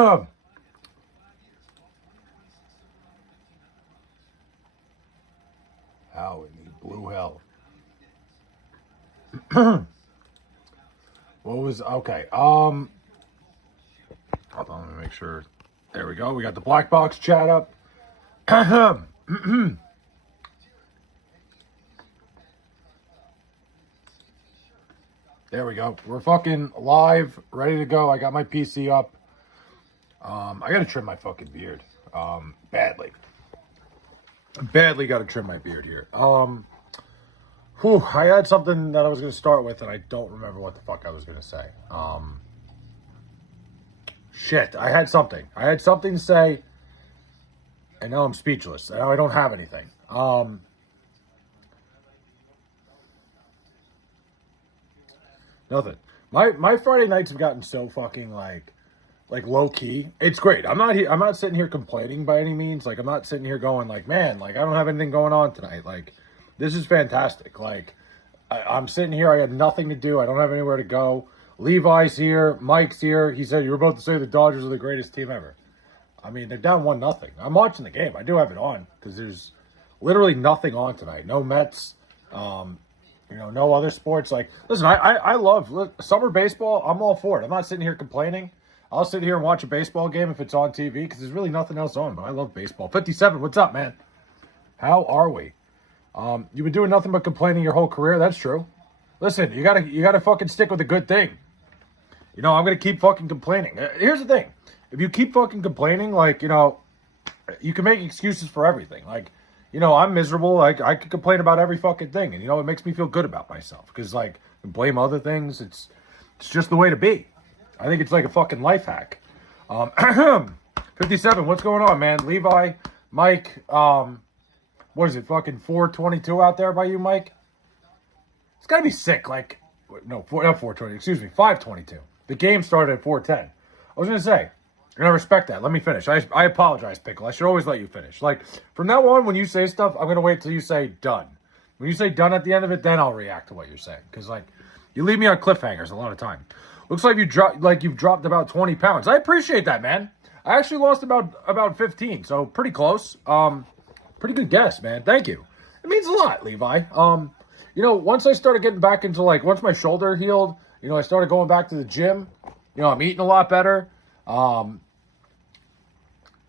How in the blue hell? What was okay? Hold on, let me make sure. There we go. We got the black box chat up. There we go. We're fucking live, ready to go. I got my PC up. I gotta trim my fucking beard. Badly. Badly gotta trim my beard here. I had something that I was gonna start with, and I don't remember what the fuck I was gonna say. Shit, I had something. I had something to say, and now I'm speechless. Now I don't have anything. Nothing. My Friday nights have gotten so fucking like low key. It's great. I'm not sitting here complaining by any means. Like, I'm not sitting here going like, man, like I don't have anything going on tonight. Like, this is fantastic. Like, I'm sitting here. I had nothing to do. I don't have anywhere to go. Levi's here. Mike's here. He said, you were about to say the Dodgers are the greatest team ever. I mean, they're down 1-0. I'm watching the game. I do have it on because there's literally nothing on tonight. No Mets. No other sports. Like, listen, I love summer baseball. I'm all for it. I'm not sitting here complaining. I'll sit here and watch a baseball game if it's on TV because there's really nothing else on, but I love baseball. 57, what's up, man? How are we? You've been doing nothing but complaining your whole career. That's true. Listen, you gotta fucking stick with a good thing. I'm gonna keep fucking complaining. Here's the thing. If you keep fucking complaining, like, you can make excuses for everything. Like, I'm miserable. Like, I could complain about every fucking thing. And, it makes me feel good about myself. Because, like, blame other things. It's just the way to be. I think it's like a fucking life hack. 57, what's going on, man? Levi, Mike, what is it, fucking 422 out there by you, Mike? It's got to be sick. Like, no, not 420, excuse me, 522. The game started at 410. I was going to say, I respect that. Let me finish. I apologize, Pickle. I should always let you finish. Like, from now on, when you say stuff, I'm going to wait till you say done. When you say done at the end of it, then I'll react to what you're saying. Because, like, you leave me on cliffhangers a lot of time. Looks like you've dropped about 20 pounds. I appreciate that, man. I actually lost about 15, so pretty close. Pretty good guess, man. Thank you. It means a lot, Levi. Once I started getting back into, like, once my shoulder healed, I started going back to the gym. I'm eating a lot better.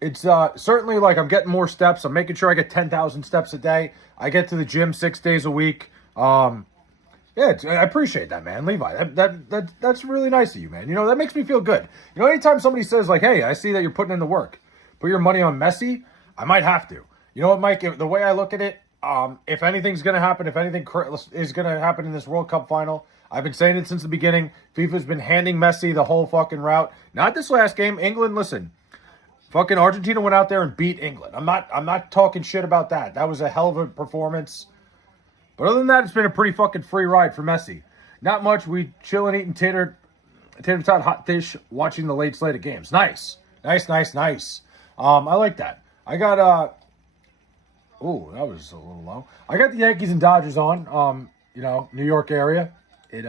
It's certainly like I'm getting more steps. I'm making sure I get 10,000 steps a day. I get to the gym 6 days a week. I appreciate that, man, Levi. That's really nice of you, man. That makes me feel good. Anytime somebody says like, "Hey, I see that you're putting in the work. Put your money on Messi," I might have to. You know what, Mike? The way I look at it, if anything's gonna happen, if anything is gonna happen in this World Cup final, I've been saying it since the beginning. FIFA's been handing Messi the whole fucking route. Not this last game. England, listen. Fucking Argentina went out there and beat England. I'm not talking shit about that. That was a hell of a performance. But other than that, it's been a pretty fucking free ride for Messi. Not much. We chilling, eating tater tot hot dish, watching the late slate of games. Nice. Nice. I like that. I got that was a little low. I got the Yankees and Dodgers on. New York area. It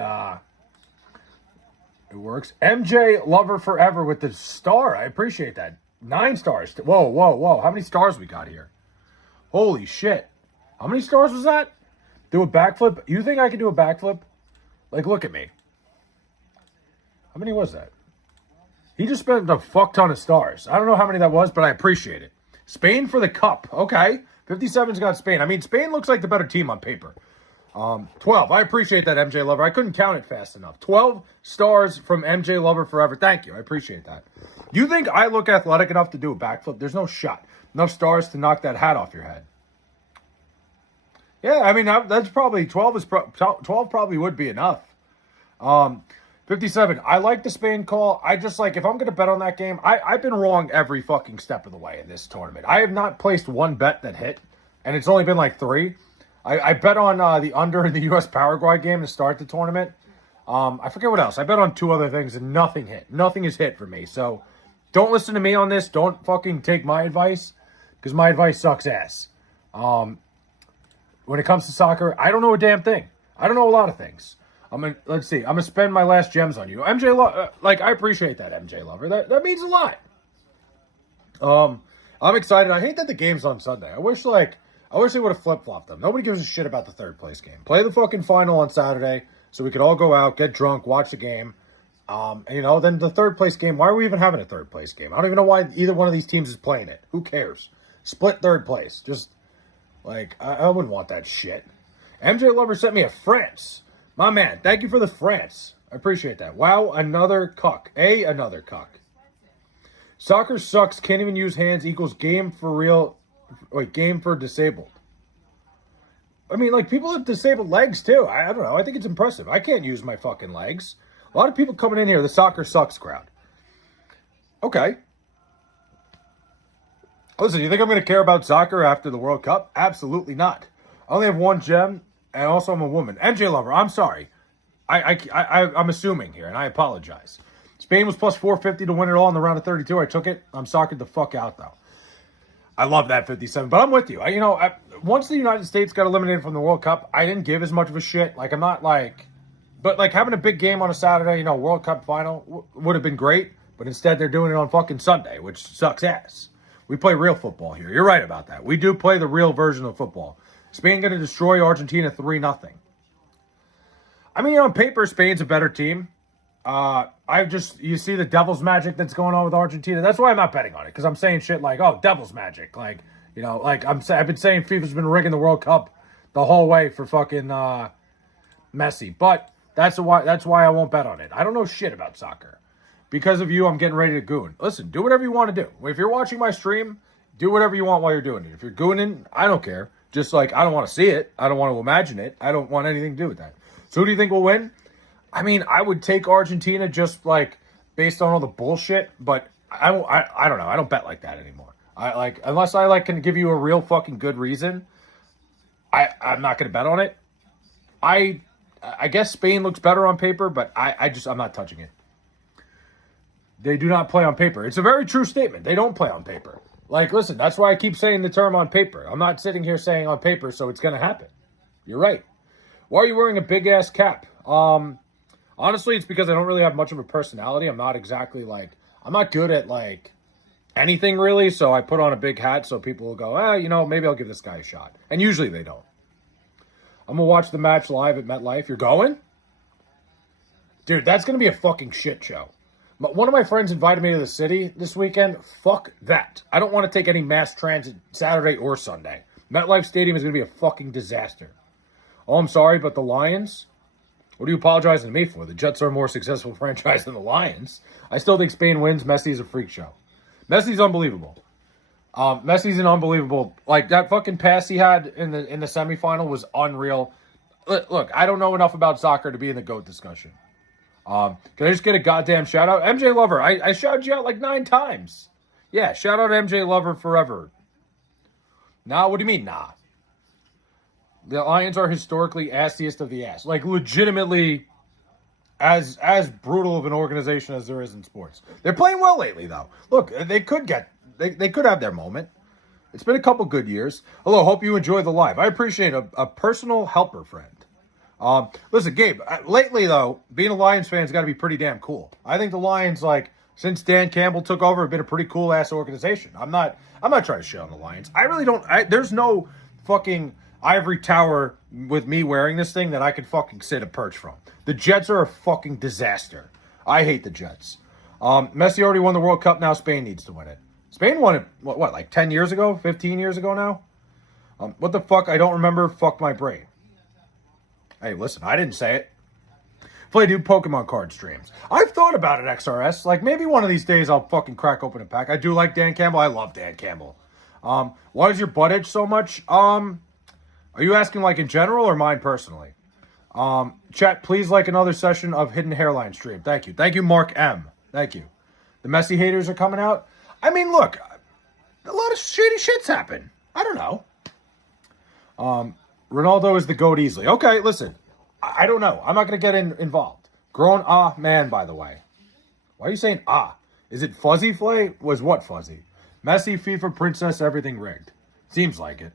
works. MJ Lover Forever with the star. I appreciate that. 9 stars. Whoa. How many stars we got here? Holy shit. How many stars was that? Do a backflip? You think I can do a backflip? Like, look at me. How many was that? He just spent a fuck ton of stars. I don't know how many that was, but I appreciate it. Spain for the cup. Okay. 57's got Spain. I mean, Spain looks like the better team on paper. 12. I appreciate that, MJ Lover. I couldn't count it fast enough. 12 stars from MJ Lover Forever. Thank you. I appreciate that. You think I look athletic enough to do a backflip? There's no shot. Enough stars to knock that hat off your head. Yeah, I mean, that's probably 12 probably would be enough. 57. I like the Spain call. I just like, if I'm going to bet on that game, I've been wrong every fucking step of the way in this tournament. I have not placed one bet that hit, and it's only been like 3. I bet on the under in the U.S. Paraguay game to start the tournament. I forget what else. I bet on 2 other things, and nothing hit. Nothing is hit for me. So don't listen to me on this. Don't fucking take my advice, because my advice sucks ass. When it comes to soccer, I don't know a damn thing. I don't know a lot of things. Let's see. I'm gonna spend my last gems on you, MJ. I appreciate that, MJ Lover. That means a lot. I'm excited. I hate that the game's on Sunday. I wish they would have flip-flopped them. Nobody gives a shit about the third place game. Play the fucking final on Saturday so we could all go out, get drunk, watch the game. And, then the third place game, why are we even having a third place game? I don't even know why either one of these teams is playing it. Who cares? Split third place. Just, I wouldn't want that shit. MJ Lover sent me a France. My man, thank you for the France. I appreciate that. Wow, another cuck. Another cuck. Soccer sucks. Can't even use hands equals game for real. Wait, game for disabled. I mean, people have disabled legs, too. I don't know. I think it's impressive. I can't use my fucking legs. A lot of people coming in here, the soccer sucks crowd. Okay. Listen, you think I'm going to care about soccer after the World Cup? Absolutely not. I only have one gem, and also I'm a woman. MJ Lover, I'm sorry. I'm assuming here, and I apologize. Spain was plus 450 to win it all in the round of 32. I took it. I'm soccered the fuck out, though. I love that 57, but I'm with you. Once the United States got eliminated from the World Cup, I didn't give as much of a shit. I'm not but having a big game on a Saturday, World Cup final would have been great, but instead they're doing it on fucking Sunday, which sucks ass. We play real football here. You're right about that. We do play the real version of football. Spain going to destroy Argentina 3-0. On paper, Spain's a better team. You see the devil's magic that's going on with Argentina. That's why I'm not betting on it, because I'm saying shit like, oh, devil's magic. I've been saying FIFA's been rigging the World Cup the whole way for fucking Messi. But that's why I won't bet on it. I don't know shit about soccer. Because of you, I'm getting ready to goon. Listen, do whatever you want to do. If you're watching my stream, do whatever you want while you're doing it. If you're gooning, I don't care. Just I don't want to see it. I don't want to imagine it. I don't want anything to do with that. So who do you think will win? I would take Argentina just based on all the bullshit, but I don't know. I don't bet like that anymore. Unless I can give you a real fucking good reason, I'm not going to bet on it. I guess Spain looks better on paper, but I'm not touching it. They do not play on paper. It's a very true statement. They don't play on paper. Listen, that's why I keep saying the term on paper. I'm not sitting here saying on paper, so it's going to happen. You're right. Why are you wearing a big-ass cap? Honestly, it's because I don't really have much of a personality. I'm not exactly I'm not good at anything really, so I put on a big hat so people will go, maybe I'll give this guy a shot. And usually they don't. I'm going to watch the match live at MetLife. You're going? Dude, that's going to be a fucking shit show. One of my friends invited me to the city this weekend. Fuck that. I don't want to take any mass transit Saturday or Sunday. MetLife Stadium is going to be a fucking disaster. Oh, I'm sorry, but the Lions? What are you apologizing to me for? The Jets are a more successful franchise than the Lions. I still think Spain wins. Messi's a freak show. Messi's unbelievable. Messi's an unbelievable. That fucking pass he had in the semifinal was unreal. Look, I don't know enough about soccer to be in the GOAT discussion. Can I just get a goddamn shout out? MJ Lover, I shouted you out 9 times. Yeah, shout out MJ Lover forever. Nah, what do you mean, nah? The Lions are historically assiest of the ass. Legitimately as brutal of an organization as there is in sports. They're playing well lately, though. Look, they could have their moment. It's been a couple good years. Hello, hope you enjoy the live. I appreciate a personal helper friend. Listen, Gabe, lately, though, being a Lions fan has got to be pretty damn cool. I think the Lions, since Dan Campbell took over, have been a pretty cool-ass organization. I'm not trying to shit on the Lions. I really don't. There's no fucking ivory tower with me wearing this thing that I could fucking sit a perch from. The Jets are a fucking disaster. I hate the Jets. Messi already won the World Cup. Now Spain needs to win it. Spain won it, what 10 years ago? 15 years ago now? What the fuck? I don't remember. Fuck my brain. Hey, listen, I didn't say it. If I do Pokemon card streams. I've thought about it, XRS. Maybe one of these days I'll fucking crack open a pack. I do like Dan Campbell. I love Dan Campbell. Why does your butt itch so much? Are you asking in general or mine personally? Chat, please another session of Hidden Hairline stream. Thank you. Thank you, Mark M. Thank you. The Messi haters are coming out. Look, a lot of shady shits happen. I don't know. Ronaldo is the GOAT easily. Okay, listen. I don't know. I'm not going to get involved. Grown man, by the way. Why are you saying Is it Fuzzy Flay? Was what Fuzzy? Messi, FIFA, Princess, everything rigged. Seems like it.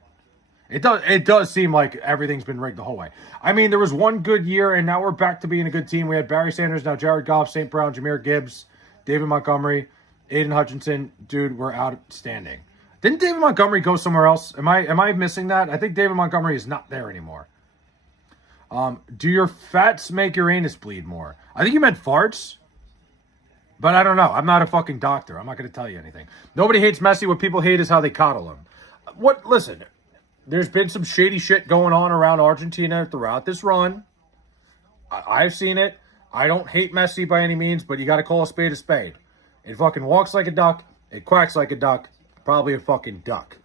It does seem like everything's been rigged the whole way. There was one good year, and now we're back to being a good team. We had Barry Sanders, now Jared Goff, St. Brown, Jahmyr Gibbs, David Montgomery. Aiden Hutchinson, dude, we're outstanding. Didn't David Montgomery go somewhere else? Am I missing that? I think David Montgomery is not there anymore. Do your fats make your anus bleed more? I think you meant farts. But I don't know. I'm not a fucking doctor. I'm not going to tell you anything. Nobody hates Messi. What people hate is how they coddle him. Listen, there's been some shady shit going on around Argentina throughout this run. I've seen it. I don't hate Messi by any means, but you got to call a spade a spade. It fucking walks like a duck. It quacks like a duck. Probably a fucking duck.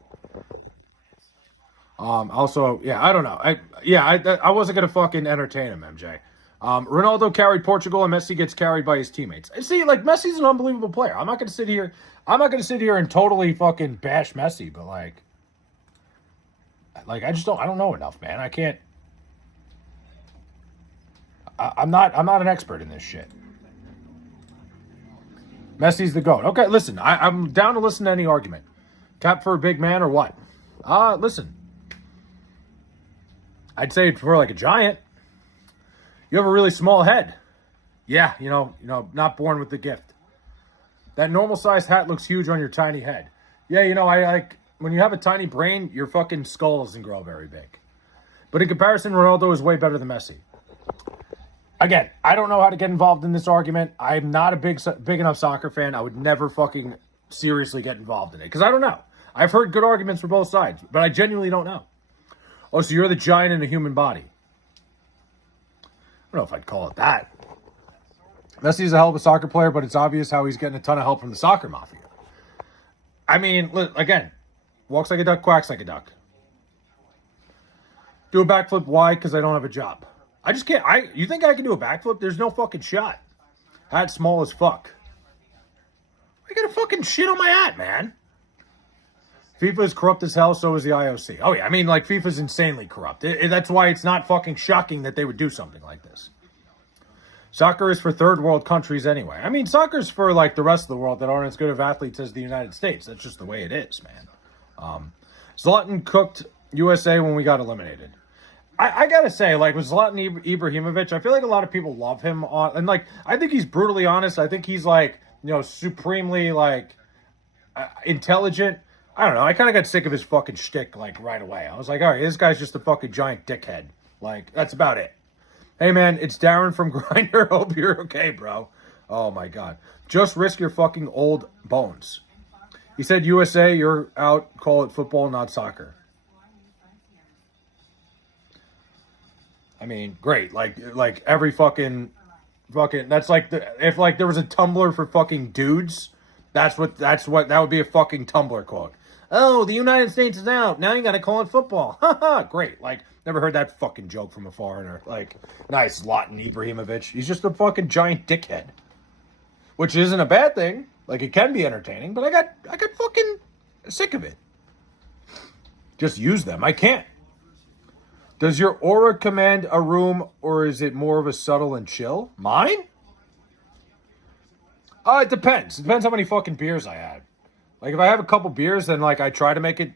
Also, yeah, I don't know. I wasn't going to fucking entertain him, MJ. Ronaldo carried Portugal, and Messi gets carried by his teammates. See, like, Messi's an unbelievable player. I'm not going to sit here and totally fucking bash Messi, but like I don't know enough, man. I can't. I'm not an expert in this shit. Messi's the GOAT. Okay, listen, I'm down to listen to any argument. Cap for a big man or what? Listen. I'd say for like a giant. You have a really small head. Yeah, you know, not born with the gift. That normal-sized hat looks huge on your tiny head. Yeah, I like, when you have a tiny brain, your fucking skull doesn't grow very big. But in comparison, Ronaldo is way better than Messi. Again, I don't know how to get involved in this argument. I'm not a big enough soccer fan. I would never fucking seriously get involved in it. Because I don't know. I've heard good arguments for both sides, but I genuinely don't know. Oh, so you're the giant in a human body. I don't know if I'd call it that. Messi's a hell of a soccer player, but it's obvious how he's getting a ton of help from the soccer mafia. I mean, again, walks like a duck, quacks like a duck. Do a backflip, why? Because I don't have a job. I just can't. You think I can do a backflip? There's no fucking shot. Hat's small as fuck. I got a fucking shit on my hat, man. FIFA is corrupt as hell, so is the IOC. Oh, yeah, I mean, like, FIFA's insanely corrupt. That's why it's not fucking shocking that they would do something like this. Soccer is for third world countries anyway. I mean, soccer's for, like, the rest of the world that aren't as good of athletes as the United States. That's just the way it is, man. Zlatan cooked USA when we got eliminated. I gotta say, like, with Zlatan Ibrahimovic, I feel like a lot of people love him. And, like, I think he's brutally honest. I think he's, like, supremely, like, intelligent. I don't know. I kind of got sick of his fucking shtick, like, right away. I was like, all right, this guy's just a fucking giant dickhead. Like, that's about it. Hey, man, it's Darren from Grindr. Hope you're okay, bro. Oh, my God. Just risk your fucking old bones. He said, USA, you're out. Call it football, not soccer. I mean, great. Like every fucking, that's like, if, like, there was a Tumblr for fucking dudes, that would be a fucking Tumblr quote. Oh, the United States is out. Now you got to call it football. Haha, great. Like, never heard that fucking joke from a foreigner. Like, nice, Zlatan Ibrahimovic. He's just a fucking giant dickhead. Which isn't a bad thing. Like, it can be entertaining, but I got fucking sick of it. Just use them. I can't. Does your aura command a room, or is it more of a subtle and chill? Mine? It depends. It depends how many fucking beers I had. Like, if I have a couple beers, then, like, I try to make it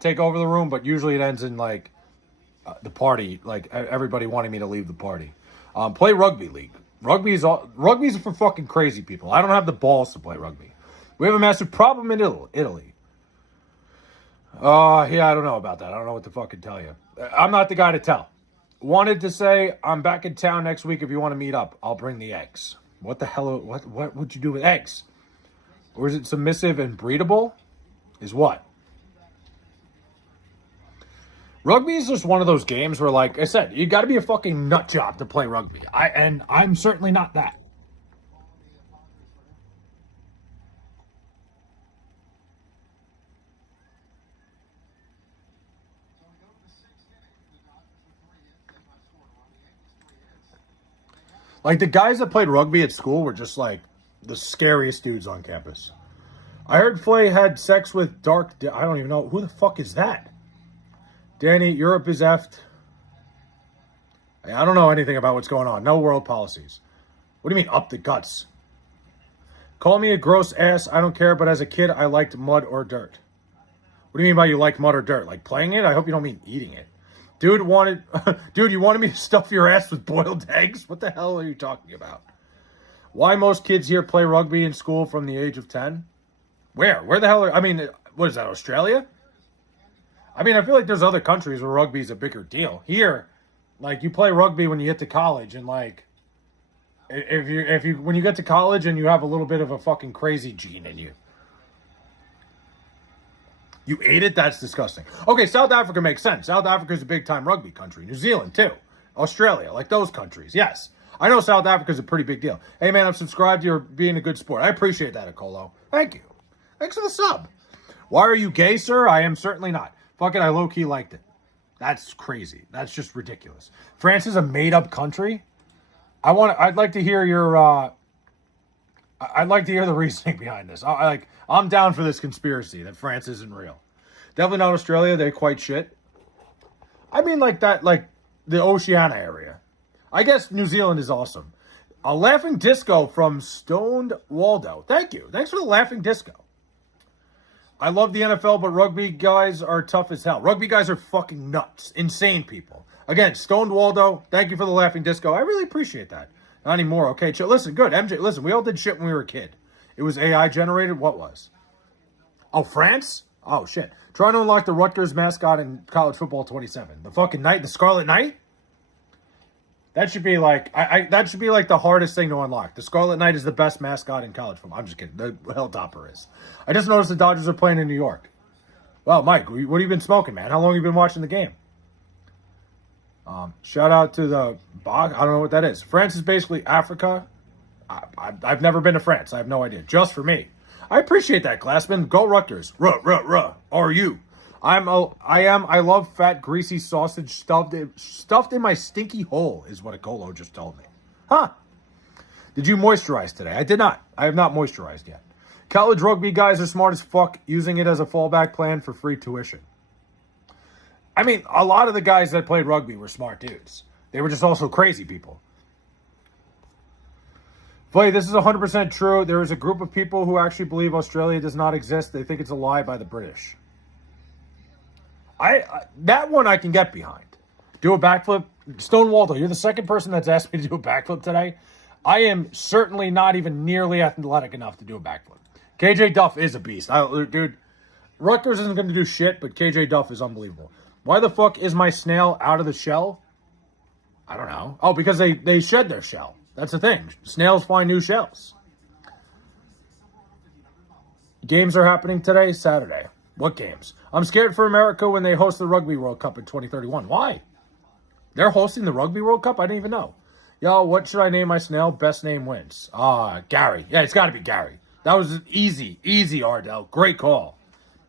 take over the room, but usually it ends in, like, the party, like, everybody wanting me to leave the party. Play rugby league. Rugby's for fucking crazy people. I don't have the balls to play rugby. We have a massive problem in Italy. Yeah, I don't know about that. I don't know what to fucking tell you. I'm not the guy to tell. Wanted to say, I'm back in town next week if you want to meet up. I'll bring the eggs. What the hell? What would you do with eggs? Or is it submissive and breedable? Is what? Rugby is just one of those games where, like I said, you got to be a fucking nut job to play rugby. I'm certainly not that. Like, the guys that played rugby at school were just, like, the scariest dudes on campus. I heard Flay had sex with I don't even know. Who the fuck is that? Danny, Europe is effed. I don't know anything about what's going on. No world policies. What do you mean, up the guts? Call me a gross ass. I don't care, but as a kid, I liked mud or dirt. What do you mean by you like mud or dirt? Like playing it? I hope you don't mean eating it. Dude, you wanted me to stuff your ass with boiled eggs? What the hell are you talking about? Why most kids here play rugby in school from the age of 10? Where? Where the hell are... I mean, what is that, Australia? I mean, I feel like there's other countries where rugby is a bigger deal. Here, like, you play rugby when you get to college, and, like, when you get to college and you have a little bit of a fucking crazy gene in you. You ate it? That's disgusting. Okay, South Africa makes sense. South Africa is a big-time rugby country. New Zealand, too. Australia, like those countries, yes. I know South Africa is a pretty big deal. Hey, man, I'm subscribed. You're being a good sport. I appreciate that, Akolo. Thank you. Thanks for the sub. Why are you gay, sir? I am certainly not. Fuck it, I low-key liked it. That's crazy. That's just ridiculous. France is a made-up country? I'd like to hear your, I'd like to hear the reasoning behind this. I'm down for this conspiracy that France isn't real. Definitely not Australia. They're quite shit. I mean, like that, like the Oceania area. I guess New Zealand is awesome. A laughing disco from Stoned Waldo. Thank you. Thanks for the laughing disco. I love the NFL, but rugby guys are tough as hell. Rugby guys are fucking nuts. Insane people. Again, Stoned Waldo, thank you for the laughing disco. I really appreciate that. Not anymore. Okay, chill. Listen, good. MJ, listen, we all did shit when we were a kid. It was AI generated. What was? Oh, France? Oh, shit. Trying to unlock the Rutgers mascot in college football 27. The fucking Knight, the Scarlet Knight? That should be like, that should be like the hardest thing to unlock. The Scarlet Knight is the best mascot in college football. I'm just kidding. The Helltopper is. I just noticed the Dodgers are playing in New York. Well, Mike, what have you been smoking, man? How long have you been watching the game? Shout out to the Bog. I don't know what that is. France is basically Africa. I've never been to France. I have no idea. Just for me. I appreciate that, Glassman. Go Rutgers. Are you? I love fat, greasy sausage stuffed in my stinky hole, is what Akolo just told me. Huh. Did you moisturize today? I did not. I have not moisturized yet. College rugby guys are smart as fuck, using it as a fallback plan for free tuition. I mean, a lot of the guys that played rugby were smart dudes. They were just also crazy people. Flay, this is 100% true. There is a group of people who actually believe Australia does not exist. They think it's a lie by the British. That one I can get behind. Do a backflip. Stone Waldo, you're the second person that's asked me to do a backflip today. I am certainly not even nearly athletic enough to do a backflip. KJ Duff is a beast. Dude, Rutgers isn't going to do shit, but KJ Duff is unbelievable. Why the fuck is my snail out of the shell? I don't know. Oh, because they shed their shell. That's the thing. Snails find new shells. Games are happening today, Saturday. What games? I'm scared for America when they host the Rugby World Cup in 2031. Why? They're hosting the Rugby World Cup? I didn't even know. Yo, what should I name my snail? Best name wins. Gary. Yeah, it's got to be Gary. That was easy, Ardell. Great call.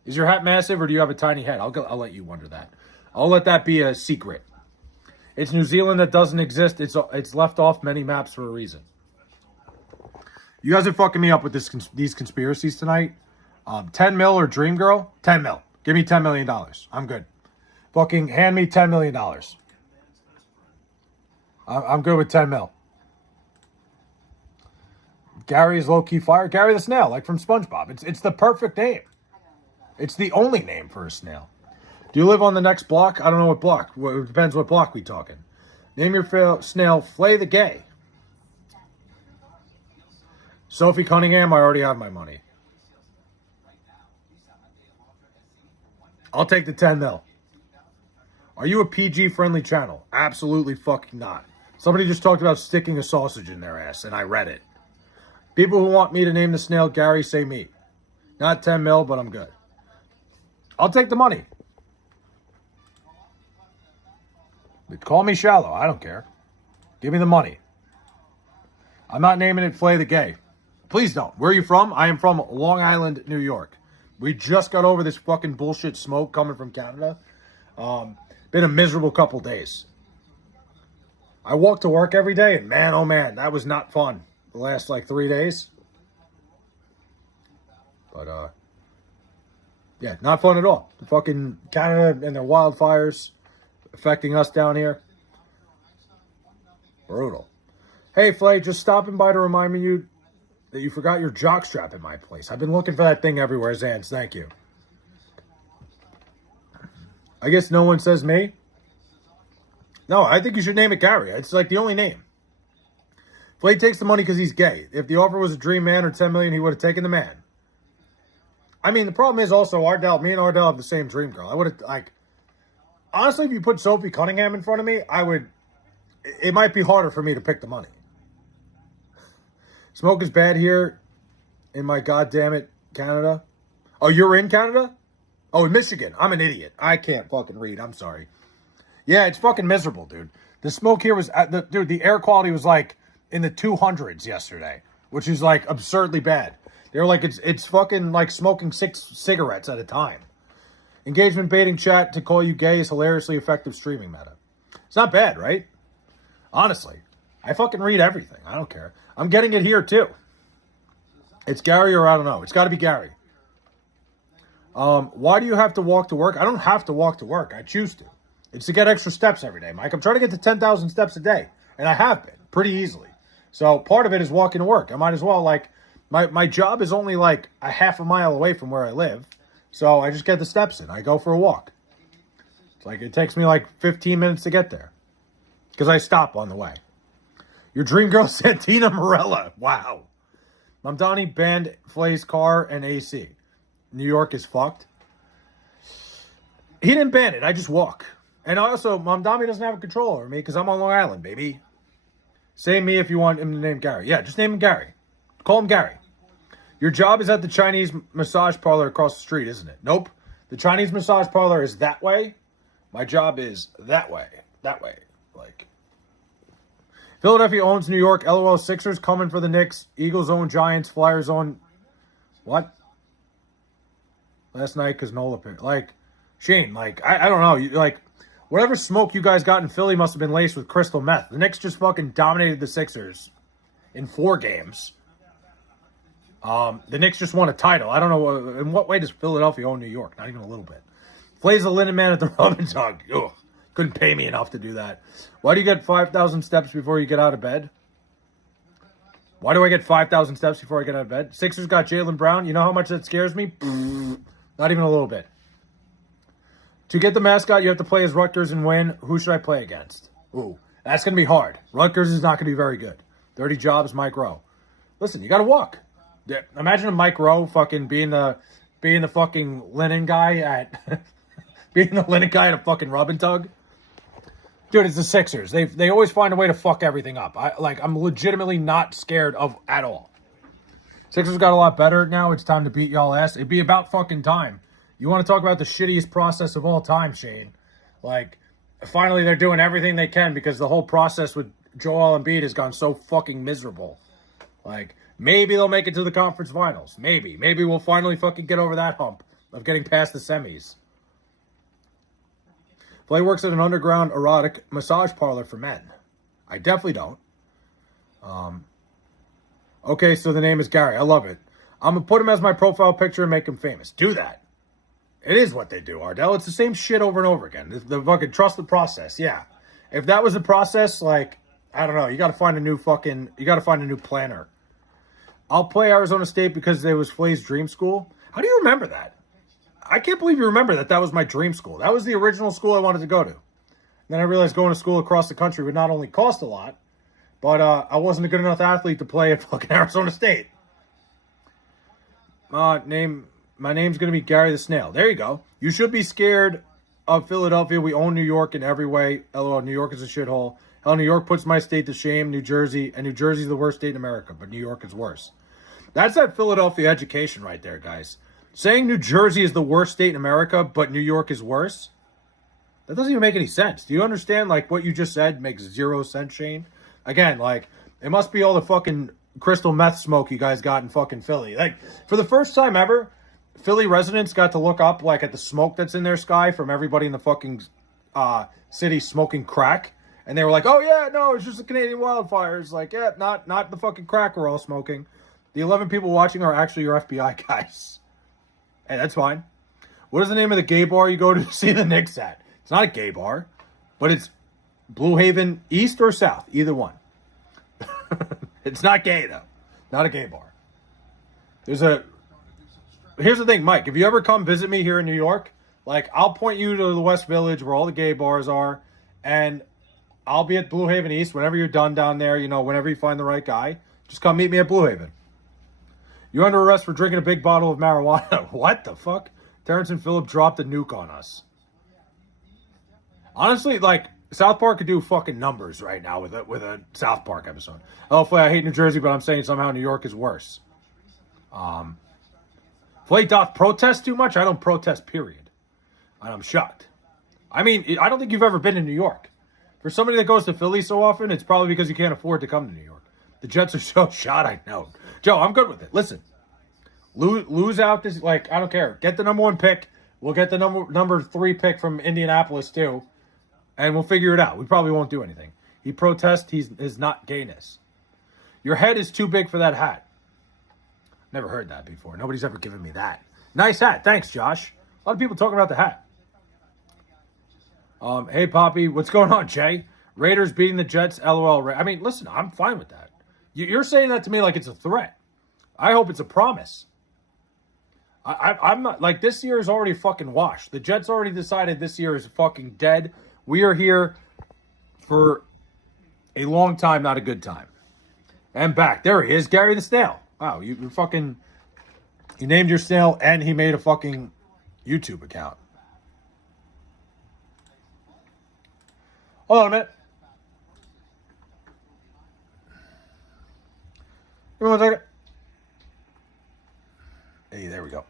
Is your hat massive or do you have a tiny head? I'll let you wonder that. I'll let that be a secret. It's New Zealand that doesn't exist. It's left off many maps for a reason. You guys are fucking me up with these conspiracies tonight. 10 mil or Dream Girl? 10 mil. Give me $10 million. I'm good. Fucking hand me $10 million. I'm good with 10 mil. Gary is low-key fire. Gary the Snail, like from SpongeBob. It's the perfect name. It's the only name for a snail. Do you live on the next block? I don't know what block. It depends what block we talking. Name your snail Flay the Gay. Sophie Cunningham, I already have my money. I'll take the 10 mil. Are you a PG-friendly channel? Absolutely fucking not. Somebody just talked about sticking a sausage in their ass, and I read it. People who want me to name the snail Gary say me. Not 10 mil, but I'm good. I'll take the money. But call me shallow. I don't care. Give me the money. I'm not naming it Flay the Gay. Please don't. Where are you from? I am from Long Island, New York. We just got over this fucking bullshit smoke coming from Canada. Been a miserable couple days. I walk to work every day, and man, oh man, that was not fun. The last, 3 days. But, yeah, not fun at all. The fucking Canada and their wildfires affecting us down here. Brutal. Hey, Flay, just stopping by to remind you that you forgot your jockstrap in my place. I've been looking for that thing everywhere, Zans. Thank you. I guess no one says me. No, I think you should name it Gary. It's like the only name. Flay takes the money because he's gay. If the offer was a dream man or 10 million, he would have taken the man. I mean, the problem is also Ardell. Me and Ardell have the same dream girl. I would have, like, honestly, if you put Sophie Cunningham in front of me, it might be harder for me to pick the money. Smoke is bad here in my goddammit Canada. Oh, you're in Canada? Oh, in Michigan. I'm an idiot. I can't fucking read. I'm sorry. Yeah, it's fucking miserable, dude. The smoke here was, the air quality was like in the 200s yesterday, which is like absurdly bad. They're like, it's fucking like smoking 6 cigarettes at a time. Engagement baiting chat to call you gay is hilariously effective streaming meta. It's not bad, right? Honestly. I fucking read everything. I don't care. I'm getting it here, too. It's Gary or I don't know. It's got to be Gary. Why do you have to walk to work? I don't have to walk to work. I choose to. It's to get extra steps every day, Mike. I'm trying to get to 10,000 steps a day. And I have been. Pretty easily. So part of it is walking to work. I might as well, like... My job is only like a half a mile away from where I live. So I just get the steps in. I go for a walk. It's like it takes me like 15 minutes to get there. Because I stop on the way. Your dream girl, Santina Morella. Wow. Mamdani banned Flay's car and AC. New York is fucked. He didn't ban it. I just walk. And also, Mamdani doesn't have control over me because I'm on Long Island, baby. Say me if you want him to name Gary. Yeah, just name him Gary. Call him Gary. Your job is at the Chinese massage parlor across the street, isn't it? Nope. The Chinese massage parlor is that way. My job is that way. That way. Like. Philadelphia owns New York. LOL Sixers coming for the Knicks. Eagles own Giants. Flyers own... What? Last night because Nola picked. Like, Shane, like, I don't know. Like, whatever smoke you guys got in Philly must have been laced with crystal meth. The Knicks just fucking dominated the Sixers in 4 games. The Knicks just won a title. I don't know, in what way does Philadelphia own New York? Not even a little bit. Plays the linen man at the Robin Dog. Ugh, couldn't pay me enough to do that. Why do you get 5,000 steps before you get out of bed? Why do I get 5,000 steps before I get out of bed? Sixers got Jaylen Brown. You know how much that scares me? Not even a little bit. To get the mascot, you have to play as Rutgers and win. Who should I play against? Ooh, that's going to be hard. Rutgers is not going to be very good. 30 jobs, Mike Rowe. Listen, you got to walk. Imagine a Mike Rowe fucking being the fucking linen guy at being the linen guy at a fucking rub and tug. Dude, it's the Sixers. They always find a way to fuck everything up. I'm legitimately not scared of at all. Sixers got a lot better now. It's time to beat y'all ass. It'd be about fucking time. You want to talk about the shittiest process of all time, Shane? Like, finally they're doing everything they can because the whole process with Joel Embiid has gone so fucking miserable. Like, maybe they'll make it to the conference finals. Maybe. Maybe we'll finally fucking get over that hump of getting past the semis. Flay works at an underground erotic massage parlor for men. I definitely don't. Okay, so the name is Gary. I love it. I'm going to put him as my profile picture and make him famous. Do that. It is what they do, Ardell. It's the same shit over and over again. The fucking trust the process. Yeah. If that was the process, like, I don't know. You got to find a new planner. I'll play Arizona State because it was Flay's dream school. How do you remember that? I can't believe you remember that. That was my dream school. That was the original school I wanted to go to. Then I realized going to school across the country would not only cost a lot, but I wasn't a good enough athlete to play at fucking Arizona State. My name's going to be Gary the Snail. There you go. You should be scared of Philadelphia. We own New York in every way. LOL, New York is a shithole. Hell, New York puts my state to shame. New Jersey, and New Jersey's the worst state in America, but New York is worse. That's that Philadelphia education right there, guys. Saying New Jersey is the worst state in America, but New York is worse? That doesn't even make any sense. Do you understand, like, what you just said makes 0 sense, Shane? Again, like, it must be all the fucking crystal meth smoke you guys got in fucking Philly. Like, for the first time ever, Philly residents got to look up, like, at the smoke that's in their sky from everybody in the fucking city smoking crack. And they were like, oh, yeah, no, it's just the Canadian wildfires. Like, yeah, not the fucking crack we're all smoking. The 11 people watching are actually your FBI guys. Hey, that's fine. What is the name of the gay bar you go to see the Knicks at? It's not a gay bar, but it's Blue Haven East or South, either one. It's not gay, though. Not a gay bar. Here's the thing, Mike. If you ever come visit me here in New York, like, I'll point you to the West Village where all the gay bars are, and I'll be at Blue Haven East whenever you're done down there. You know, whenever you find the right guy, just come meet me at Blue Haven. You're under arrest for drinking a big bottle of marijuana. What the fuck? Terrence and Phillip dropped a nuke on us. Honestly, like, South Park could do fucking numbers right now with a South Park episode. Hopefully, I hate New Jersey, but I'm saying somehow New York is worse. Flay doth protest too much? I don't protest, period. And I'm shocked. I mean, I don't think you've ever been to New York. For somebody that goes to Philly so often, it's probably because you can't afford to come to New York. The Jets are so shot, I know. Joe, I'm good with it. Listen, lose out this, like, I don't care. Get the number 1 pick. We'll get the number 3 pick from Indianapolis, too. And we'll figure it out. We probably won't do anything. He protests his not gayness. Your head is too big for that hat. Never heard that before. Nobody's ever given me that. Nice hat. Thanks, Josh. A lot of people talking about the hat. Hey, Poppy. What's going on, Jay? Raiders beating the Jets. LOL. I mean, listen, I'm fine with that. You're saying that to me like it's a threat. I hope it's a promise. I'm not, like, this year is already fucking washed. The Jets already decided this year is fucking dead. We are here for a long time, not a good time. And back. There he is, Gary the Snail. Wow, you named your snail and he made a fucking YouTube account. Hold on a minute. Give me 1 second. Hey, there we go.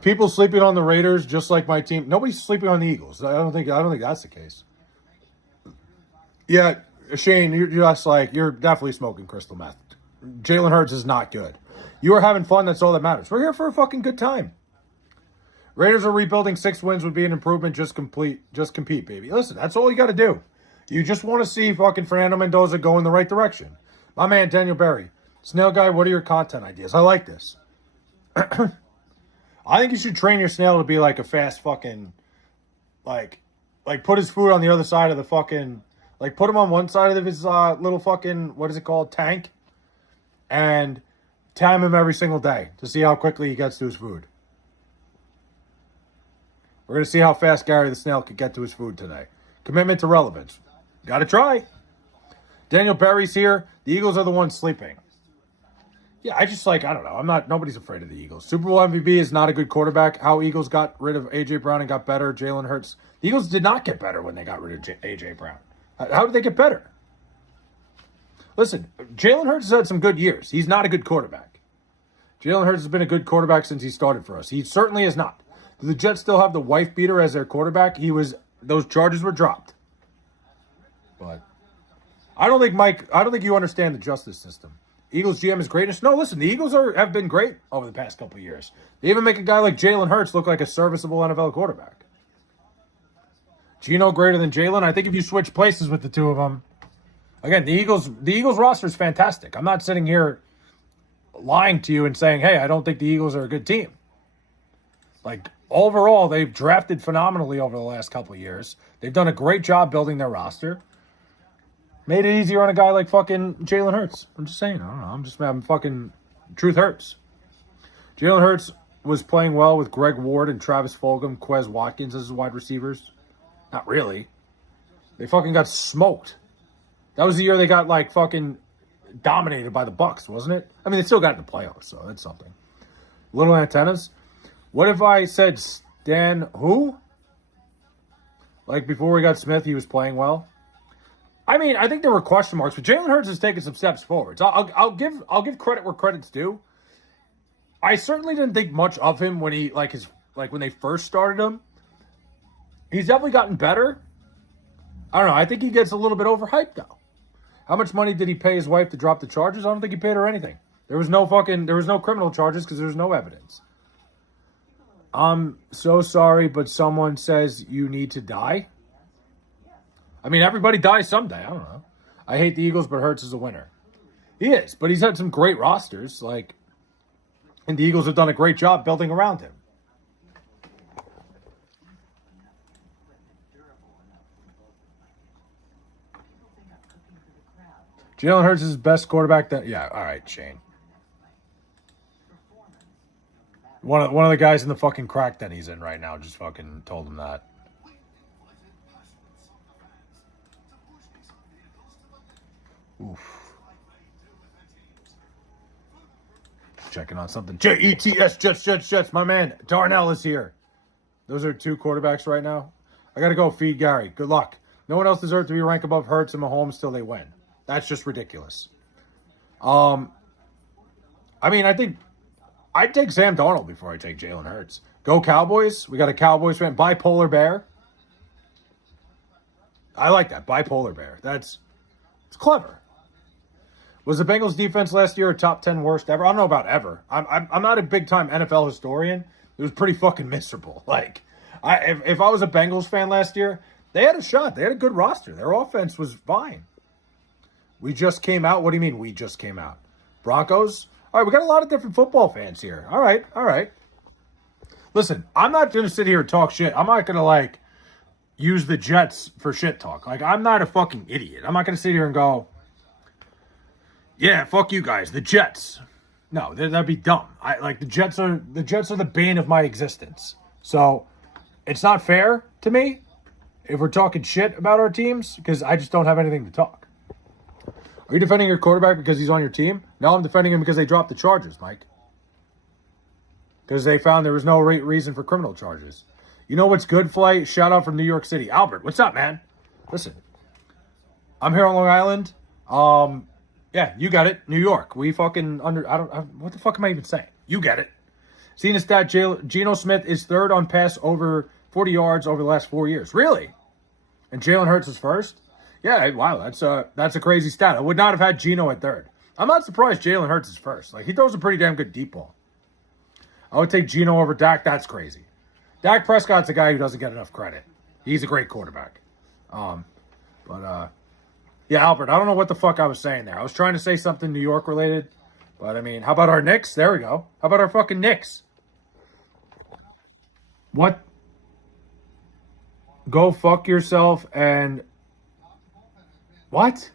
People sleeping on the Raiders, just like my team. Nobody's sleeping on the Eagles. I don't think that's the case. Yeah, Shane, you're definitely smoking crystal meth. Jalen Hurts is not good. You are having fun. That's all that matters. We're here for a fucking good time. Raiders are rebuilding. 6 wins would be an improvement. Just compete, baby. Listen, that's all you got to do. You just want to see fucking Fernando Mendoza go in the right direction. My man, Daniel Berry. Snail guy, what are your content ideas? I like this. I think you should train your snail to be like a fast fucking, like put his food on the other side of the fucking, like put him on one side of his little fucking, what is it called, tank, and time him every single day to see how quickly he gets to his food. We're going to see how fast Gary the Snail could get to his food today. Commitment to relevance. Got to try. Daniel Berry's here. The Eagles are the ones sleeping. Yeah, I don't know. Nobody's afraid of the Eagles. Super Bowl MVP is not a good quarterback. How Eagles got rid of A.J. Brown and got better. Jalen Hurts. The Eagles did not get better when they got rid of A.J. Brown. How did they get better? Listen, Jalen Hurts has had some good years. He's not a good quarterback. Jalen Hurts has been a good quarterback since he started for us. He certainly is not. Do the Jets still have the wife beater as their quarterback? Those charges were dropped. But I don't think you understand the justice system. Eagles GM is greatness. No, listen, the Eagles have been great over the past couple of years. They even make a guy like Jalen Hurts look like a serviceable NFL quarterback. Geno greater than Jalen? I think if you switch places with the two of them. Again, the Eagles roster is fantastic. I'm not sitting here lying to you and saying, hey, I don't think the Eagles are a good team. Like, overall, they've drafted phenomenally over the last couple of years. They've done a great job building their roster. Made it easier on a guy like fucking Jalen Hurts. I'm just saying. I don't know. I'm fucking... Truth hurts. Jalen Hurts was playing well with Greg Ward and Travis Fulgham, Quez Watkins as his wide receivers. Not really. They fucking got smoked. That was the year they got, like, fucking dominated by the Bucs, wasn't it? I mean, they still got in the playoffs, so that's something. Little antennas. What if I said Stan who? Like, before we got Smith, he was playing well. I mean, I think there were question marks, but Jalen Hurts has taken some steps forward. So I'll give credit where credit's due. I certainly didn't think much of him when when they first started him. He's definitely gotten better. I don't know. I think he gets a little bit overhyped though. How much money did he pay his wife to drop the charges? I don't think he paid her anything. There was no criminal charges because there was no evidence. I'm so sorry, but someone says you need to die. I mean, everybody dies someday. I don't know. I hate the Eagles, but Hurts is a winner. He is, but he's had some great rosters. And the Eagles have done a great job building around him. Jalen Hurts is his best quarterback. Yeah, all right, Shane. One of the guys in the fucking crack that he's in right now just fucking told him that. Oof. Checking on something. Jets, Jets. My man, Darnell is here. Those are 2 quarterbacks right now. I got to go feed Gary. Good luck. No one else deserves to be ranked above Hurts and Mahomes till they win. That's just ridiculous. I mean, I think I'd take Sam Darnold before I take Jalen Hurts. Go Cowboys. We got a Cowboys fan. Bipolar Bear. I like that. Bipolar Bear. It's clever. Was the Bengals defense last year a top 10 worst ever? I don't know about ever. I'm not a big time NFL historian. It was pretty fucking miserable. Like, if I was a Bengals fan last year, they had a shot. They had a good roster. Their offense was fine. We just came out. What do you mean we just came out? Broncos? All right, we got a lot of different football fans here. All right. Listen, I'm not going to sit here and talk shit. I'm not going to, like, use the Jets for shit talk. Like, I'm not a fucking idiot. I'm not going to sit here and go, yeah, fuck you guys, the Jets. No, that'd be dumb. The Jets are the bane of my existence. So it's not fair to me if we're talking shit about our teams because I just don't have anything to talk. Are you defending your quarterback because he's on your team? No, I'm defending him because they dropped the charges, Mike. Because they found there was no reason for criminal charges. You know what's good, Flight? Shout out from New York City. Albert, what's up, man? Listen, I'm here on Long Island. Yeah, you got it. New York. We fucking what the fuck am I even saying? You get it. Seeing the stat, Geno Smith is third on pass over 40 yards over the last 4 years. Really? And Jalen Hurts is first? Yeah, wow, that's a crazy stat. I would not have had Geno at third. I'm not surprised Jalen Hurts is first. Like, he throws a pretty damn good deep ball. I would take Geno over Dak. That's crazy. Dak Prescott's a guy who doesn't get enough credit. He's a great quarterback. Yeah, Albert, I don't know what the fuck I was saying there. I was trying to say something New York related. But, I mean, how about our Knicks? There we go. How about our fucking Knicks? What? Go fuck yourself and... What?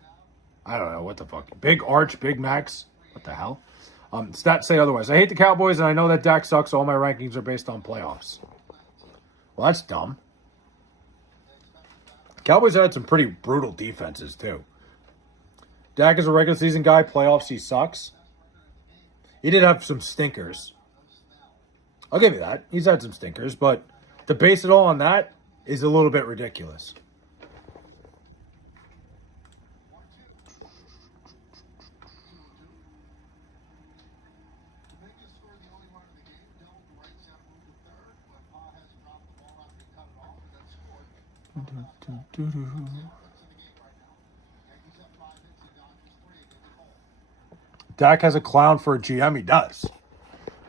I don't know. What the fuck? Big Arch, Big Max? What the hell? Stats say otherwise. I hate the Cowboys, and I know that Dak sucks, so all my rankings are based on playoffs. Well, that's dumb. Cowboys had some pretty brutal defenses, too. Dak is a regular season guy. Playoffs, he sucks. He did have some stinkers. I'll give you that. He's had some stinkers, but to base it all on that is a little bit ridiculous. Dak has a clown for a GM. He does.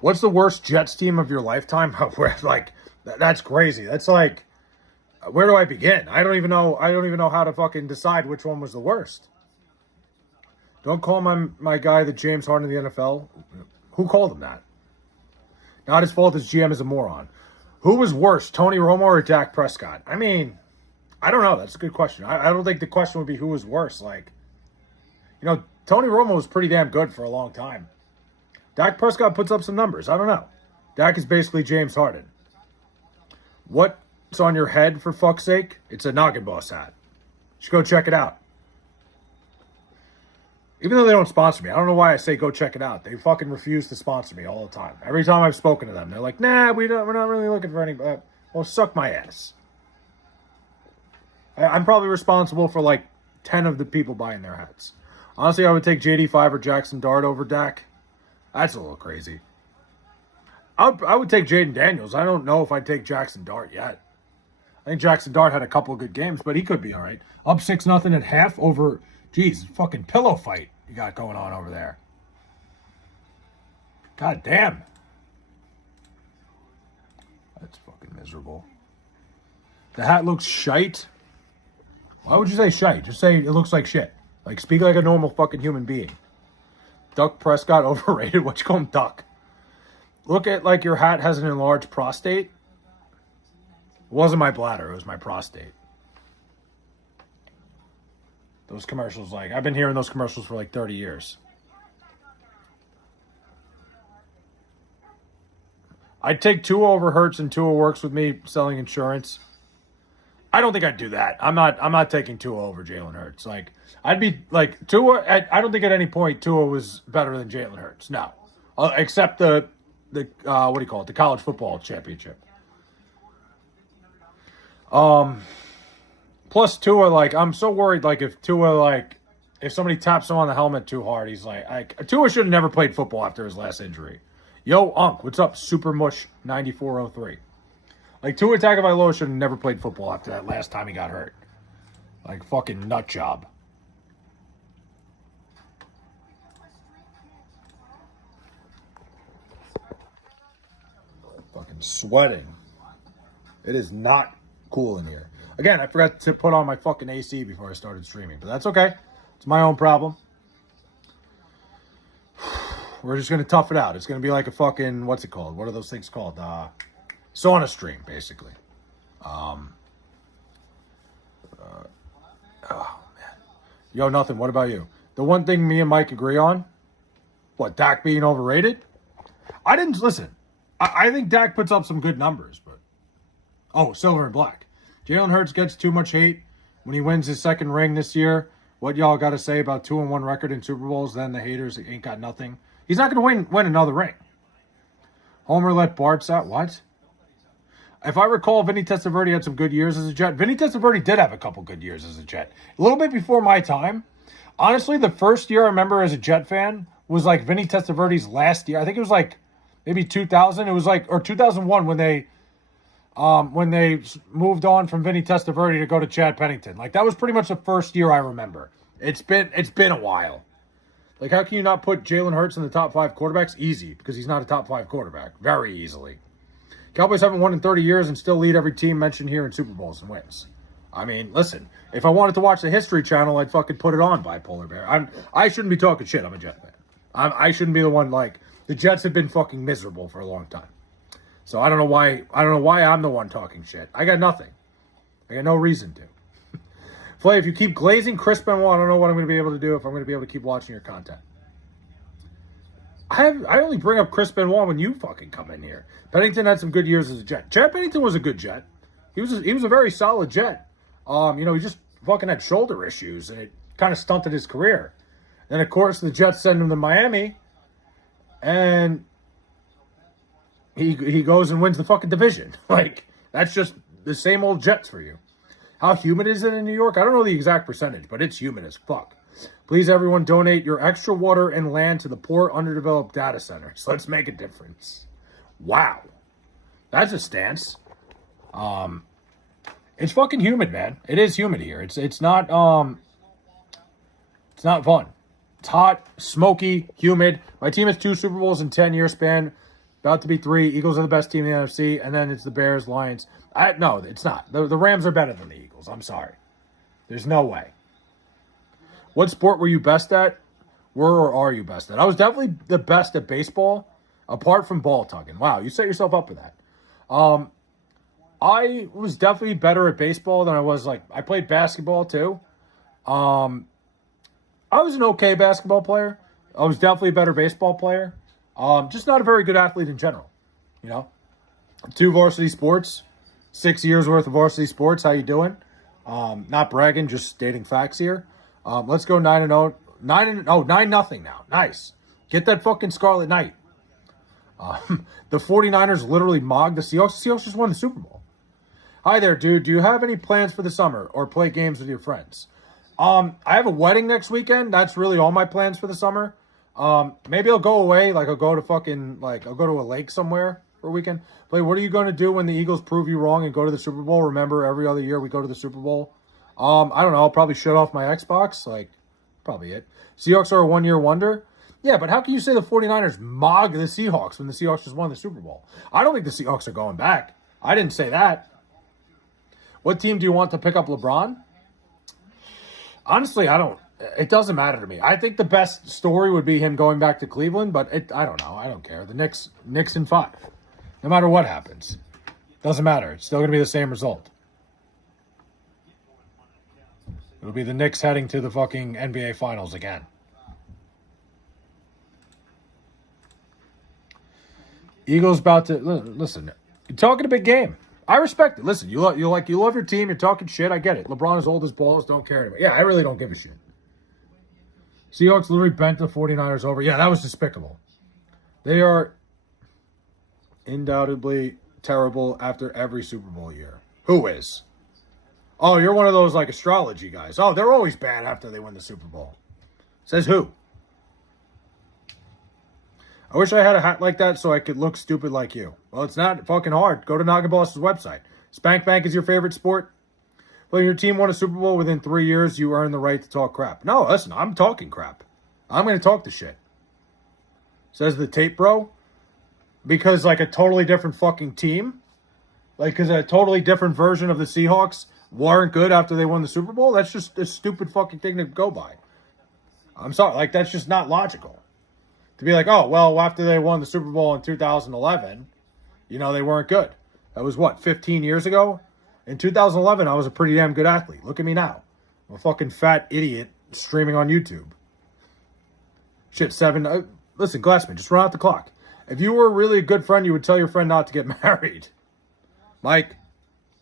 What's the worst Jets team of your lifetime? Like, that's crazy. That's like, where do I begin? I don't even know how to fucking decide which one was the worst. Don't call my guy the James Harden of the NFL. Who called him that? Not his fault. His GM is a moron. Who was worse, Tony Romo or Dak Prescott? I mean, I don't know. That's a good question. I don't think the question would be who was worse. Like, Tony Romo was pretty damn good for a long time. Dak Prescott puts up some numbers. I don't know. Dak is basically James Harden. What's on your head, for fuck's sake? It's a Noggin Boss hat. You should go check it out. Even though they don't sponsor me, I don't know why I say go check it out. They fucking refuse to sponsor me all the time. Every time I've spoken to them, they're like, nah, we're not really looking for any... well, suck my ass. I'm probably responsible for like 10 of the people buying their hats. Honestly, I would take JD5 or Jackson Dart over Dak. That's a little crazy. I would take Jaden Daniels. I don't know if I'd take Jackson Dart yet. I think Jackson Dart had a couple of good games, but he could be all right. Up 6-0 at half over, geez, fucking pillow fight you got going on over there. God damn. That's fucking miserable. The hat looks shite. Why would you say shite? Just say it looks like shit. Like, speak like a normal fucking human being. Duck Prescott overrated. What you call him, Duck? Look at like your hat has an enlarged prostate. It wasn't my bladder. It was my prostate. Those commercials, like, I've been hearing those commercials for like 30 years. I'd take Tua over Hurts, and Tua works with me selling insurance. I don't think I'd do that. I'm not taking Tua over Jalen Hurts. Like I'd be like Tua. I don't think at any point Tua was better than Jalen Hurts. No, except the what do you call it? The college football championship. Plus Tua, like I'm so worried. Like if Tua, like if somebody taps him on the helmet too hard, he's like Tua should have never played football after his last injury. Yo, Unc, what's up? Super Mush 9403. Like Tua Tagovailoa should have never played football after that last time he got hurt. Like fucking nut job. Fucking sweating. It is not cool in here. Again, I forgot to put on my fucking AC before I started streaming, but that's okay. It's my own problem. We're just going to tough it out. It's going to be like a fucking, what's it called? What are those things called? Sauna stream, basically. Oh, man. Yo, nothing. What about you? The one thing me and Mike agree on? What, Dak being overrated? I didn't, listen. I think Dak puts up some good numbers, but. Oh, silver and black. Jalen Hurts gets too much hate when he wins his second ring this year. What y'all got to say about 2-1 record in Super Bowls? Then the haters ain't got nothing. He's not going to win another ring. Homer let Bart out. What? If I recall, Vinny Testaverde had some good years as a Jet. Vinny Testaverde did have a couple good years as a Jet. A little bit before my time. Honestly, the first year I remember as a Jet fan was like Vinny Testaverde's last year. I think it was like maybe 2000. It was like, or 2001 when they moved on from Vinny Testaverde to go to Chad Pennington. Like that was pretty much the first year I remember. It's been a while. Like how can you not put Jalen Hurts in the top 5 quarterbacks? Easy, because he's not a top 5 quarterback. Very easily. Cowboys haven't won in 30 years and still lead every team mentioned here in Super Bowls and wins. I mean, listen, if I wanted to watch the History Channel, I'd fucking put it on, Bipolar Bear. I shouldn't be talking shit. I'm a Jet fan. I shouldn't be the one, like, the Jets have been fucking miserable for a long time. So I don't know why I'm the one talking shit. I got nothing. I got no reason to. Flay, if you keep glazing Chris Benoit, I don't know what I'm going to be able to do if I'm going to be able to keep watching your content. I only bring up Chris Benoit when you fucking come in here. Pennington had some good years as a Jet. Chad Pennington was a good Jet. He was a very solid Jet. He just fucking had shoulder issues, and it kind of stunted his career. Then, of course, the Jets send him to Miami, and he goes and wins the fucking division. Like, that's just the same old Jets for you. How humid is it in New York? I don't know the exact percentage, but it's humid as fuck. Please, everyone, donate your extra water and land to the poor, underdeveloped data centers. Let's make a difference. Wow. That's a stance. It's fucking humid, man. It is humid here. It's not fun. It's hot, smoky, humid. My team has 2 Super Bowls in 10-year span. About to be 3. Eagles are the best team in the NFC, and then it's the Bears, Lions. No, it's not. The Rams are better than the Eagles. I'm sorry. There's no way. What sport were you best at? Were or are you best at? I was definitely the best at baseball, apart from ball tugging. Wow, you set yourself up for that. I was definitely better at baseball than I was, I played basketball too. I was an okay basketball player. I was definitely a better baseball player. Just not a very good athlete in general. 2 varsity sports, 6 years worth of varsity sports. How you doing? Not bragging, just stating facts here. Let's go 9-0. 9-0 now. Nice. Get that fucking Scarlet Knight. The 49ers literally mogged the Seahawks. The Seahawks just won the Super Bowl. Hi there, dude. Do you have any plans for the summer or play games with your friends? I have a wedding next weekend. That's really all my plans for the summer. Maybe I'll go away. I'll go to I'll go to a lake somewhere for a weekend. But what are you going to do when the Eagles prove you wrong and go to the Super Bowl? Remember, every other year we go to the Super Bowl. I don't know. I'll probably shut off my Xbox. Probably it. Seahawks are a one-year wonder. Yeah, but how can you say the 49ers mogged the Seahawks when the Seahawks just won the Super Bowl? I don't think the Seahawks are going back. I didn't say that. What team do you want to pick up LeBron? Honestly, I don't. It doesn't matter to me. I think the best story would be him going back to Cleveland, but I don't know. I don't care. The Knicks in 5. No matter what happens. Doesn't matter. It's still going to be the same result. It'll be the Knicks heading to the fucking NBA Finals again. Eagles about to... Listen, you're talking a big game. I respect it. Listen, you love your team. You're talking shit. I get it. LeBron is old as balls. Don't care anymore. Yeah, I really don't give a shit. Seahawks literally bent the 49ers over. Yeah, that was despicable. They are undoubtedly terrible after every Super Bowl year. Who is? Oh, you're one of those like astrology guys. Oh, they're always bad after they win the Super Bowl. Says who? I wish I had a hat like that so I could look stupid like you. Well, it's not fucking hard. Go to Noggin Boss's website. Spank Bank is your favorite sport? When your team won a Super Bowl within 3 years, you earn the right to talk crap. No, listen, I'm talking crap. I'm going to talk the shit. Says the tape bro. Because, like, a totally different fucking team. Like, because a totally different version of the Seahawks weren't good after they won the Super Bowl. That's just a stupid fucking thing to go by. I'm sorry. Like, that's just not logical. To be like, oh, well, after they won the Super Bowl in 2011, they weren't good. That was, 15 years ago? In 2011, I was a pretty damn good athlete. Look at me now. I'm a fucking fat idiot streaming on YouTube. Shit, 7. Listen, Glassman, just run out the clock. If you were really a good friend, you would tell your friend not to get married. Mike,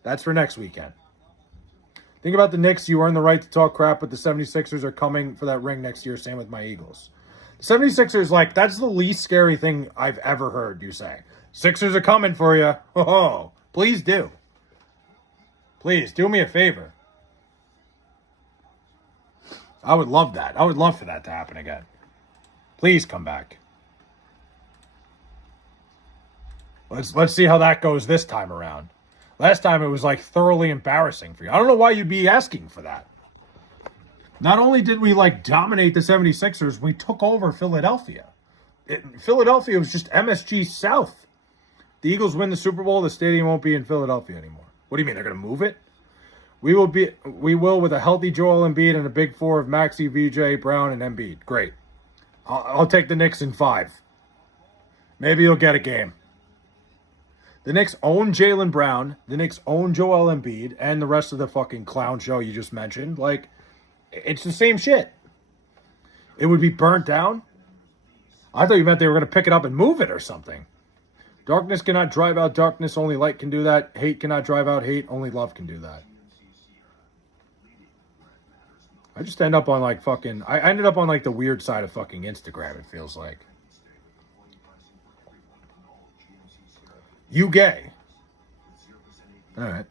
that's for next weekend. Think about the Knicks. You earn the right to talk crap, but the 76ers are coming for that ring next year. Same with my Eagles. 76ers, that's the least scary thing I've ever heard you say. Sixers are coming for you. Oh, please do. Please, do me a favor. I would love that. I would love for that to happen again. Please come back. Let's see how that goes this time around. Last time it was thoroughly embarrassing for you. I don't know why you'd be asking for that. Not only did we dominate the 76ers, we took over Philadelphia. Philadelphia was just MSG South. The Eagles win the Super Bowl, the stadium won't be in Philadelphia anymore. What do you mean, they're going to move it? We will with a healthy Joel Embiid and a big four of Maxey, VJ, Brown, and Embiid. Great. I'll take the Knicks in 5. Maybe you'll get a game. The Knicks own Jaylen Brown. The Knicks own Joel Embiid and the rest of the fucking clown show you just mentioned. It's the same shit. It would be burnt down. I thought you meant they were going to pick it up and move it or something. Darkness cannot drive out darkness. Only light can do that. Hate cannot drive out hate. Only love can do that. I just end up on I ended up on the weird side of fucking Instagram, it feels like. You gay. All right.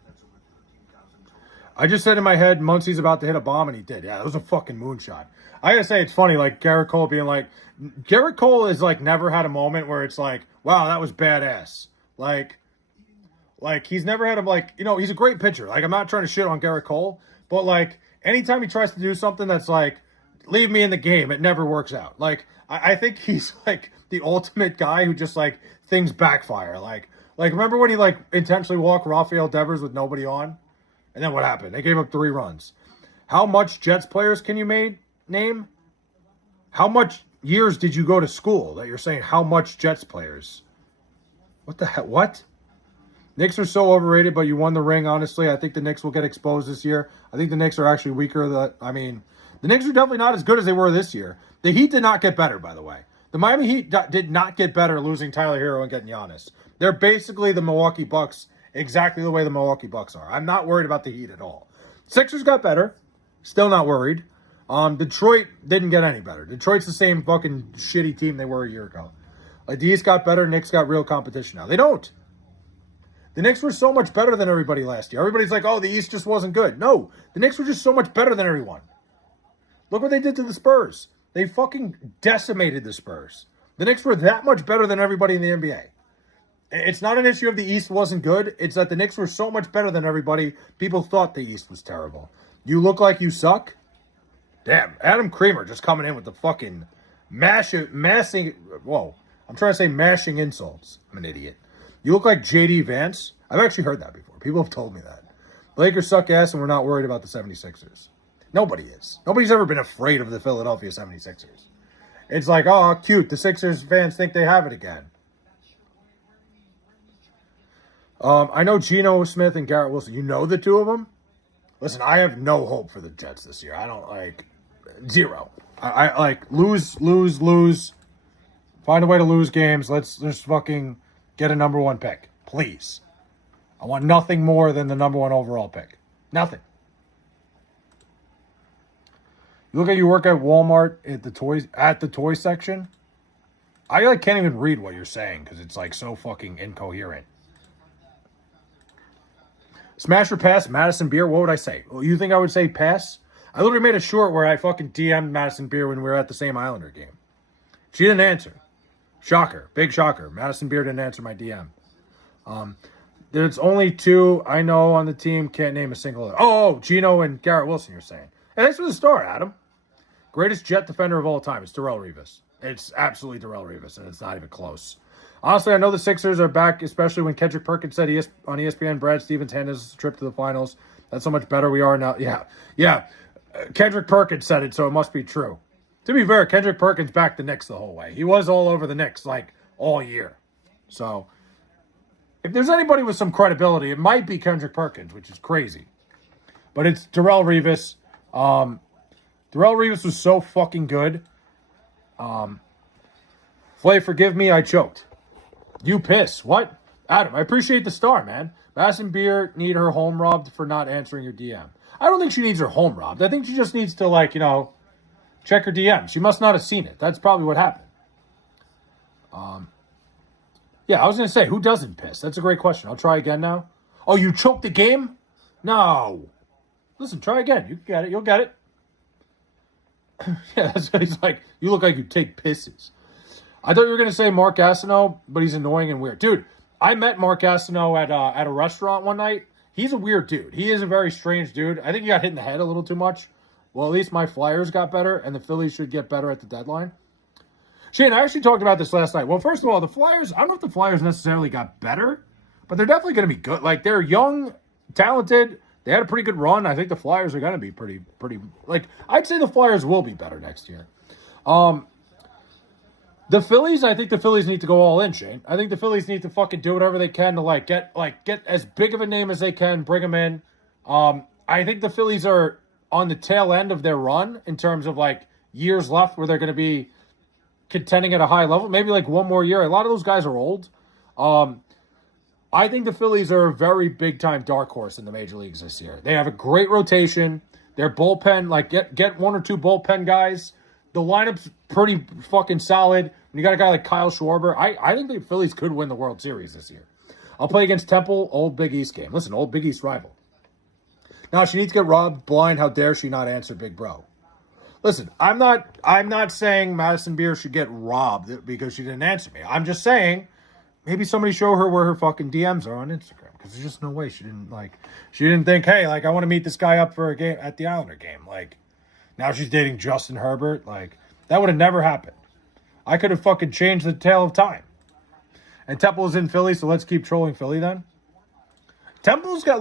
I just said in my head, Muncie's about to hit a bomb, and he did. Yeah, it was a fucking moonshot. I gotta say, it's funny, Garrett Cole being Garrett Cole has, never had a moment where it's wow, that was badass. He's never had he's a great pitcher. I'm not trying to shit on Garrett Cole, but, anytime he tries to do something that's leave me in the game, it never works out. I think he's, the ultimate guy who just, things backfire. Remember when he, intentionally walked Rafael Devers with nobody on? And then what happened? They gave up 3 runs. How much Jets players can you name? How much years did you go to school that you're saying how much Jets players? What the hell? What? Knicks are so overrated, but you won the ring, honestly. I think the Knicks will get exposed this year. I think the Knicks are actually weaker. The Knicks are definitely not as good as they were this year. The Heat did not get better, by the way. The Miami Heat did not get better losing Tyler Hero and getting Giannis. They're basically the Milwaukee Bucks, exactly the way the Milwaukee Bucks are. I'm not worried about the Heat at all. Sixers got better. Still not worried. Detroit didn't get any better. Detroit's the same fucking shitty team they were a year ago. The East got better. Knicks got real competition now. They don't. The Knicks were so much better than everybody last year. Everybody's oh, the East just wasn't good. No, the Knicks were just so much better than everyone. Look what they did to the Spurs. They fucking decimated the Spurs. The Knicks were that much better than everybody in the NBA. It's not an issue of the East wasn't good. It's that the Knicks were so much better than everybody. People thought the East was terrible. You look you suck? Damn, Adam Creamer just coming in with the fucking mashing. Whoa, I'm trying to say mashing insults. I'm an idiot. You look like J.D. Vance. I've actually heard that before. People have told me that. The Lakers suck ass and we're not worried about the 76ers. Nobody is. Nobody's ever been afraid of the Philadelphia 76ers. It's oh, cute. The Sixers fans think they have it again. I know Geno Smith and Garrett Wilson. You know the two of them? Listen, I have no hope for the Jets this year. I don't zero. I lose. Find a way to lose games. Let's just fucking get a number 1 pick. Please. I want nothing more than the number 1 overall pick. Nothing. You look at you work at Walmart at the toy section. I like can't even read what you're saying because it's like so fucking incoherent. Smash or pass, Madison Beer? What would I say? Well, you think I would say pass? I literally made a short where I fucking DM'd Madison Beer when we were at the same Islander game. She didn't answer. Shocker. Big shocker. Madison Beer didn't answer my DM. There's only 2 I know on the team. Can't name a single other. Oh, Gino and Garrett Wilson, you're saying. Hey, thanks for the star, Adam. Greatest Jet defender of all time. It's Darrelle Revis. It's absolutely Darrelle Revis, and it's not even close. Honestly, I know the Sixers are back, especially when Kendrick Perkins said on ESPN, Brad Stevens handed us a trip to the finals. That's how much better we are now. Yeah. Kendrick Perkins said it, so it must be true. To be fair, Kendrick Perkins backed the Knicks the whole way. He was all over the Knicks, like, all year. So, if there's anybody with some credibility, it might be Kendrick Perkins, which is crazy. But it's Darrelle Revis. Darrelle Revis was so fucking good. Flay, forgive me, I choked. You piss. What? Adam, I appreciate the star, man. Madison Beer need her home robbed for not answering your DM. I don't think she needs her home robbed. I think she just needs to, check her DM. She must not have seen it. That's probably what happened. Yeah, I was going to say, who doesn't piss? That's a great question. I'll try again now. Oh, you choked the game? No. Listen, try again. You can get it. You'll get it. Yeah, that's what he's like. You look like you take pisses. I thought you were going to say Mark Gastineau, but he's annoying and weird. Dude, I met Mark Gastineau at a restaurant one night. He's a weird dude. He is a very strange dude. I think he got hit in the head a little too much. Well, at least my Flyers got better, and the Phillies should get better at the deadline. Shane, I actually talked about this last night. Well, first of all, the Flyers, I don't know if the Flyers necessarily got better, but they're definitely going to be good. Like, they're young, talented. They had a pretty good run. I think the Flyers are going to be pretty, I'd say the Flyers will be better next year. The Phillies, I think the Phillies need to go all in, Shane. I think the Phillies need to fucking do whatever they can to, get as big of a name as they can, bring them in. I think the Phillies are on the tail end of their run in terms of, years left where they're going to be contending at a high level. Maybe, one more year. A lot of those guys are old. I think the Phillies are a very big-time dark horse in the major leagues this year. They have a great rotation. Their bullpen, get 1 or 2 bullpen guys. The lineup's pretty fucking solid. When you got a guy like Kyle Schwarber, I think the Phillies could win the World Series this year. I'll play against Temple, old Big East game. Listen, old Big East rival. Now, she needs to get robbed blind. How dare she not answer Big Bro? Listen, I'm not saying Madison Beer should get robbed because she didn't answer me. I'm just saying maybe somebody show her where her fucking DMs are on Instagram, because there's just no way she didn't think, hey, I want to meet this guy up for a game at the Islander game. Now she's dating Justin Herbert. That would have never happened. I could have fucking changed the tale of time. And Temple is in Philly, so let's keep trolling Philly then. Temple's got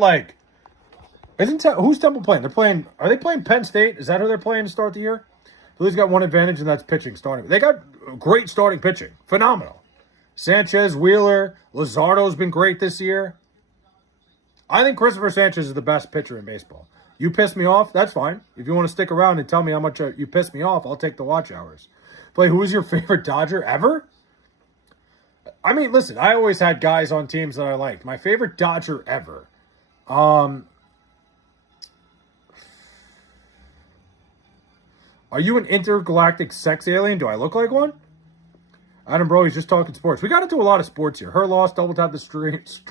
who's Temple playing? Are they playing Penn State? Is that who they're playing to start the year? Philly's got one advantage, and that's pitching starting. They got great starting pitching. Phenomenal. Sanchez, Wheeler, Luzardo's been great this year. I think Christopher Sanchez is the best pitcher in baseball. You piss me off, that's fine. If you want to stick around and tell me how much you piss me off, I'll take the watch hours. But who is your favorite Dodger ever? I mean, listen, I always had guys on teams that I liked. My favorite Dodger ever. Are you an intergalactic sex alien? Do I look like one? Adam Bro, he's just talking sports. We got into a lot of sports here. Her loss, double tap the streets.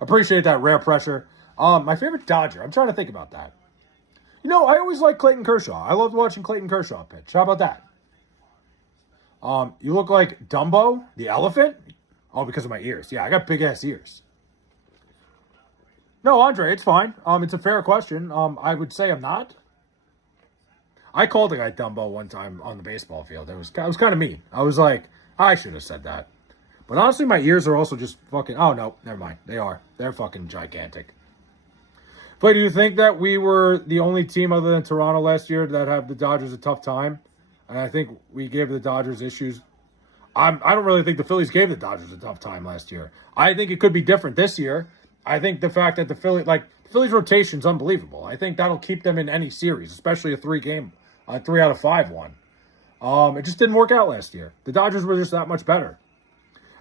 Appreciate that rare pressure. My favorite Dodger. I'm trying to think about that. I always liked Clayton Kershaw. I loved watching Clayton Kershaw pitch. How about that? You look like Dumbo, the elephant. Oh, because of my ears. Yeah, I got big-ass ears. No, Andre, it's fine. It's a fair question. I would say I'm not. I called a guy Dumbo one time on the baseball field. It was kind of mean. I was like, I should have said that. But honestly, my ears are also just fucking... Oh, no, never mind. They are. They're fucking gigantic. But do you think that we were the only team other than Toronto last year that have the Dodgers a tough time? And I think we gave the Dodgers issues. I don't really think the Phillies gave the Dodgers a tough time last year. I think it could be different this year. I think the fact that the Phillies rotation is unbelievable. I think that'll keep them in any series, especially a 3 out of 5 one. It just didn't work out last year. The Dodgers were just that much better.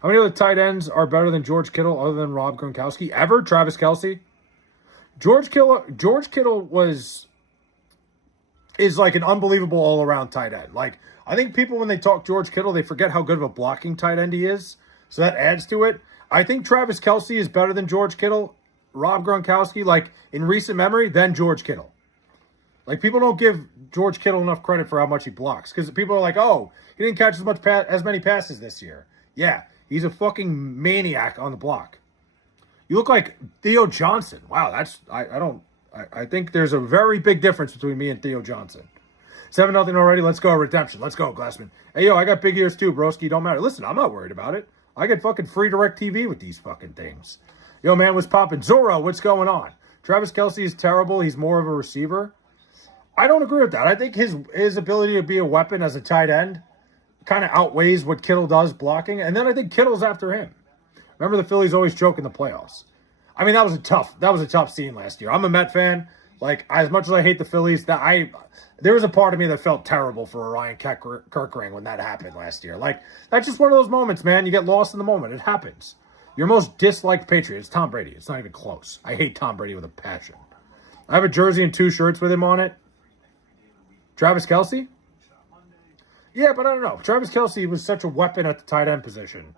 How many other tight ends are better than George Kittle other than Rob Gronkowski? Ever? Travis Kelce? George Kittle is like an unbelievable all-around tight end. Like, I think people, when they talk George Kittle, they forget how good of a blocking tight end he is. So that adds to it. I think Travis Kelce is better than George Kittle, Rob Gronkowski, like, in recent memory, than George Kittle. Like, people don't give George Kittle enough credit for how much he blocks. Because people are like, oh, he didn't catch as many passes this year. Yeah, he's a fucking maniac on the block. You look like Theo Johnson. Wow, I think there's a very big difference between me and Theo Johnson. 7-0 already. Let's go. Redemption. Let's go, Glassman. Hey, yo, I got big ears too, broski. Don't matter. Listen, I'm not worried about it. I get fucking free direct TV with these fucking things. Yo, man, what's popping? Zorro, what's going on? Travis Kelce is terrible. He's more of a receiver. I don't agree with that. I think his ability to be a weapon as a tight end kind of outweighs what Kittle does blocking. And then I think Kittle's after him. Remember, the Phillies always choke in the playoffs. I mean, that was a tough scene last year. I'm a Met fan. Like, as much as I hate the Phillies, there was a part of me that felt terrible for Ryan Kerkering when that happened last year. Like, that's just one of those moments, man. You get lost in the moment. It happens. Your most disliked Patriot is Tom Brady. It's not even close. I hate Tom Brady with a passion. I have a jersey and 2 shirts with him on it. Travis Kelce? Yeah, but I don't know. Travis Kelce was such a weapon at the tight end position.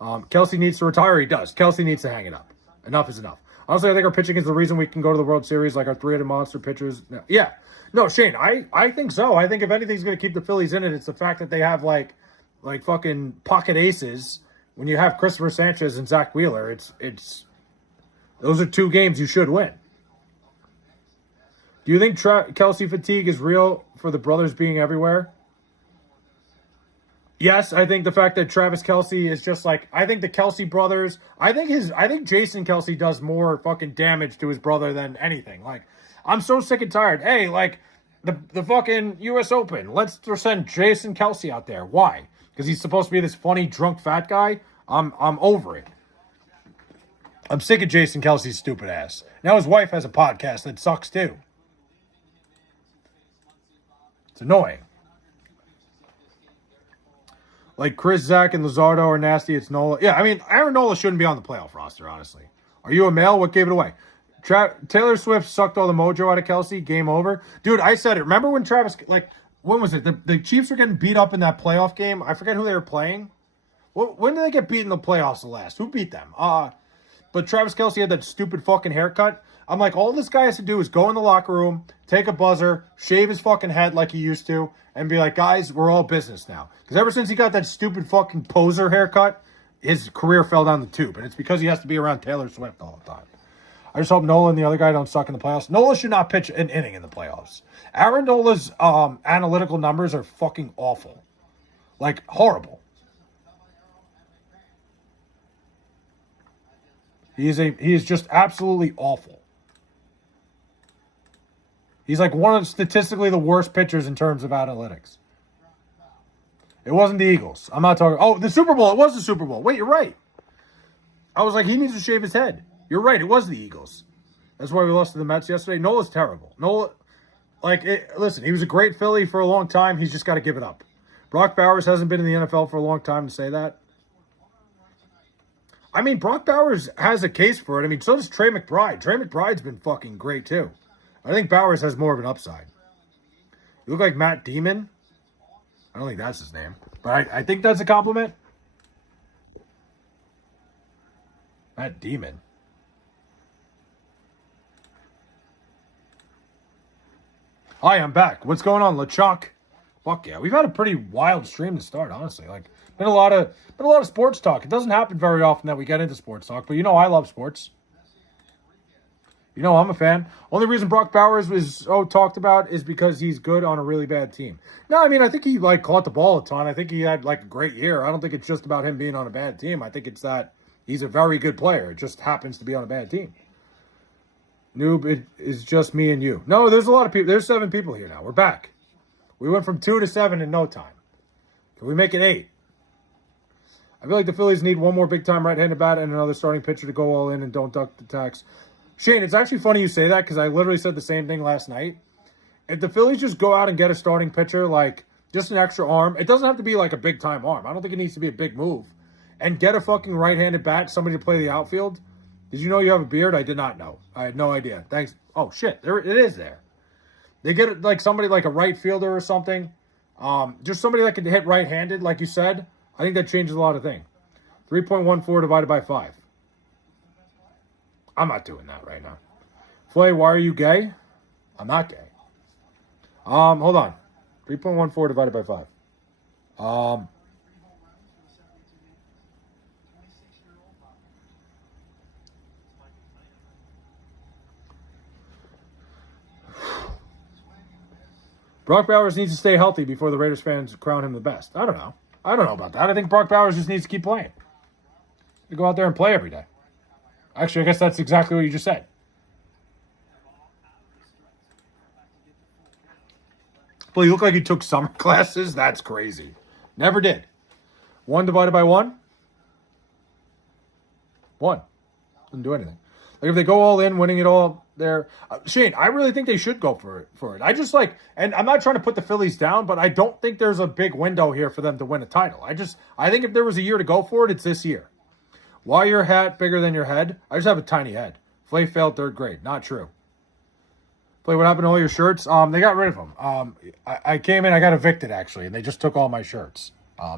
Kelce needs to retire. He does. Kelce needs to hang it up. Enough is enough. Honestly, I think our pitching is the reason we can go to the World Series, like our 3-headed monster pitchers. Yeah. No, Shane, I think so. I think if anything's going to keep the Phillies in it, it's the fact that they have, like fucking pocket aces. When you have Christopher Sanchez and Zach Wheeler, it's those are 2 games you should win. Do you think Kelce fatigue is real for the brothers being everywhere? Yes, I think the fact that Travis Kelce is just like, I think the Kelce brothers, I think Jason Kelce does more fucking damage to his brother than anything. Like, I'm so sick and tired. Hey, like, the fucking U.S. Open, let's send Jason Kelce out there. Why? Because he's supposed to be this funny, drunk, fat guy? I'm over it. I'm sick of Jason Kelce's stupid ass. Now his wife has a podcast that sucks too. It's annoying. Like Chris, Zach, and Luzardo are nasty. It's Nola. Yeah, I mean, Aaron Nola shouldn't be on the playoff roster, honestly. Are you a male? What gave it away? Taylor Swift sucked all the mojo out of Kelce. Game over. Dude, I said it. Remember when when was it? The Chiefs were getting beat up in that playoff game. I forget who they were playing. When did they get beat in the playoffs the last? Who beat them? But Travis Kelce had that stupid fucking haircut. I'm like, all this guy has to do is go in the locker room, take a buzzer, shave his fucking head like he used to, and be like, guys, we're all business now. Because ever since he got that stupid fucking poser haircut, his career fell down the tube. And it's because he has to be around Taylor Swift all the time. I just hope Nola and the other guy don't suck in the playoffs. Nola should not pitch an inning in the playoffs. Aaron Nola's analytical numbers are fucking awful. Like, horrible. He is just absolutely awful. He's like one of statistically the worst pitchers in terms of analytics. It wasn't the Eagles. I'm not talking. Oh, the Super Bowl. It was the Super Bowl. Wait, you're right. I was like, he needs to shave his head. You're right. It was the Eagles. That's why we lost to the Mets yesterday. Nola's terrible. Nola, listen, he was a great Philly for a long time. He's just got to give it up. Brock Bowers hasn't been in the NFL for a long time to say that. I mean, Brock Bowers has a case for it. I mean, so does Trey McBride. Trey McBride's been fucking great, too. I think Bowers has more of an upside. You look like Matt Damon. I don't think that's his name. But I think that's a compliment. Matt Damon. Hi, I'm back. What's going on, LeChuck? Fuck yeah. We've had a pretty wild stream to start, honestly. Like, been a lot of sports talk. It doesn't happen very often that we get into sports talk, but you know I love sports. You know I'm a fan. Only reason Brock Bowers was so talked about is because he's good on a really bad team. No, I mean, I think he, caught the ball a ton. I think he had, a great year. I don't think it's just about him being on a bad team. I think it's that he's a very good player. It just happens to be on a bad team. Noob, it is just me and you. No, there's a lot of people. There's 7 people here now. We're back. We went from 2 to 7 in no time. Can we make it 8? I feel like the Phillies need one more big-time right-handed bat and another starting pitcher to go all in and don't duck the tax. Shane, it's actually funny you say that because I literally said the same thing last night. If the Phillies just go out and get a starting pitcher, just an extra arm, it doesn't have to be a big-time arm. I don't think it needs to be a big move. and get a fucking right-handed bat, somebody to play the outfield. Did you know you have a beard? I did not know. I had no idea. Thanks. Oh, shit. There it is there. They get like somebody like a right fielder or something. Just somebody that can hit right-handed, like you said. I think that changes a lot of things. 3.14 divided by 5. I'm not doing that right now. Flay, why are you gay? I'm not gay. Hold on. 3.14 divided by 5. Brock Bowers needs to stay healthy before the Raiders fans crown him the best. I don't know. I don't know about that. I think Brock Bowers just needs to keep playing. You go out there and play every day. Actually, I guess that's exactly what you just said. Well, you look like you took summer classes. That's crazy. Never did. 1 divided by 1? 1. Didn't do anything. Like if they go all in, winning it all there. Shane, I really think they should go for it. I just like, and I'm not trying to put the Phillies down, but I don't think there's a big window here for them to win a title. I think if there was a year to go for it, it's this year. Why your hat bigger than your head? I just have a tiny head. Flay failed 3rd grade. Not true. Flay, what happened to all your shirts? They got rid of them. I came in, I got evicted actually, and they just took all my shirts.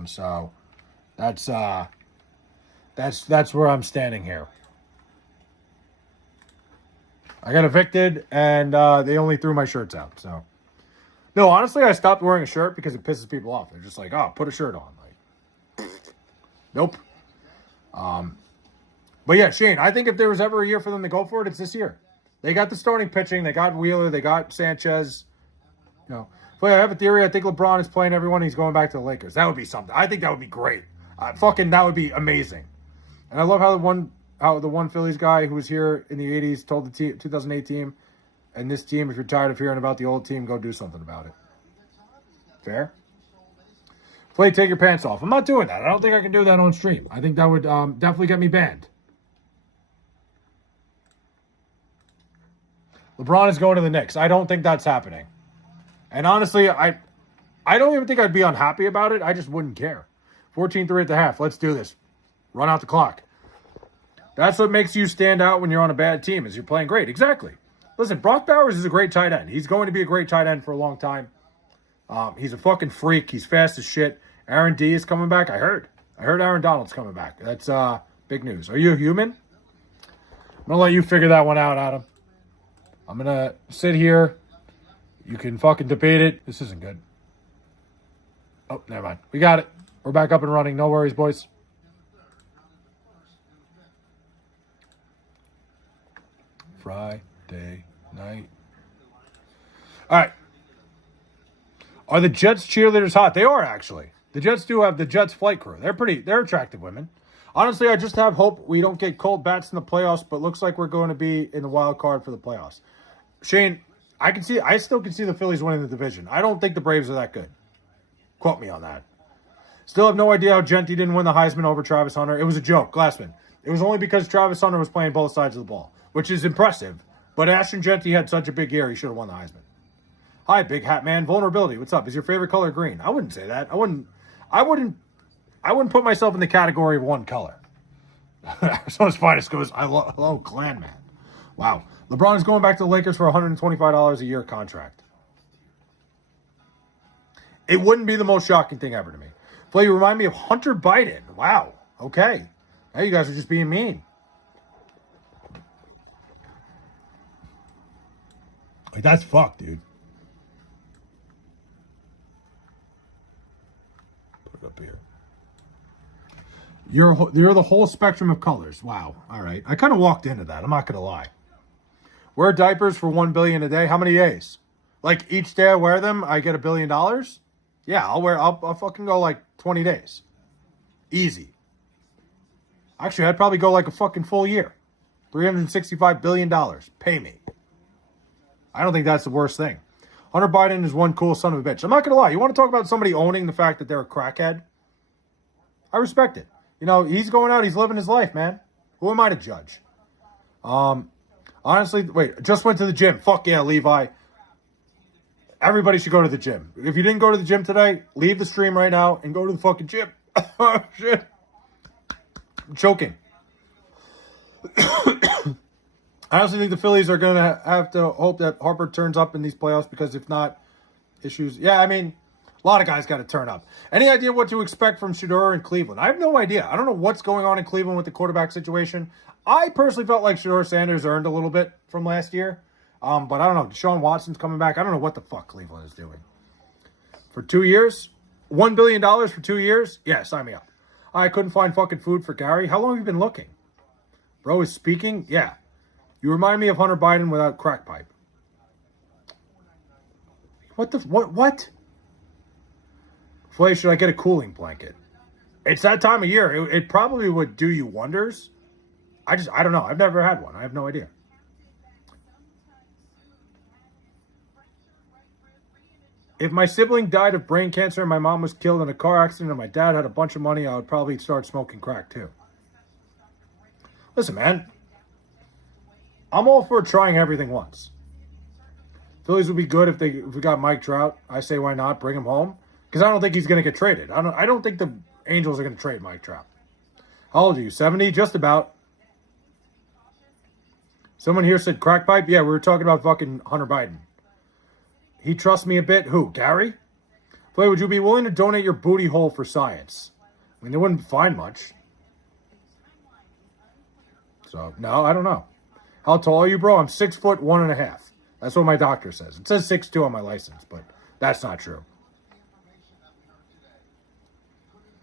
So that's where I'm standing here. I got evicted, and they only threw my shirts out. So, no, honestly, I stopped wearing a shirt because it pisses people off. They're just like, oh, put a shirt on. Like, nope. But yeah, Shane, I think if there was ever a year for them to go for it, it's this year. They got the starting pitching. They got Wheeler. They got Sanchez. But I have a theory. I think LeBron is playing everyone. He's going back to the Lakers. That would be something. I think that would be great. That would be amazing. And I love how the one Phillies guy who was here in the 80s told the 2008 team, and this team, if you're tired of hearing about the old team, go do something about it. Fair? Flay, take your pants off. I'm not doing that. I don't think I can do that on stream. I think that would definitely get me banned. LeBron is going to the Knicks. I don't think that's happening. And honestly, I don't even think I'd be unhappy about it. I just wouldn't care. 14-3 at the half. Let's do this. Run out the clock. That's what makes you stand out when you're on a bad team, is you're playing great. Exactly. Listen, Brock Bowers is a great tight end. He's going to be a great tight end for a long time. He's a fucking freak. He's fast as shit. Aaron D is coming back. I heard Aaron Donald's coming back. That's big news. Are you a human? I'm going to let you figure that one out, Adam. I'm going to sit here. You can fucking debate it. This isn't good. Oh, never mind. We got it. We're back up and running. No worries, boys. Friday night. All right. Are the Jets cheerleaders hot? They are, actually. The Jets do have the Jets flight crew. They're attractive women. Honestly, I just have hope we don't get cold bats in the playoffs, but looks like we're going to be in the wild card for the playoffs. Shane, I still can see the Phillies winning the division. I don't think the Braves are that good. Quote me on that. Still have no idea how Genty didn't win the Heisman over Travis Hunter. It was a joke, Glassman. It was only because Travis Hunter was playing both sides of the ball, which is impressive. But Ashton Genty had such a big year, he should have won the Heisman. Hi, big hat man. Vulnerability. What's up? Is your favorite color green? I wouldn't say that. I wouldn't put myself in the category of one color. Someone's finest goes, hello, Clan Man. Wow. LeBron's going back to the Lakers for $125 a year contract. It wouldn't be the most shocking thing ever to me. Flay, you remind me of Hunter Biden. Wow. Okay. Now you guys are just being mean. Like, that's fucked, dude. Put it up here. You're the whole spectrum of colors. Wow. All right. I kind of walked into that. I'm not going to lie. Wear diapers for $1 billion a day. How many days? Like each day I wear them, I get $1 billion? Yeah, I'll fucking go like 20 days. Easy. Actually, I'd probably go like a fucking full year. $365 billion. Pay me. I don't think that's the worst thing. Hunter Biden is one cool son of a bitch. I'm not going to lie. You want to talk about somebody owning the fact that they're a crackhead? I respect it. You know, he's going out. He's living his life, man. Who am I to judge? Honestly, wait. Just went to the gym. Fuck yeah, Levi. Everybody should go to the gym. If you didn't go to the gym today, leave the stream right now and go to the fucking gym. Oh, shit. choking. I honestly think the Phillies are going to have to hope that Harper turns up in these playoffs because if not, issues. Yeah, I mean, a lot of guys got to turn up. Any idea what to expect from Shedeur in Cleveland? I have no idea. I don't know what's going on in Cleveland with the quarterback situation. I personally felt like Shedeur Sanders earned a little bit from last year. But I don't know. Deshaun Watson's coming back. I don't know what the fuck Cleveland is doing. For 2 years? $1 billion for 2 years? Yeah, sign me up. I couldn't find fucking food for Gary. How long have you been looking? Bro is speaking? Yeah. You remind me of Hunter Biden without crack pipe. What? Flay, should I get a cooling blanket? It's that time of year. It probably would do you wonders. I don't know. I've never had one. I have no idea. If my sibling died of brain cancer and my mom was killed in a car accident and my dad had a bunch of money, I would probably start smoking crack too. Listen, man. I'm all for trying everything once. Phillies would be good if we got Mike Trout. I say why not? Bring him home. Because I don't think he's going to get traded. I don't think the Angels are going to trade Mike Trout. How old are you? 70? Just about. Someone here said crack pipe. Yeah, we were talking about fucking Hunter Biden. He trusts me a bit. Who? Gary? Play, would you be willing to donate your booty hole for science? I mean, they wouldn't find much. So, no, I don't know. How tall are you, bro? I'm 6'1.5". That's what my doctor says. It says 6'2" on my license, but that's not true.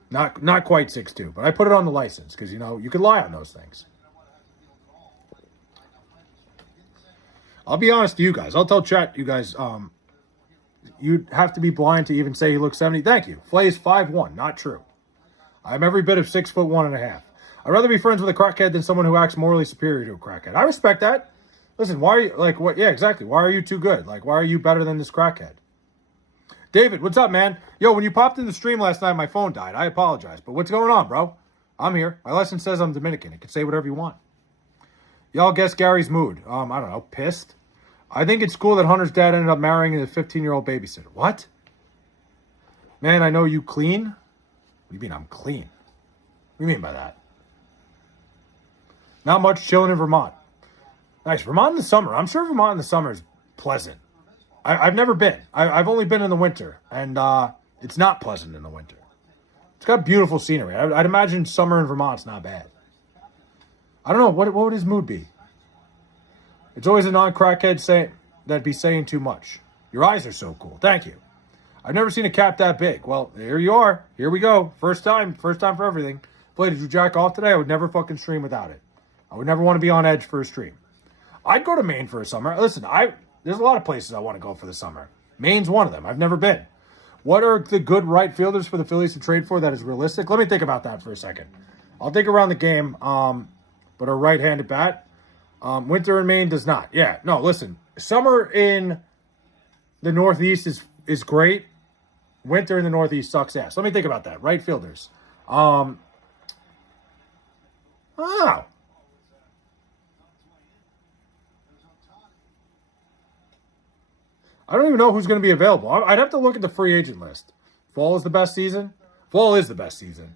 Not quite 6'2", but I put it on the license because, you know, you can lie on those things. I'll be honest to you guys. I'll tell chat, you guys, you'd have to be blind to even say he looks 70. Thank you. Flay is 5'1", not true. I'm every bit of 6'1.5". I'd rather be friends with a crackhead than someone who acts morally superior to a crackhead. I respect that. Listen, why are you, like, what? Yeah, exactly. Why are you too good? Like, why are you better than this crackhead? David, what's up, man? Yo, when you popped in the stream last night, my phone died. I apologize. But what's going on, bro? I'm here. My license says I'm Dominican. It can say whatever you want. Y'all guess Gary's mood. I don't know. Pissed? I think it's cool that Hunter's dad ended up marrying a 15-year-old babysitter. What? Man, I know you clean? What do you mean I'm clean? What do you mean by that? Not much, chilling in Vermont. Nice. Vermont in the summer. I'm sure Vermont in the summer is pleasant. I've never been. I've only been in the winter, and it's not pleasant in the winter. It's got beautiful scenery. I'd imagine summer in Vermont's not bad. I don't know. What would his mood be? It's always a non-crackhead that'd be saying too much. Your eyes are so cool. Thank you. I've never seen a cap that big. Well, here you are. Here we go. First time for everything. Boy, did you jack off today? I would never fucking stream without it. I would never want to be on edge for a stream. I'd go to Maine for a summer. Listen, there's a lot of places I want to go for the summer. Maine's one of them. I've never been. What are the good right fielders for the Phillies to trade for that is realistic? Let me think about that for a second. I'll think around the game, but a right-handed bat. Winter in Maine does not. Yeah, no, listen. Summer in the Northeast is great. Winter in the Northeast sucks ass. Let me think about that. Right fielders. Oh. I don't even know who's going to be available. I'd have to look at the free agent list. Fall is the best season? Fall is the best season.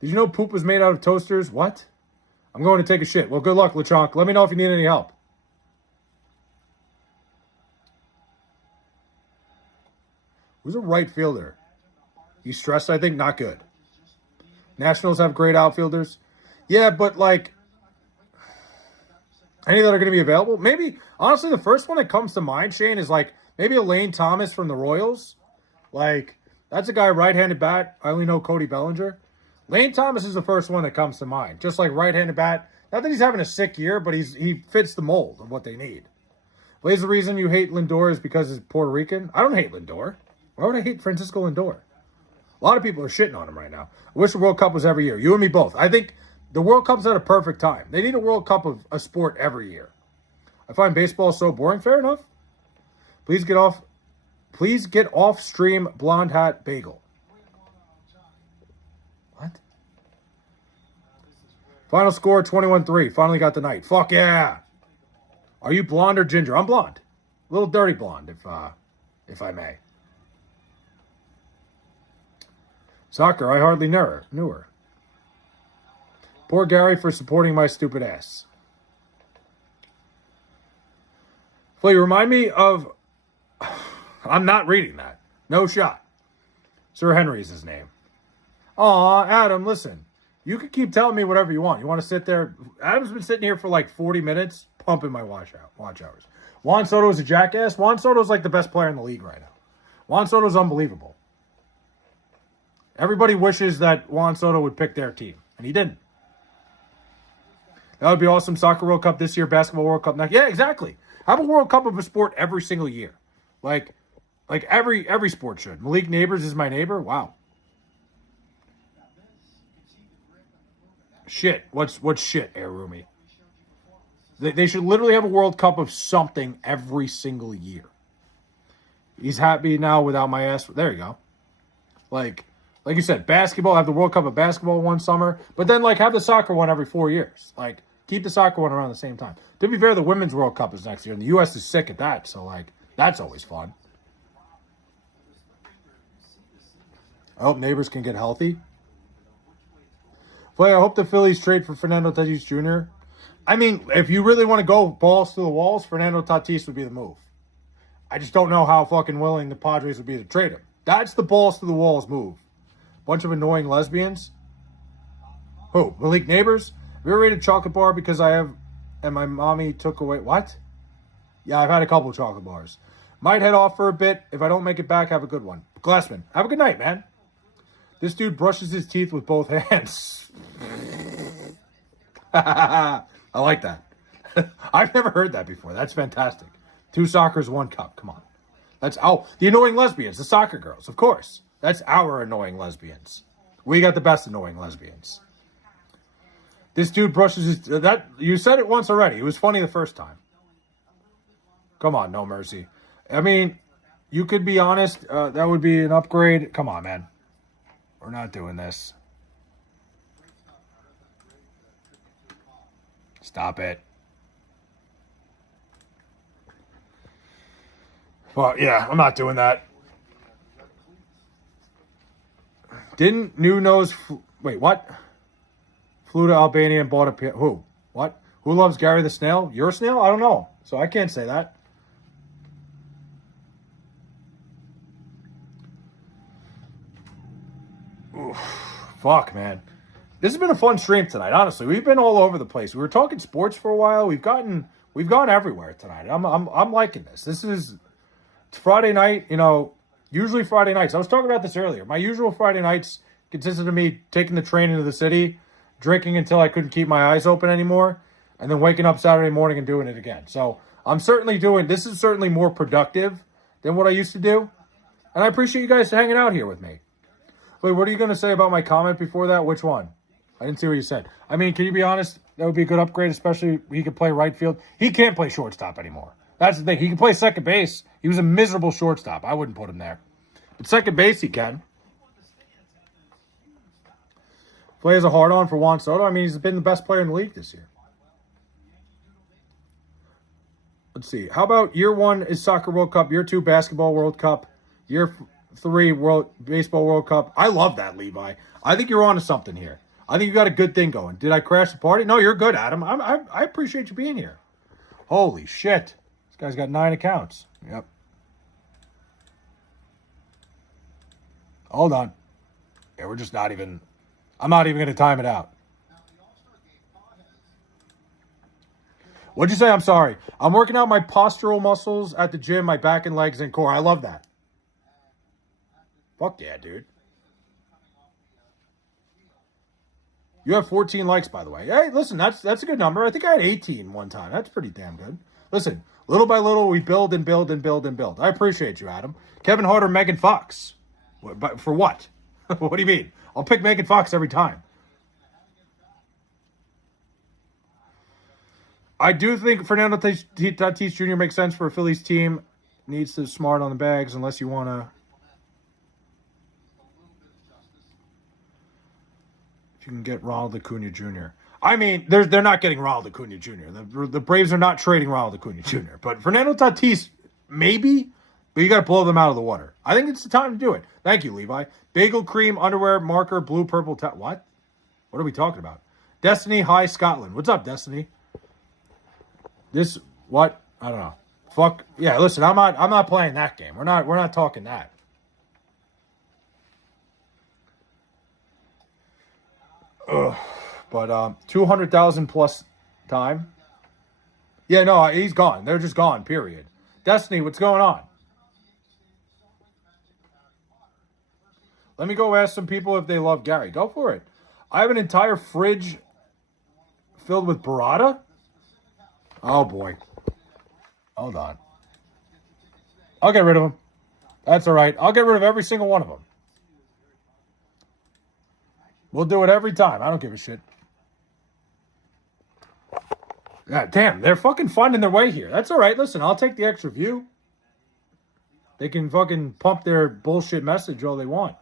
Did you know poop was made out of toasters? What? I'm going to take a shit. Well, good luck, LeChonk. Let me know if you need any help. Who's a right fielder? He's stressed, I think. Not good. Nationals have great outfielders. Yeah, but, like, any that are going to be available? Maybe, honestly, the first one that comes to mind, Shane, is, like, maybe a Lane Thomas from the Royals. Like, that's a guy, right-handed bat. I only know Cody Bellinger. Lane Thomas is the first one that comes to mind. Just like right-handed bat. Not that he's having a sick year, but he fits the mold of what they need. Blaze, the reason you hate Lindor is because he's Puerto Rican. I don't hate Lindor. Why would I hate Francisco Lindor? A lot of people are shitting on him right now. I wish the World Cup was every year. You and me both. I think the World Cup's at a perfect time. They need a World Cup of a sport every year. I find baseball so boring. Fair enough. Please get off stream blonde hat bagel. What? Final score 21-3. Finally got the night. Fuck yeah. Are you blonde or ginger? I'm blonde. A little dirty blonde, if I may. Soccer, I hardly knew her. Poor Gary for supporting my stupid ass. Well, you remind me of... I'm not reading that. No shot. Sir Henry's his name. Aw, Adam, listen. You can keep telling me whatever you want. You want to sit there? Adam's been sitting here for like 40 minutes pumping my watch hours. Juan Soto is a jackass. Juan Soto's like the best player in the league right now. Juan Soto's unbelievable. Everybody wishes that Juan Soto would pick their team, and he didn't. That would be awesome. Soccer World Cup this year, Basketball World Cup next. Yeah, exactly. Have a World Cup of a sport every single year. Like every sport should. Malik Neighbors is my neighbor. Wow. Shit. What's shit, Air Roomy? They should literally have a World Cup of something every single year. He's happy now without my ass. There you go. Like you said, basketball, have the World Cup of basketball one summer, but then have the soccer one every 4 years. Keep the soccer one around the same time. To be fair, the Women's World Cup is next year, and the U.S. is sick at that, so that's always fun. I hope Neighbors can get healthy. But I hope the Phillies trade for Fernando Tatis Jr. I mean, if you really want to go balls to the walls, Fernando Tatis would be the move. I just don't know how fucking willing the Padres would be to trade him. That's the balls to the walls move. Bunch of annoying lesbians. Who? Malik Neighbors? Have you ever ate a chocolate bar because I have, and my mommy took away, what? Yeah, I've had a couple of chocolate bars. Might head off for a bit. If I don't make it back, have a good one. Glassman, have a good night, man. This dude brushes his teeth with both hands. I like that. I've never heard that before. That's fantastic. 2 soccers, 1 cup. Come on. That's the annoying lesbians, the soccer girls, of course. That's our annoying lesbians. We got the best annoying lesbians. This dude brushes his... You said it once already. It was funny the first time. Come on, no mercy. I mean, you could be honest. That would be an upgrade. Come on, man. We're not doing this. Stop it. Well, yeah, I'm not doing that. Didn't New Nose... Wait, what? Flew to Albania and bought a... Who? What? Who loves Gary the Snail? You're a snail? I don't know. So I can't say that. Oof. Fuck, man. This has been a fun stream tonight, honestly. We've been all over the place. We were talking sports for a while. We've gone everywhere tonight. I'm liking this. It's Friday night, usually Friday nights. I was talking about this earlier. My usual Friday nights consisted of me taking the train into the city, drinking until I couldn't keep my eyes open anymore, and then waking up Saturday morning and doing it again. So this is certainly more productive than what I used to do. And I appreciate you guys hanging out here with me. Wait, what are you going to say about my comment before that? Which one? I didn't see what you said. I mean, can you be honest? That would be a good upgrade, especially he could play right field. He can't play shortstop anymore. That's the thing. He can play second base. He was a miserable shortstop. I wouldn't put him there. But second base, he can. Plays a hard-on for Juan Soto. I mean, he's been the best player in the league this year. Let's see. How about year 1 is Soccer World Cup, year 2 Basketball World Cup, year 3 Baseball World Cup. I love that, Levi. I think you're on to something here. I think you got a good thing going. Did I crash the party? No, you're good, Adam. I appreciate you being here. Holy shit. This guy's got 9 accounts. Yep. Hold on. Yeah, we're just not even... I'm not even going to time it out. What'd you say? I'm sorry. I'm working out my postural muscles at the gym, my back and legs and core. I love that. Fuck yeah, dude. You have 14 likes, by the way. Hey, listen, that's a good number. I think I had 18 one time. That's pretty damn good. Listen, little by little, we build and build and build and build. I appreciate you, Adam. Kevin Hart or Megan Fox? But for what? What do you mean? I'll pick Megan Fox every time. I do think Fernando Tatis Jr. makes sense for a Phillies team. Needs to smart on the bags unless you want to... If you can get Ronald Acuna Jr. I mean, they're not getting Ronald Acuna Jr. The Braves are not trading Ronald Acuna Jr. But Fernando Tatis, maybe, but you got to blow them out of the water. I think it's the time to do it. Thank you, Levi. Bagel, cream, underwear, marker, blue, purple. What? What are we talking about? Destiny High Scotland. What's up, Destiny? This what? I don't know. Fuck yeah! Listen, I'm not playing that game. We're not talking that. Ugh. But 200,000 plus time. Yeah, no, he's gone. They're just gone. Period. Destiny, what's going on? Let me go ask some people if they love Gary. Go for it. I have an entire fridge filled with burrata. Oh boy. Hold on. I'll get rid of them. That's all right. I'll get rid of every single one of them. We'll do it every time. I don't give a shit. God damn, they're fucking finding their way here. That's all right. Listen, I'll take the extra view. They can fucking pump their bullshit message all they want.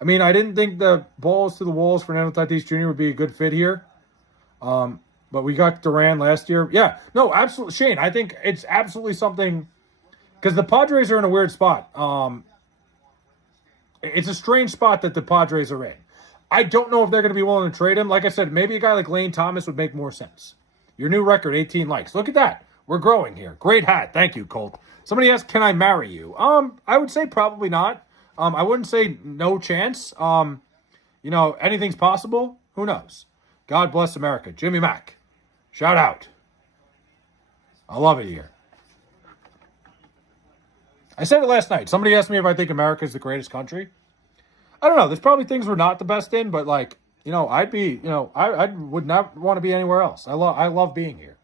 I mean, I didn't think the balls to the walls for Fernando Tatis Jr. would be a good fit here. But we got Duran last year. Yeah, no, absolutely. Shane, I think it's absolutely something because the Padres are in a weird spot. It's a strange spot that the Padres are in. I don't know if they're going to be willing to trade him. Like I said, maybe a guy like Lane Thomas would make more sense. Your new record, 18 likes. Look at that. We're growing here. Great hat. Thank you, Colt. Somebody asked, can I marry you? I would say probably not. I wouldn't say no chance. Anything's possible. Who knows? God bless America. Jimmy Mack. Shout out. I love it here. I said it last night. Somebody asked me if I think America is the greatest country. I don't know. There's probably things we're not the best in, but I'd be, I would not want to be anywhere else. I love being here.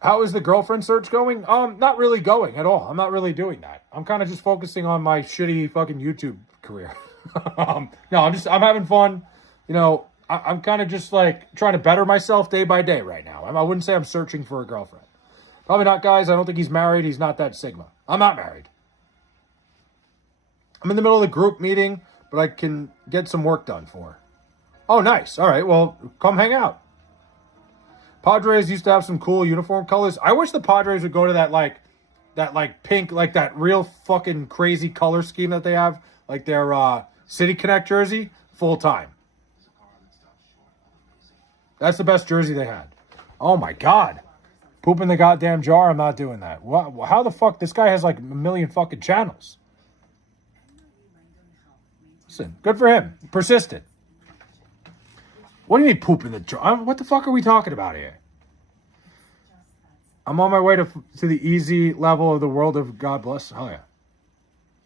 How is the girlfriend search going? Not really going at all. I'm not really doing that. I'm kind of just focusing on my shitty fucking YouTube career. No, I'm having fun. I'm kind of just like trying to better myself day by day right now. I wouldn't say I'm searching for a girlfriend. Probably not, guys. I don't think he's married. He's not that Sigma. I'm not married. I'm in the middle of the group meeting, but I can get some work done for. Oh, nice. All right. Well, come hang out. Padres used to have some cool uniform colors. I wish the Padres would go to that pink, like that real fucking crazy color scheme that they have, like their City Connect jersey, full time. That's the best jersey they had. Oh my God. Poop in the goddamn jar. I'm not doing that. What? How the fuck? This guy has like a million fucking channels. Listen, good for him. Persistent. What do you mean poop in the jar? What the fuck are we talking about here? I'm on my way to the easy level of the world of God bless. Oh, yeah.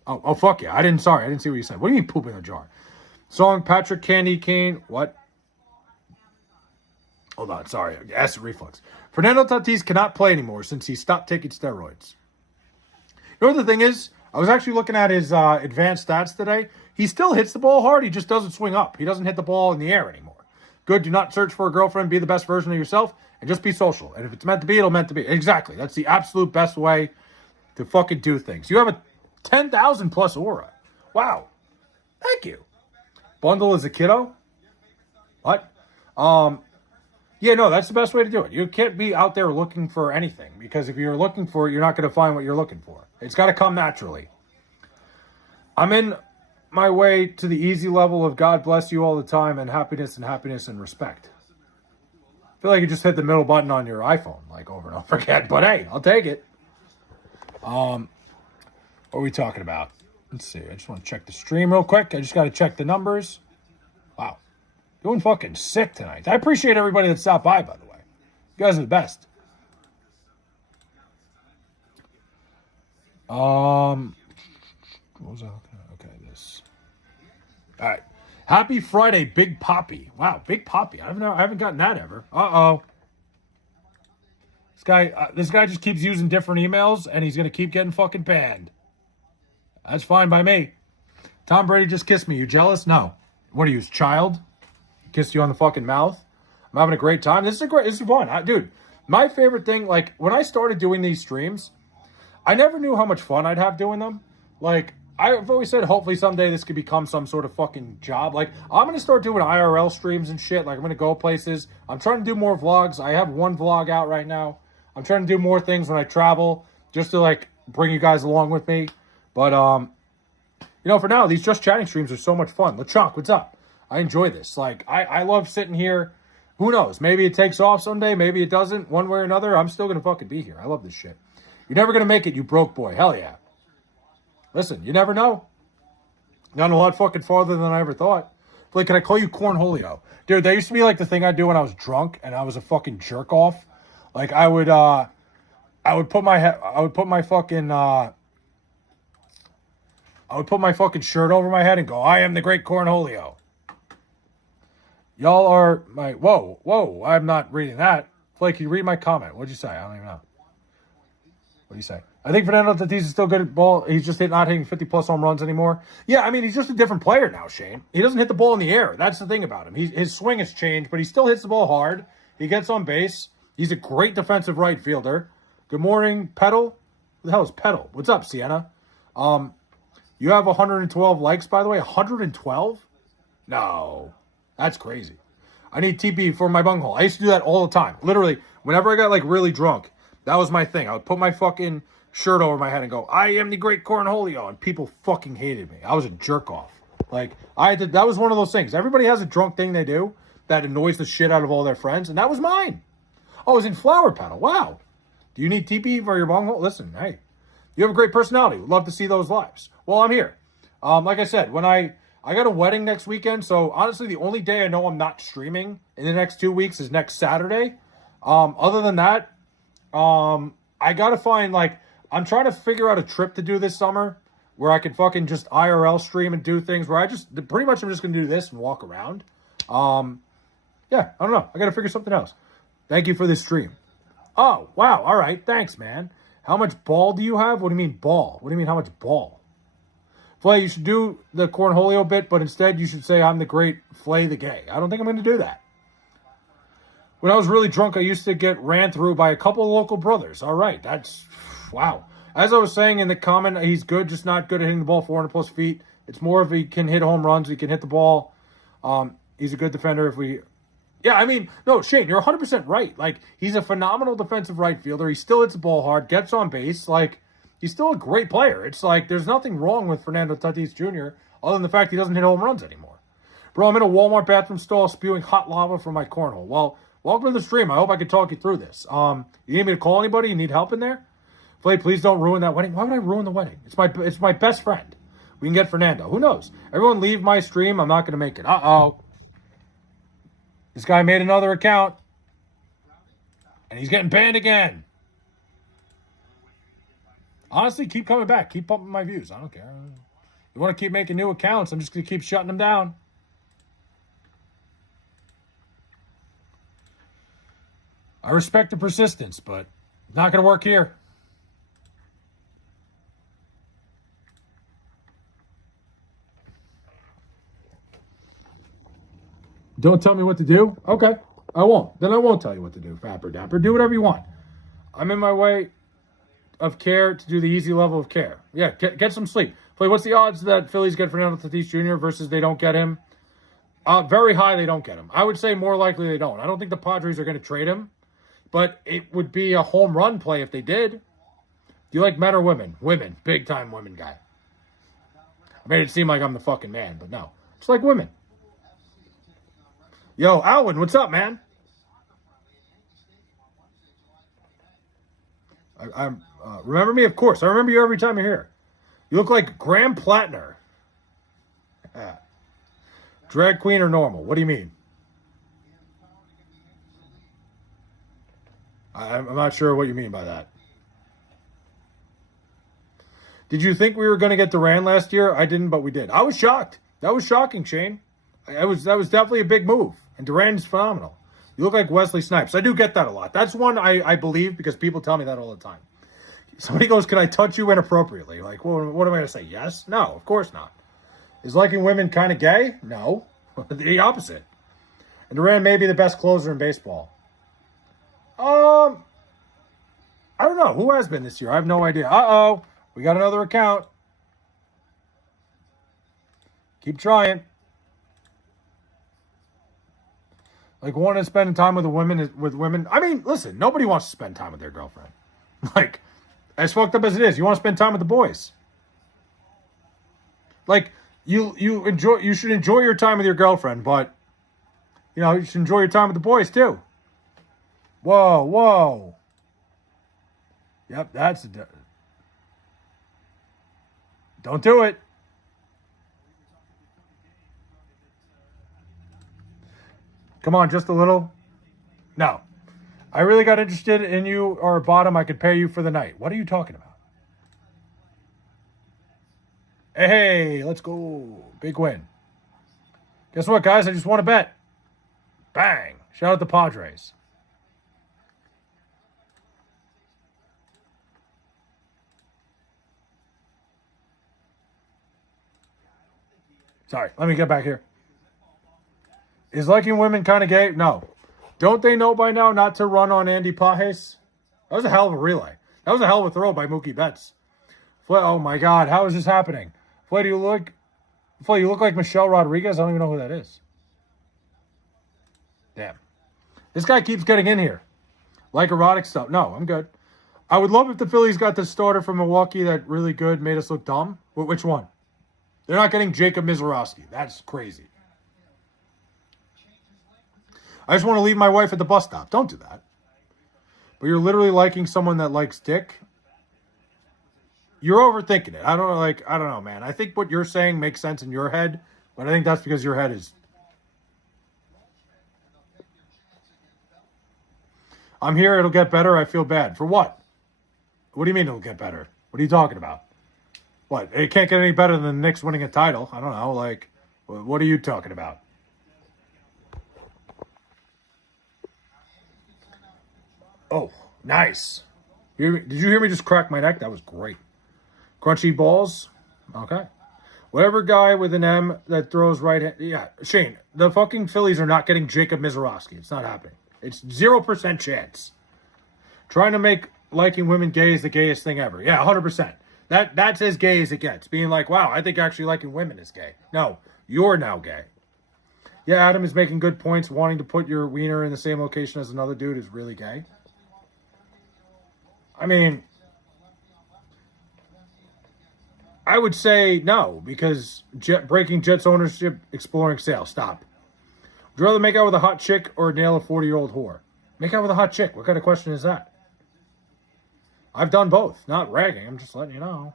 Oh, fuck yeah. I didn't see what you said. What do you mean poop in the jar? Song Patrick Candy Cane. What? Hold on. Sorry. Acid reflux. Fernando Tatis cannot play anymore since he stopped taking steroids. You know what the thing is? I was actually looking at his advanced stats today. He still hits the ball hard. He just doesn't swing up. He doesn't hit the ball in the air anymore. Good. Do not search for a girlfriend. Be the best version of yourself and just be social. And if it's meant to be, it'll meant to be. Exactly. That's the absolute best way to fucking do things. You have a 10,000 plus aura. Wow. Thank you. Bundle as a kiddo? What? Yeah, no, that's the best way to do it. You can't be out there looking for anything because if you're looking for it, you're not going to find what you're looking for. It's got to come naturally. I'm in my way to the easy level of God bless you all the time and happiness and respect. I feel like you just hit the middle button on your iPhone like over and over again, but hey, I'll take it. What are we talking about? Let's see. I just want to check the stream real quick. I just got to check the numbers. Wow. Doing fucking sick tonight. I appreciate everybody that stopped by the way. You guys are the best. What was that? Okay, this. All right. Happy Friday, Big Poppy. Wow, Big Poppy. I haven't gotten that ever. Uh-oh. This guy just keeps using different emails, and he's going to keep getting fucking banned. That's fine by me. Tom Brady just kissed me. You jealous? No. What are you, his child? Kissed you on the fucking mouth? I'm having a great time. This is fun. Dude, my favorite thing, like, when I started doing these streams, I never knew how much fun I'd have doing them. Like, I've always said, hopefully someday this could become some sort of fucking job. Like, I'm going to start doing IRL streams and shit. Like, I'm going to go places. I'm trying to do more vlogs. I have one vlog out right now. I'm trying to do more things when I travel, just to, like, bring you guys along with me. But, for now, these Just Chatting streams are so much fun. LeChonk, what's up? I enjoy this. Like, I love sitting here. Who knows? Maybe it takes off someday. Maybe it doesn't. One way or another, I'm still going to fucking be here. I love this shit. You're never going to make it, you broke boy. Hell yeah. Listen, you never know. Gone a lot fucking farther than I ever thought. Like, can I call you Cornholio? Dude, that used to be like the thing I'd do when I was drunk and I was a fucking jerk off. Like, I would put my fucking shirt over my head and go, I am the great Cornholio. Y'all are my... Whoa, I'm not reading that. Flake, you read my comment. What'd you say? I don't even know. What do you say? I think Fernando Tatis is still good at ball. He's just not hitting 50-plus home runs anymore. Yeah, I mean, he's just a different player now, Shane. He doesn't hit the ball in the air. That's the thing about him. His swing has changed, but he still hits the ball hard. He gets on base. He's a great defensive right fielder. Good morning, Petal. Who the hell is Petal? What's up, Sienna? You have 112 likes, by the way. 112? No. That's crazy. I need TP for my bunghole. I used to do that all the time. Literally, whenever I got, like, really drunk, that was my thing. I would put my fucking shirt over my head and go, I am the great Cornholio. And people fucking hated me. I was a jerk off. Like, that was one of those things. Everybody has a drunk thing they do that annoys the shit out of all their friends, and that was mine. Oh, I was in Flower Petal. Wow. Do you need TP for your bunghole? Listen, hey, you have a great personality. Would love to see those lives. Well, I'm here. Like I said, when I got a wedding next weekend, so honestly, the only day I know I'm not streaming in the next 2 weeks is next Saturday. Other than that, I gotta find, like, I'm trying to figure out a trip to do this summer where I can fucking just IRL stream and do things where I'm just gonna do this and walk around. Yeah, I don't know. I gotta figure something else. Thank you for this stream. Oh, wow. All right. Thanks, man. How much ball do you have? What do you mean ball? What do you mean how much ball? Flay, you should do the Cornholio bit, but instead you should say I'm the great Flay the Gay. I don't think I'm going to do that. When I was really drunk, I used to get ran through by a couple of local brothers. All right. That's, wow. As I was saying in the comment, he's good, just not good at hitting the ball 400 plus feet. It's more if he can hit home runs, he can hit the ball. He's a good defender if we... Yeah, I mean, no, Shane, you're 100% right. Like, he's a phenomenal defensive right fielder. He still hits the ball hard, gets on base. Like, he's still a great player. It's like there's nothing wrong with Fernando Tatis Jr. other than the fact he doesn't hit home runs anymore. Bro, I'm in a Walmart bathroom stall spewing hot lava from my cornhole. Well, welcome to the stream. I hope I can talk you through this. You need me to call anybody? You need help in there? Flay, please don't ruin that wedding. Why would I ruin the wedding? It's my best friend. We can get Fernando. Who knows? Everyone leave my stream. I'm not going to make it. Uh-oh. This guy made another account. And he's getting banned again. Honestly, keep coming back. Keep pumping my views. I don't care. You want to keep making new accounts, I'm just going to keep shutting them down. I respect the persistence, but not going to work here. Don't tell me what to do? Okay, I won't. Then I won't tell you what to do, Fapper Dapper. Do whatever you want. I'm in my way of care to do the easy level of care. Yeah, get some sleep. Play. What's the odds that Phillies get Fernando Tatis Jr. versus they don't get him? Very high they don't get him. I would say more likely they don't. I don't think the Padres are going to trade him, but it would be a home run play if they did. Do you like men or women? Women. Big-time women guy. I made it seem like I'm the fucking man, but no. It's like women. Yo, Alwyn, what's up, man? Remember me? Of course. I remember you every time you're here. You look like Graham Plattner. Drag queen or normal? What do you mean? I'm not sure what you mean by that. Did you think we were going to get Durant last year? I didn't, but we did. I was shocked. That was shocking, Shane. That was definitely a big move. And Durant is phenomenal. You look like Wesley Snipes. I do get that a lot. That's one I believe because people tell me that all the time. Somebody goes, can I touch you inappropriately? Like, well, what am I going to say? Yes? No, of course not. Is liking women kind of gay? No. The opposite. And Durant may be the best closer in baseball. I don't know. Who has been this year? I have no idea. Uh-oh. We got another account. Keep trying. Like, wanting to spend time with women. I mean, listen, nobody wants to spend time with their girlfriend. Like, as fucked up as it is, you want to spend time with the boys. Like, You should enjoy your time with your girlfriend, but you should enjoy your time with the boys too. Whoa, whoa. Yep, don't do it. Come on, just a little. No. I really got interested in you or bottom. I could pay you for the night. What are you talking about? Hey, let's go. Big win. Guess what, guys? I just won a bet. Bang. Shout out the Padres. Sorry, let me get back here. Is liking women kind of gay? No. Don't they know by now not to run on Andy Pajes? That was a hell of a relay. That was a hell of a throw by Mookie Betts. Oh my God, how is this happening? Flay, you look like Michelle Rodriguez? I don't even know who that is. Damn. This guy keeps getting in here. Like erotic stuff. No, I'm good. I would love if the Phillies got the starter from Milwaukee that really good, made us look dumb. Which one? They're not getting Jacob Mizorowski. That's crazy. I just want to leave my wife at the bus stop. Don't do that. But you're literally liking someone that likes dick. You're overthinking it. I don't know, man. I think what you're saying makes sense in your head, but I think that's because your head is. I'm here. It'll get better. I feel bad. For what? What do you mean it'll get better? What are you talking about? What? It can't get any better than the Knicks winning a title. I don't know. What are you talking about? Oh, nice. Did you hear me just crack my neck? That was great. Crunchy balls? Okay. Whatever guy with an M that throws right hand. Yeah, Shane, the fucking Phillies are not getting Jacob Mizorowski. It's not happening. It's 0% chance. Trying to make liking women gay is the gayest thing ever. Yeah, 100%. That's as gay as it gets. Being like, wow, I think actually liking women is gay. No, you're now gay. Yeah, Adam is making good points. Wanting to put your wiener in the same location as another dude is really gay. I mean, I would say no, because breaking Jets ownership, exploring sale. Stop. Would you rather make out with a hot chick or nail a 40-year-old whore? Make out with a hot chick. What kind of question is that? I've done both. Not ragging. I'm just letting you know.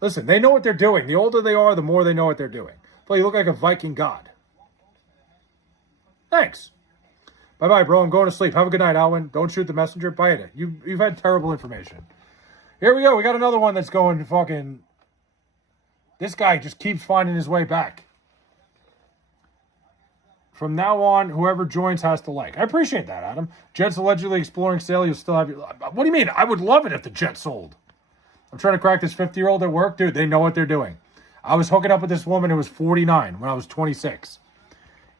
Listen, they know what they're doing. The older they are, the more they know what they're doing. But you look like a Viking god. Thanks. Bye-bye, bro. I'm going to sleep. Have a good night, Alwyn. Don't shoot the messenger. Bye it. You've had terrible information. Here we go. We got another one that's going to fucking... This guy just keeps finding his way back. From now on, whoever joins has to like. I appreciate that, Adam. Jets allegedly exploring sale. You'll still have your... What do you mean? I would love it if the Jets sold. I'm trying to crack this 50-year-old at work. Dude, they know what they're doing. I was hooking up with this woman who was 49 when I was 26.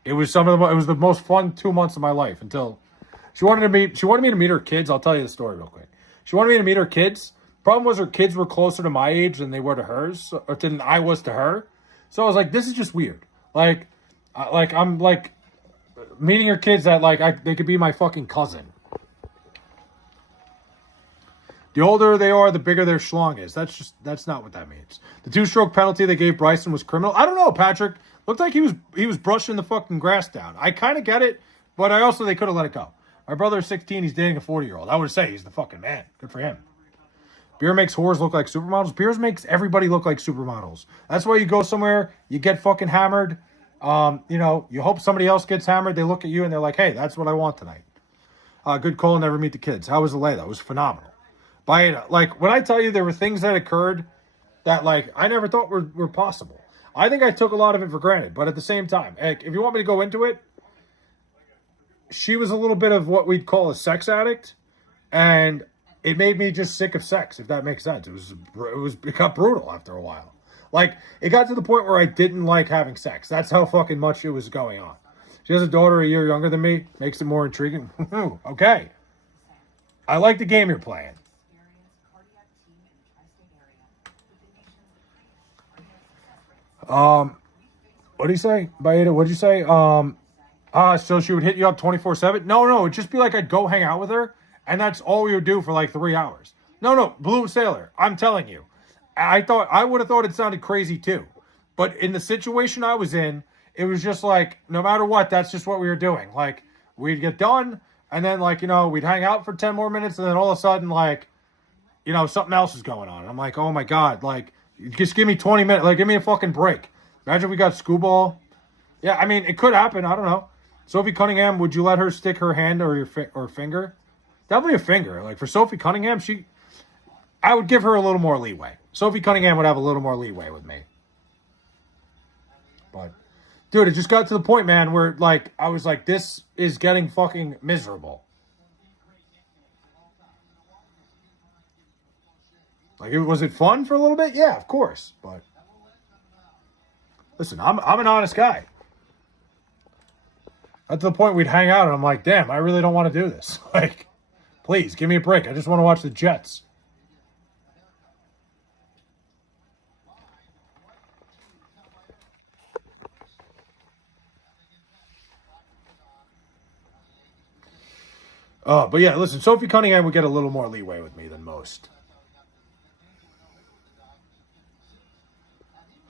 It was the most fun 2 months of my life until she wanted me to meet her kids. I'll tell you the story real quick. She wanted me to meet her kids. Problem was her kids were closer to my age than they were to hers, or than I was to her. So I was like, this is just weird. I'm meeting her kids that they could be my fucking cousin. The older they are, the bigger their schlong is. That's not what that means. The 2-stroke penalty they gave Bryson was criminal. I don't know, Patrick. Looked like he was brushing the fucking grass down. I kind of get it, but they could have let it go. My brother is 16. He's dating a 40-year-old. I would say he's the fucking man. Good for him. Beer makes whores look like supermodels. Beers makes everybody look like supermodels. That's why you go somewhere, you get fucking hammered. You hope somebody else gets hammered. They look at you and they're like, hey, that's what I want tonight. Good call, never meet the kids. How was the lay? That was phenomenal. When I tell you there were things that occurred that I never thought were possible. I think I took a lot of it for granted, but at the same time, if you want me to go into it, she was a little bit of what we'd call a sex addict, and it made me just sick of sex, if that makes sense. It got brutal after a while. It got to the point where I didn't like having sex. That's how fucking much it was going on. She has a daughter a year younger than me, makes it more intriguing. Okay. I like the game you're playing. What do you say? Baeta, what'd you say? So she would hit you up 24/7? No, it'd just be I'd go hang out with her, and that's all we would do for 3 hours. No, Blue Sailor, I'm telling you. I would have thought it sounded crazy too. But in the situation I was in, it was just like, no matter what, that's just what we were doing. Like, we'd get done, and then, like, we'd hang out for 10 more minutes, and then all of a sudden, like, something else is going on. And I'm like, oh my God, like, just give me 20 minutes. Like, give me a fucking break. Imagine we got Scooball. Yeah, I mean, it could happen. I don't know. Sophie Cunningham, would you let her stick her hand or or finger? Definitely a finger. Like, for Sophie Cunningham, I would give her a little more leeway. Sophie Cunningham would have a little more leeway with me. But, dude, it just got to the point, man, where, like, I was like, this is getting fucking miserable. Like, was it fun for a little bit? Yeah, of course. But, listen, I'm an honest guy. At the point we'd hang out, and I'm like, damn, I really don't want to do this. Like, please, give me a break. I just want to watch the Jets. But yeah, listen, Sophie Cunningham would get a little more leeway with me than most.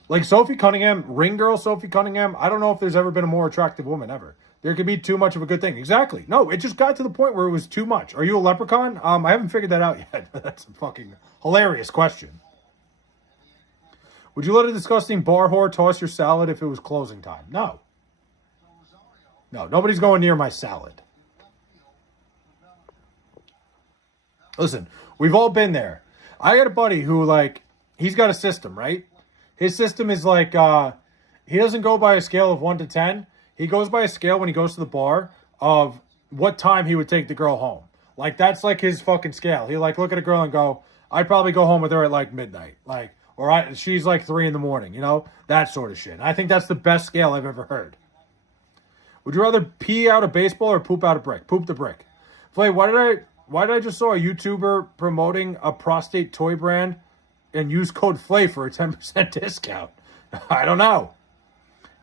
Like, Sophie Cunningham, ring girl Sophie Cunningham, I don't know if there's ever been a more attractive woman ever. There could be too much of a good thing. Exactly. No, it just got to the point where it was too much. Are you a leprechaun? I haven't figured that out yet. That's a fucking hilarious question. Would you let a disgusting bar whore toss your salad if it was closing time? No. No, nobody's going near my salad. Listen, we've all been there. I got a buddy who, like, he's got a system, right? His system is like, he doesn't go by a scale of 1 to 10. He goes by a scale when he goes to the bar of what time he would take the girl home. Like, that's like his fucking scale. He'll, like, look at a girl and go, I'd probably go home with her at, like, midnight. Like, or she's, like, 3 in the morning, that sort of shit. And I think that's the best scale I've ever heard. Would you rather pee out a baseball or poop out a brick? Poop the brick. Flay, why did I just saw a YouTuber promoting a prostate toy brand and use code FLAY for a 10% discount? I don't know.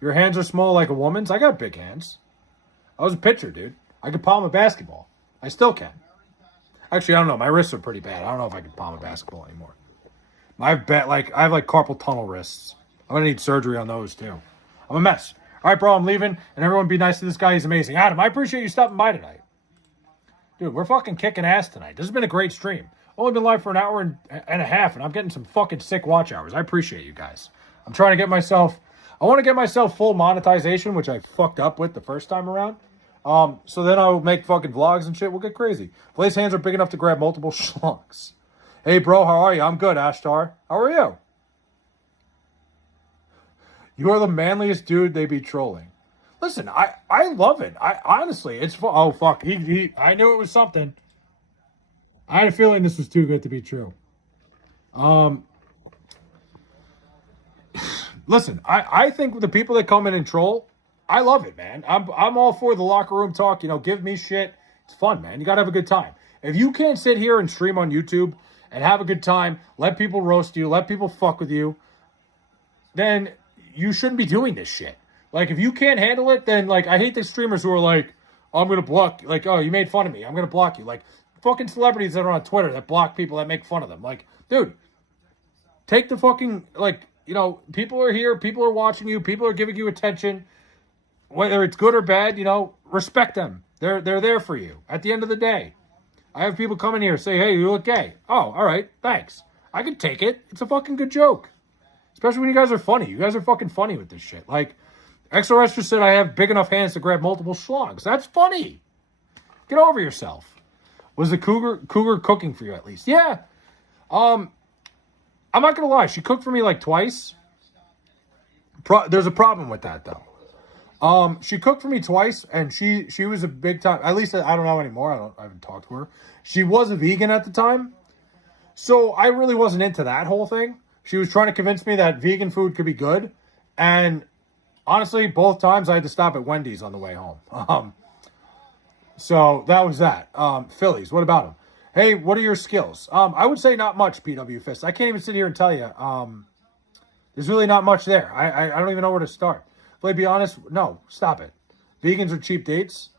Your hands are small like a woman's? I got big hands. I was a pitcher, dude. I could palm a basketball. I still can. Actually, I don't know. My wrists are pretty bad. I don't know if I can palm a basketball anymore. I have carpal tunnel wrists. I'm going to need surgery on those, too. I'm a mess. All right, bro, I'm leaving. And everyone be nice to this guy. He's amazing. Adam, I appreciate you stopping by tonight. Dude, we're fucking kicking ass tonight. This has been a great stream. Only been live for an hour and a half, and I'm getting some fucking sick watch hours. I appreciate you guys. I'm trying to get myself... I want to get myself full monetization, which I fucked up with the first time around. So then I'll make fucking vlogs and shit. We'll get crazy. Flay's hands are big enough to grab multiple schlunks. Hey, bro, how are you? I'm good, Ashtar. How are you? You are the manliest dude they be trolling. Listen, I love it. I honestly, it's fun. Oh, fuck. I knew it was something. I had a feeling this was too good to be true. Listen, I think the people that come in and troll, I love it, man. I'm all for the locker room talk. Give me shit. It's fun, man. You got to have a good time. If you can't sit here and stream on YouTube and have a good time, let people roast you, let people fuck with you, then you shouldn't be doing this shit. Like, if you can't handle it, then, like, I hate the streamers who are like, oh, I'm going to block you. Like, oh, you made fun of me. I'm going to block you. Like, fucking celebrities that are on Twitter that block people that make fun of them. Like, dude, take the fucking, like, people are here. People are watching you. People are giving you attention. Whether it's good or bad, respect them. They're there for you. At the end of the day, I have people come in here say, hey, you look gay. Oh, all right. Thanks. I can take it. It's a fucking good joke. Especially when you guys are funny. You guys are fucking funny with this shit. Like, XRS just said I have big enough hands to grab multiple schlongs. That's funny. Get over yourself. Was the cougar cooking for you at least? Yeah. I'm not going to lie. She cooked for me like twice. There's a problem with that, though. She cooked for me twice, and she was a big time. At least I don't know anymore. I haven't talked to her. She was a vegan at the time. So I really wasn't into that whole thing. She was trying to convince me that vegan food could be good. And honestly, both times I had to stop at Wendy's on the way home. So that was that. Phillies, what about them? Hey, what are your skills? I would say not much, PW Fist. I can't even sit here and tell you. There's really not much there. I don't even know where to start. But to be honest, no, stop it. Vegans are cheap dates.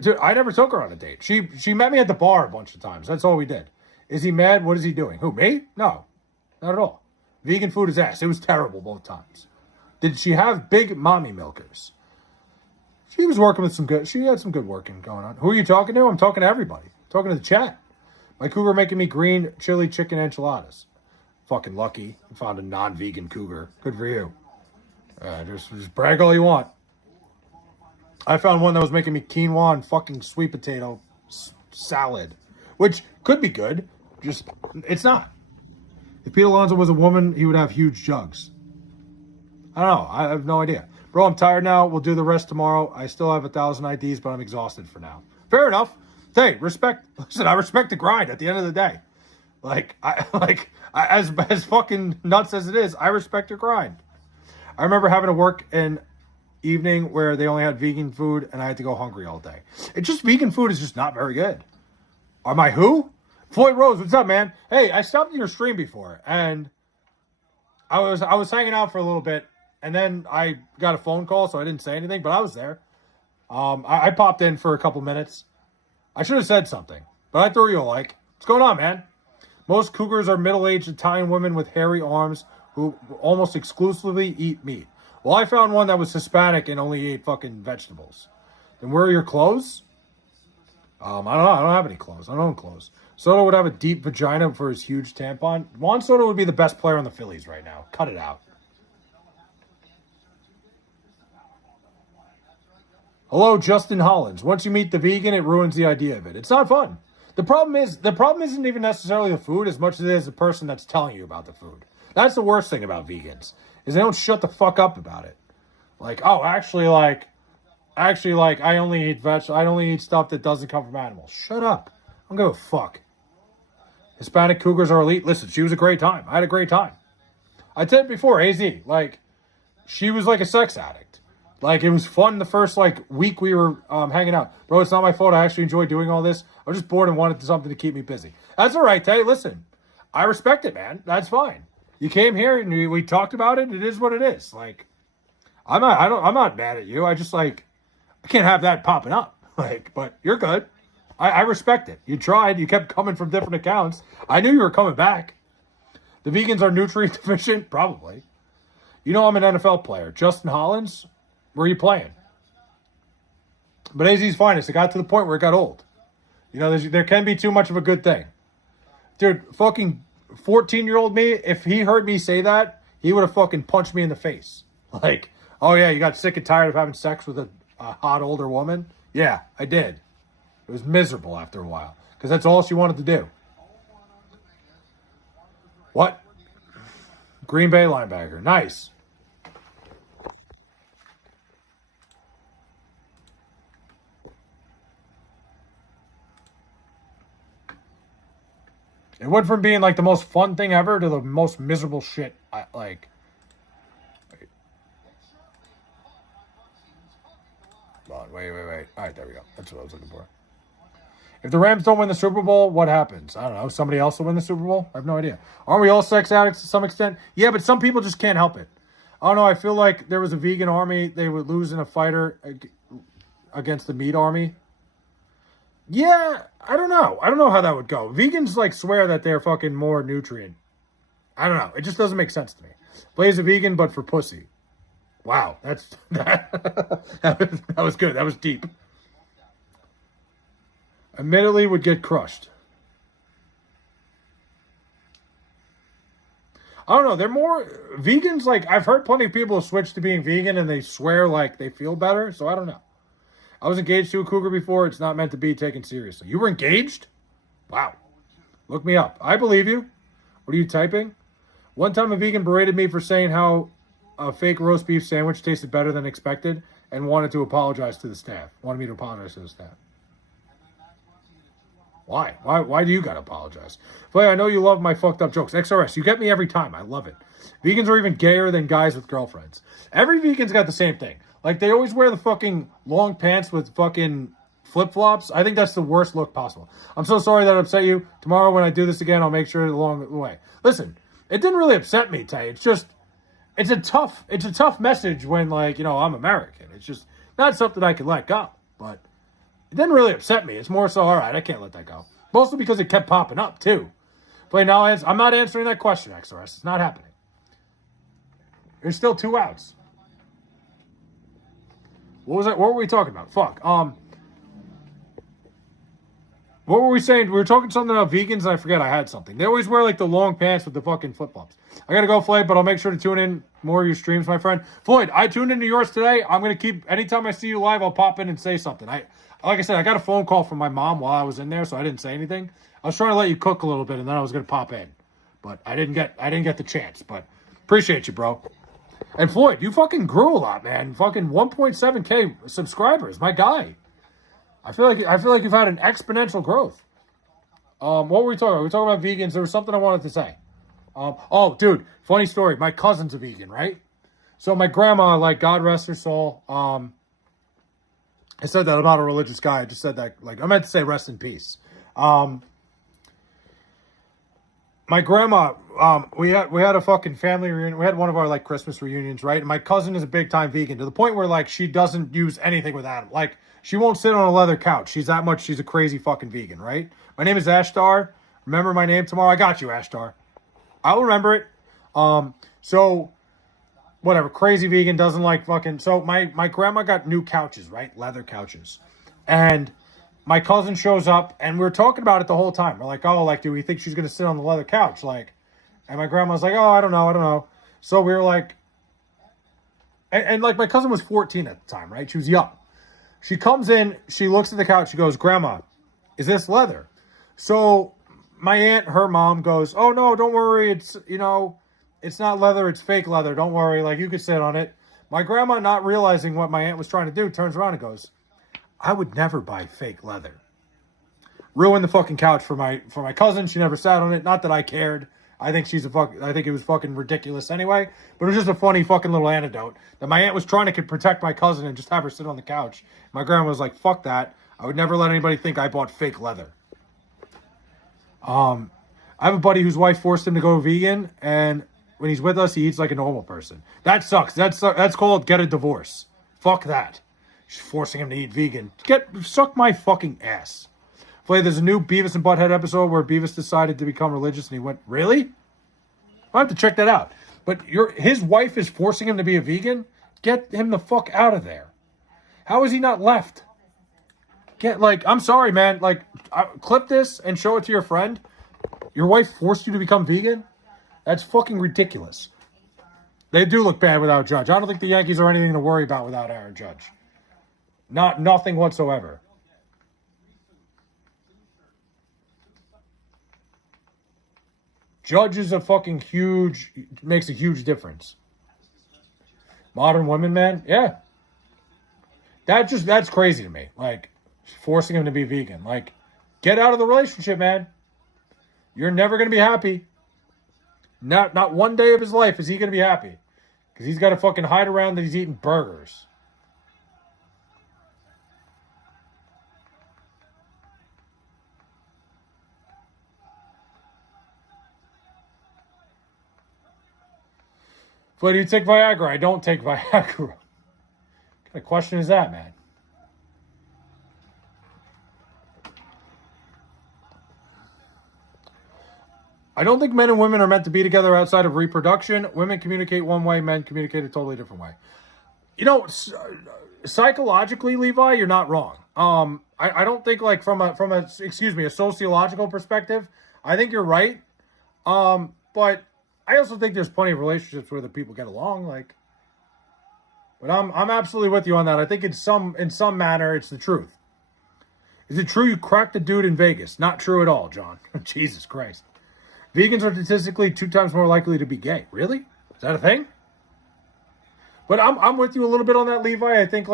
Dude, I never took her on a date. She met me at the bar a bunch of times. That's all we did. Is he mad? What is he doing? Who, me? No, not at all. Vegan food is ass. It was terrible both times. Did she have big mommy milkers? She was working with some good. She had some good working going on. Who are you talking to? I'm talking to everybody. I'm talking to the chat. My cougar making me green chili chicken enchiladas. Fucking lucky. You found a non-vegan cougar. Good for you. Just brag all you want. I found one that was making me quinoa and fucking sweet potato salad, which could be good. Just, it's not. If Pete Alonso was a woman, he would have huge jugs. I don't know. I have no idea. Bro, I'm tired now. We'll do the rest tomorrow. I still have 1,000 IDs, but I'm exhausted for now. Fair enough. Hey, respect. Listen, I respect the grind at the end of the day. As fucking nuts as it is, I respect your grind. I remember having to work an evening where they only had vegan food and I had to go hungry all day. It's just vegan food is just not very good. Am I who? Floyd Rose, what's up, man? Hey, I stopped in your stream before and I was hanging out for a little bit and then I got a phone call, so I didn't say anything, but I was there. I popped in for a couple minutes. I should have said something, but I threw you a like. What's going on, man? Most cougars are middle-aged Italian women with hairy arms who almost exclusively eat meat. Well, I found one that was Hispanic and only ate fucking vegetables. Then where are your clothes? I don't know. I don't have any clothes. I don't own clothes. Soto would have a deep vagina for his huge tampon. Juan Soto would be the best player on the Phillies right now. Cut it out. Hello, Justin Hollins. Once you meet the vegan, it ruins the idea of it. It's not fun. The problem isn't even necessarily the food as much as it is the person that's telling you about the food. That's the worst thing about vegans, is they don't shut the fuck up about it. Like, oh, actually, I only eat I only eat stuff that doesn't come from animals. Shut up. I don't give a fuck. Hispanic cougars are elite. Listen, she was a great time. I had a great time. I said it before, AZ, she was like a sex addict. It was fun the first, week we were hanging out. Bro, it's not my fault. I actually enjoy doing all this. I was just bored and wanted something to keep me busy. That's all right, Tay. Listen, I respect it, man. That's fine. You came here and we talked about it. It is what it is. I'm not mad at you. I just, I can't have that popping up. But you're good. I respect it. You tried. You kept coming from different accounts. I knew you were coming back. The vegans are nutrient deficient? Probably. You know I'm an NFL player. Justin Hollins? Where are you playing? But AZ's finest. It got to the point where it got old. You know, there can be too much of a good thing. Dude, fucking 14-year-old me, if he heard me say that, he would have fucking punched me in the face. Oh yeah, you got sick and tired of having sex with a hot older woman? Yeah, I did. It was miserable after a while. Because that's all she wanted to do. What? Green Bay linebacker. Nice. It went from being the most fun thing ever to the most miserable shit. Wait. All right, there we go. That's what I was looking for. If the Rams don't win the Super Bowl, what happens? I don't know. Somebody else will win the Super Bowl? I have no idea. Aren't we all sex addicts to some extent? Yeah, but some people just can't help it. I don't know. I feel like there was a vegan army. They would lose in a fighter against the meat army. Yeah, I don't know. I don't know how that would go. Vegans swear that they're fucking more nutrient. I don't know. It just doesn't make sense to me. Blaze a vegan, but for pussy. Wow, that was good. That was deep. Admittedly, would get crushed. I don't know. They're more vegans. I've heard plenty of people switch to being vegan and they swear they feel better. So I don't know. I was engaged to a cougar before. It's not meant to be taken seriously. You were engaged? Wow. Look me up. I believe you. What are you typing? One time a vegan berated me for saying how a fake roast beef sandwich tasted better than expected and wanted to apologize to the staff. Wanted me to apologize to the staff. Why? Why do you gotta apologize? But I know you love my fucked up jokes. XRS, you get me every time. I love it. Vegans are even gayer than guys with girlfriends. Every vegan's got the same thing. They always wear the fucking long pants with fucking flip-flops. I think that's the worst look possible. I'm so sorry that upset you. Tomorrow when I do this again, I'll make sure along the way. Listen, it didn't really upset me, Tay. It's just, it's a tough message when I'm American. It's just not something I can let go. But it didn't really upset me. It's more so, all right, I can't let that go. Mostly because it kept popping up, too. But now I'm not answering that question, XRS. It's not happening. There's still 2 outs. What was that? What were we talking about? Fuck. What were we saying? We were talking something about vegans, and I forget I had something. They always wear like the long pants with the fucking flip flops. I gotta go, Floyd, but I'll make sure to tune in more of your streams, my friend. Floyd, I tuned into yours today. I'm gonna keep. Anytime I see you live, I'll pop in and say something. Like I said, I got a phone call from my mom while I was in there, so I didn't say anything. I was trying to let you cook a little bit, and then I was gonna pop in, but I didn't get the chance. But appreciate you, bro. And Floyd, you fucking grew a lot, man. Fucking 1.7K subscribers, my guy. I feel like you've had an exponential growth. What were we talking about? We were talking about vegans. There was something I wanted to say. Oh, dude, funny story. My cousin's a vegan, right? So my grandma, like, God rest her soul. I said that I'm not a religious guy. I just said that, like, I meant to say rest in peace. My grandma, we had a fucking family reunion. We had one of our like Christmas reunions, right? And my cousin is a big time vegan to the point where like she doesn't use anything with animals. Like she won't sit on a leather couch. She's a crazy fucking vegan, right? My name is Ashtar. Remember my name tomorrow. I got you, Ashtar. I'll remember it. So whatever, crazy vegan, doesn't like fucking. So my grandma got new couches, right? Leather couches, and my cousin shows up, and we were talking about it the whole time. We're like, oh, like, do we think she's going to sit on the leather couch? Like, and my grandma's like, oh, I don't know. So we were like, and like, my cousin was 14 at the time, right? She was young. She comes in, she looks at the couch, she goes, Grandma, is this leather? So my aunt, her mom goes, oh, no, don't worry. It's, it's not leather. It's fake leather. Don't worry. Like, you could sit on it. My grandma, not realizing what my aunt was trying to do, turns around and goes, I would never buy fake leather. Ruined the fucking couch for my cousin. She never sat on it. Not that I cared. I think I think it was fucking ridiculous anyway. But it was just a funny fucking little anecdote that my aunt was trying to protect my cousin and just have her sit on the couch. My grandma was like, "Fuck that. I would never let anybody think I bought fake leather." I have a buddy whose wife forced him to go vegan, and when he's with us, he eats like a normal person. That sucks. That's called get a divorce. Fuck that. She's forcing him to eat vegan. Suck my fucking ass. Play, there's a new Beavis and Butthead episode where Beavis decided to become religious and he went, really? I'll have to check that out. But his wife is forcing him to be a vegan? Get him the fuck out of there. How is he not left? I'm sorry, man. Clip this and show it to your friend. Your wife forced you to become vegan? That's fucking ridiculous. They do look bad without Judge. I don't think the Yankees are anything to worry about without Aaron Judge. Nothing whatsoever. Judge is makes a huge difference. Modern women, man, yeah. That's crazy to me. Like, forcing him to be vegan. Like, get out of the relationship, man. You're never going to be happy. Not one day of his life is he going to be happy. Because he's got to fucking hide around that he's eating burgers. But do you take Viagra? I don't take Viagra. What kind of question is that, man? I don't think men and women are meant to be together outside of reproduction. Women communicate one way, men communicate a totally different way. Psychologically, Levi, you're not wrong. I don't think from a sociological perspective, I think you're right. But I also think there's plenty of relationships where the people get along. But I'm absolutely with you on that. I think in some manner it's the truth. Is it true you cracked a dude in Vegas? Not true at all, John. Jesus Christ. Vegans are statistically 2 times more likely to be gay. Really? Is that a thing? But I'm with you a little bit on that, Levi. I think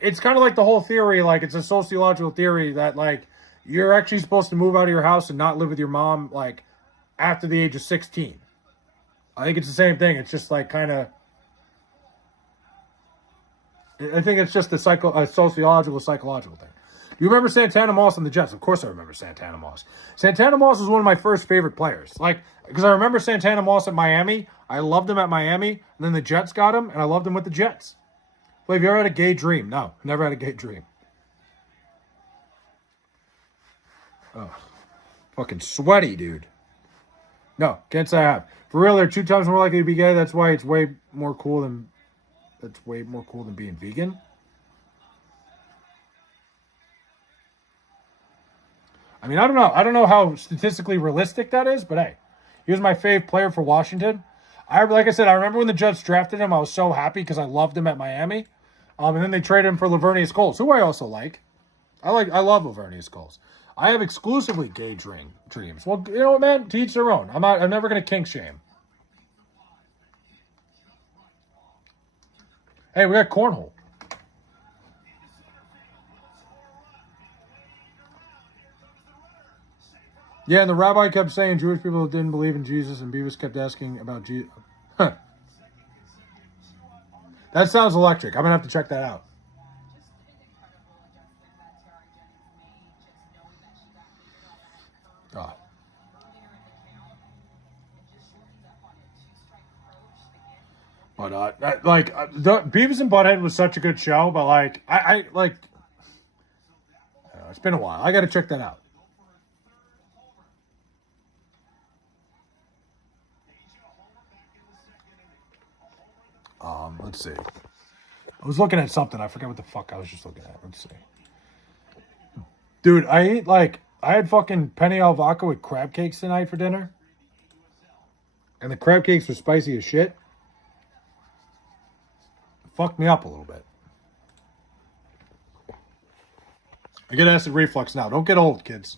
it's kind of like the whole theory, it's a sociological theory that you're actually supposed to move out of your house and not live with your mom after the age of 16. I think it's the same thing. It's just I think it's just a sociological, psychological thing. Do you remember Santana Moss and the Jets? Of course I remember Santana Moss. Santana Moss was one of my first favorite players. Because I remember Santana Moss at Miami. I loved him at Miami. And then the Jets got him, and I loved him with the Jets. Have you ever had a gay dream? No, never had a gay dream. Oh, fucking sweaty, dude. No, can't say I have. For real, they're 2 times more likely to be gay. That's why it's way more cool than That's way more cool than being vegan. I mean, I don't know. I don't know how statistically realistic that is, but hey, he was my fave player for Washington. Like I said, I remember when the Jets drafted him, I was so happy because I loved him at Miami. And then they traded him for Lavernius Coles, who I also like. I love Lavernius Coles. I have exclusively gay dreams. Well, you know what, man? To each their own. I'm never gonna kink shame. Hey, we got cornhole. Yeah, and the rabbi kept saying Jewish people didn't believe in Jesus, and Beavis kept asking about Jesus. Huh. That sounds electric. I'm going to have to check that out. Oh. But, Beavis and Butthead was such a good show, but, it's been a while. I got to check that out. Let's see. I was looking at something. I forget what the fuck I was just looking at. Let's see. Dude, I had fucking penne al vodka with crab cakes tonight for dinner. And the crab cakes were spicy as shit. Fucked me up a little bit. I get acid reflux now. Don't get old, kids.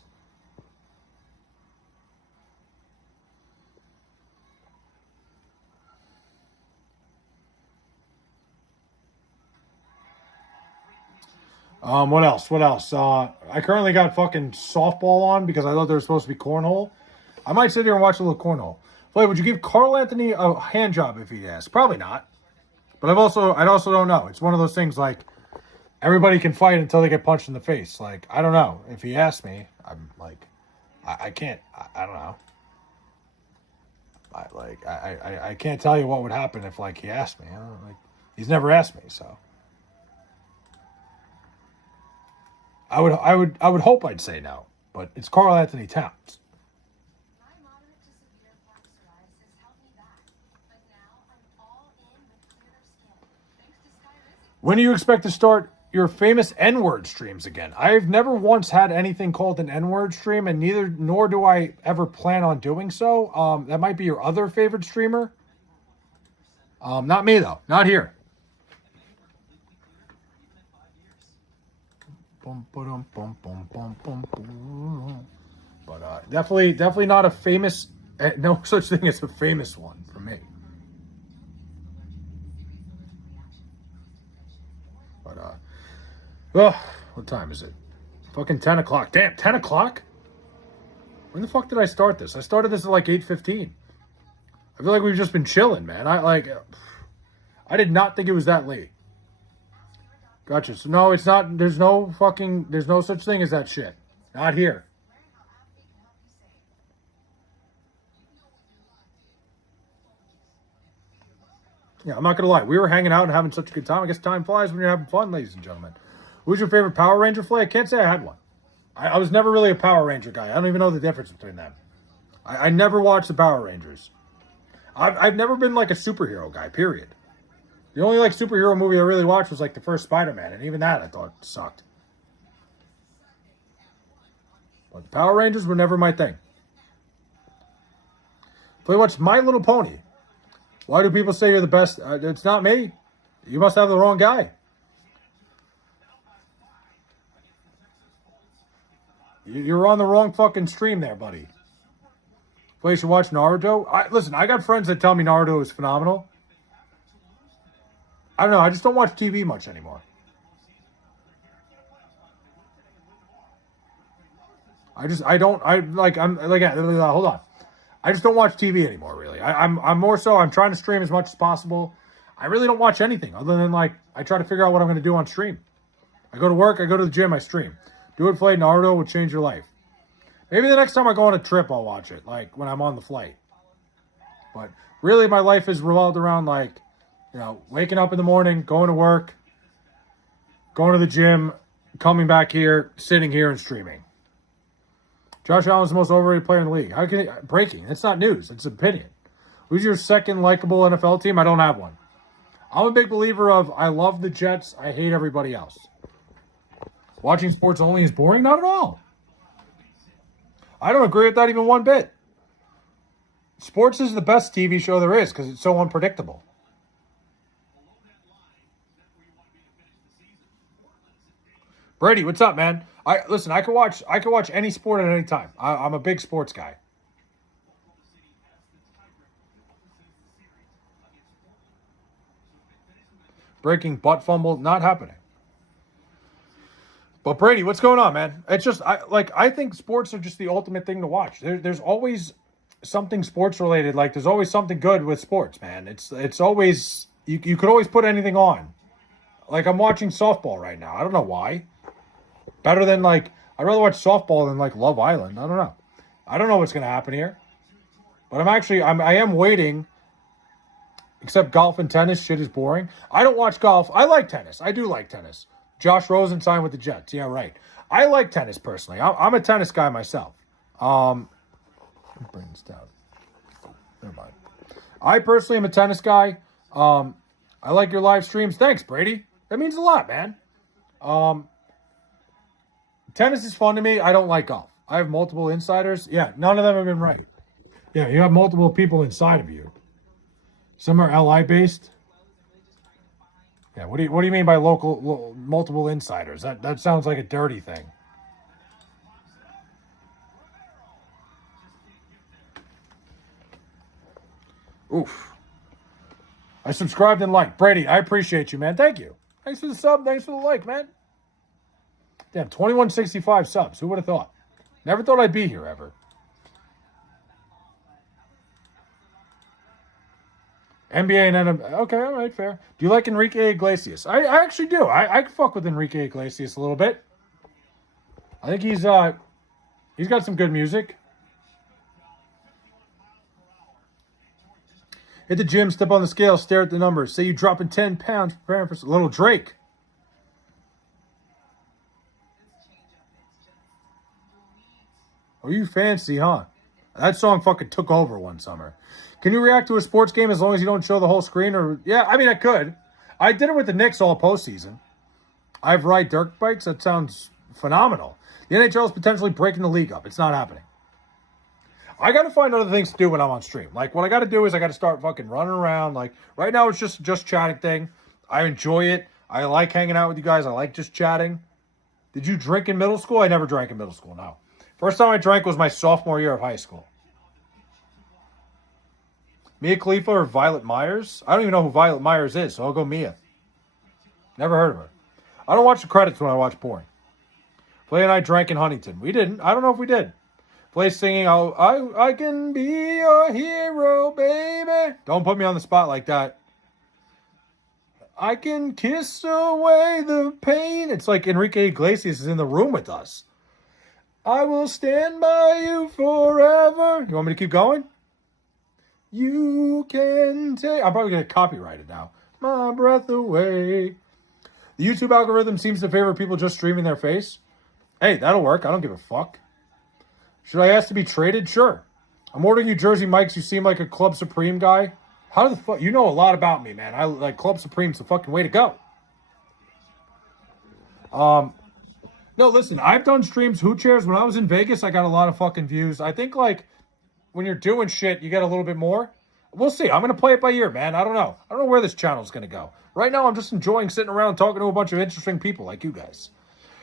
What else? I currently got fucking softball on because I thought there was supposed to be cornhole. I might sit here and watch a little cornhole. Wait, would you give Carl Anthony a hand job if he asked? Probably not. But I also don't know. It's one of those things like everybody can fight until they get punched in the face. Like, I don't know. If he asked me, I'm like, I can't. I don't know. I can't tell you what would happen if like he asked me. He's never asked me, so. I would hope I'd say no, but it's Carl Anthony Towns. When do you expect to start your famous N-word streams again? I've never once had anything called an N-word stream, and nor do I ever plan on doing so. That might be your other favorite streamer. Not me though. Not here. But definitely not a famous. No such thing as a famous one for me. But what time is it? Fucking 10 o'clock. Damn, 10 o'clock? When the fuck did I start this? I started this at like 8:15. I feel like we've just been chilling, man. I did not think it was that late. Gotcha. So no, it's not. There's no such thing as that shit. Not here. Yeah, I'm not gonna lie. We were hanging out and having such a good time. I guess time flies when you're having fun, ladies and gentlemen. Who's your favorite Power Ranger flight? I can't say I had one. I was never really a Power Ranger guy. I don't even know the difference between them. I never watched the Power Rangers. I've never been like a superhero guy, period. The only like superhero movie I really watched was like the first Spider-Man, and even that I thought sucked. But the Power Rangers were never my thing. Play watch My Little Pony. Why do people say you're the best? It's not me. You must have the wrong guy. You're on the wrong fucking stream there, buddy. Play should watch Naruto. Listen, I got friends that tell me Naruto is phenomenal. I don't know. I just don't watch TV much anymore. Hold on. I just don't watch TV anymore, really. I'm more so, I'm trying to stream as much as possible. I really don't watch anything other than, I try to figure out what I'm going to do on stream. I go to work, I go to the gym, I stream. Do it, play Naruto will change your life. Maybe the next time I go on a trip, I'll watch it, when I'm on the flight. But really, my life is revolved around, waking up in the morning, going to work, going to the gym, coming back here, sitting here, and streaming. Josh Allen's the most overrated player in the league. How can breaking? It's not news. It's opinion. Who's your second likable NFL team? I don't have one. I'm a big believer of I love the Jets. I hate everybody else. Watching sports only is boring? Not at all. I don't agree with that even one bit. Sports is the best TV show there is because it's so unpredictable. Brady, what's up, man? Listen. I can watch any sport at any time. I'm a big sports guy. Breaking butt fumble, not happening. But Brady, what's going on, man? It's just I think sports are just the ultimate thing to watch. There's always something sports related. Like there's always something good with sports, man. It's always you could always put anything on. Like I'm watching softball right now. I don't know why. Better than I'd rather watch softball than Love Island. I don't know. I don't know what's gonna happen here. But I am waiting. Except golf and tennis shit is boring. I don't watch golf. I like tennis. I do like tennis. Josh Rosen signed with the Jets. Yeah, right. I like tennis personally. I'm a tennis guy myself. Bring this down. Never mind. I personally am a tennis guy. I like your live streams. Thanks, Brady. That means a lot, man. Tennis is fun to me. I don't like golf. I have multiple insiders. Yeah, none of them have been right. Yeah, you have multiple people inside of you. Some are LI based. Yeah, what do you mean by multiple insiders? That sounds like a dirty thing. Oof. I subscribed and liked. Brady, I appreciate you, man. Thank you. Thanks for the sub. Thanks for the like, man. Damn, 2165 subs. Who would have thought? Never thought I'd be here ever. NBA and NFL. Okay, all right, fair. Do you like Enrique Iglesias? I actually do. I can fuck with Enrique Iglesias a little bit. I think he's got some good music. Hit the gym, step on the scale, stare at the numbers. Say you're dropping 10 pounds, preparing for little Drake. Oh, you fancy, huh? That song fucking took over one summer. Can you react to a sports game as long as you don't show the whole screen? Or yeah, I mean, I could. I did it with the Knicks all postseason. I've ride dirt bikes. That sounds phenomenal. The NHL is potentially breaking the league up. It's not happening. I got to find other things to do when I'm on stream. Like, what I got to do is I got to start fucking running around. Like, right now it's just chatting thing. I enjoy it. I like hanging out with you guys. I like just chatting. Did you drink in middle school? I never drank in middle school, no. First time I drank was my sophomore year of high school. Mia Khalifa or Violet Myers? I don't even know who Violet Myers is, so I'll go Mia. Never heard of her. I don't watch the credits when I watch porn. Flay and I drank in Huntington. We didn't. I don't know if we did. Flay singing, I can be your hero, baby. Don't put me on the spot like that. I can kiss away the pain. It's like Enrique Iglesias is in the room with us. I will stand by you forever. You want me to keep going? You can take... I'm probably going to copyright it now. My breath away. The YouTube algorithm seems to favor people just streaming their face. Hey, that'll work. I don't give a fuck. Should I ask to be traded? Sure. I'm ordering you Jersey Mikes. You seem like a Club Supreme guy. How the fuck... You know a lot about me, man. I like Club Supreme's the fucking way to go. No, listen, I've done streams, Hoot Chairs. When I was in Vegas, I got a lot of fucking views. I think, when you're doing shit, you get a little bit more. We'll see. I'm going to play it by ear, man. I don't know. I don't know where this channel's going to go. Right now, I'm just enjoying sitting around talking to a bunch of interesting people like you guys.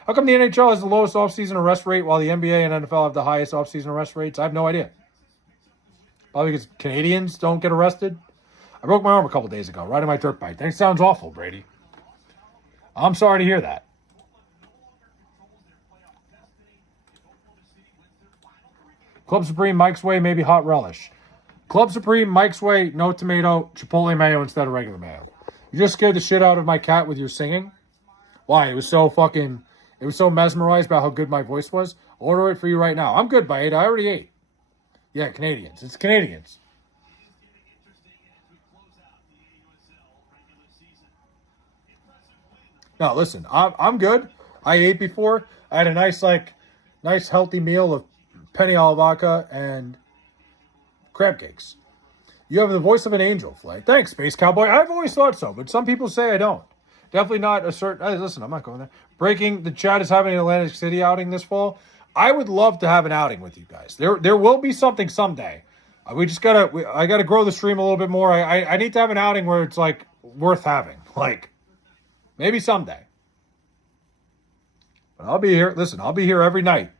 How come the NHL has the lowest offseason arrest rate while the NBA and NFL have the highest offseason arrest rates? I have no idea. Probably because Canadians don't get arrested. I broke my arm a couple days ago riding my dirt bike. That sounds awful, Brady. I'm sorry to hear that. Club Supreme, Mike's Way, maybe hot relish. Club Supreme, Mike's Way, no tomato, Chipotle mayo instead of regular mayo. You just scared the shit out of my cat with your singing. Why? It was so mesmerized by how good my voice was. I'll order it for you right now. I'm good by 8. I already ate. Yeah, Canadians. It's Canadians. No, listen, I'm good. I ate before. I had a nice healthy meal of penny alla vodka and crab cakes. You have the voice of an angel, Flay. Thanks, Space Cowboy. I've always thought so, but some people say I don't. Definitely not a certain... Hey, listen, I'm not going there. Breaking, the chat is having an Atlantic City outing this fall. I would love to have an outing with you guys. There will be something someday. We just gotta... I gotta grow the stream a little bit more. I need to have an outing where it's, like, worth having. Like, maybe someday. But I'll be here. Listen, I'll be here every night.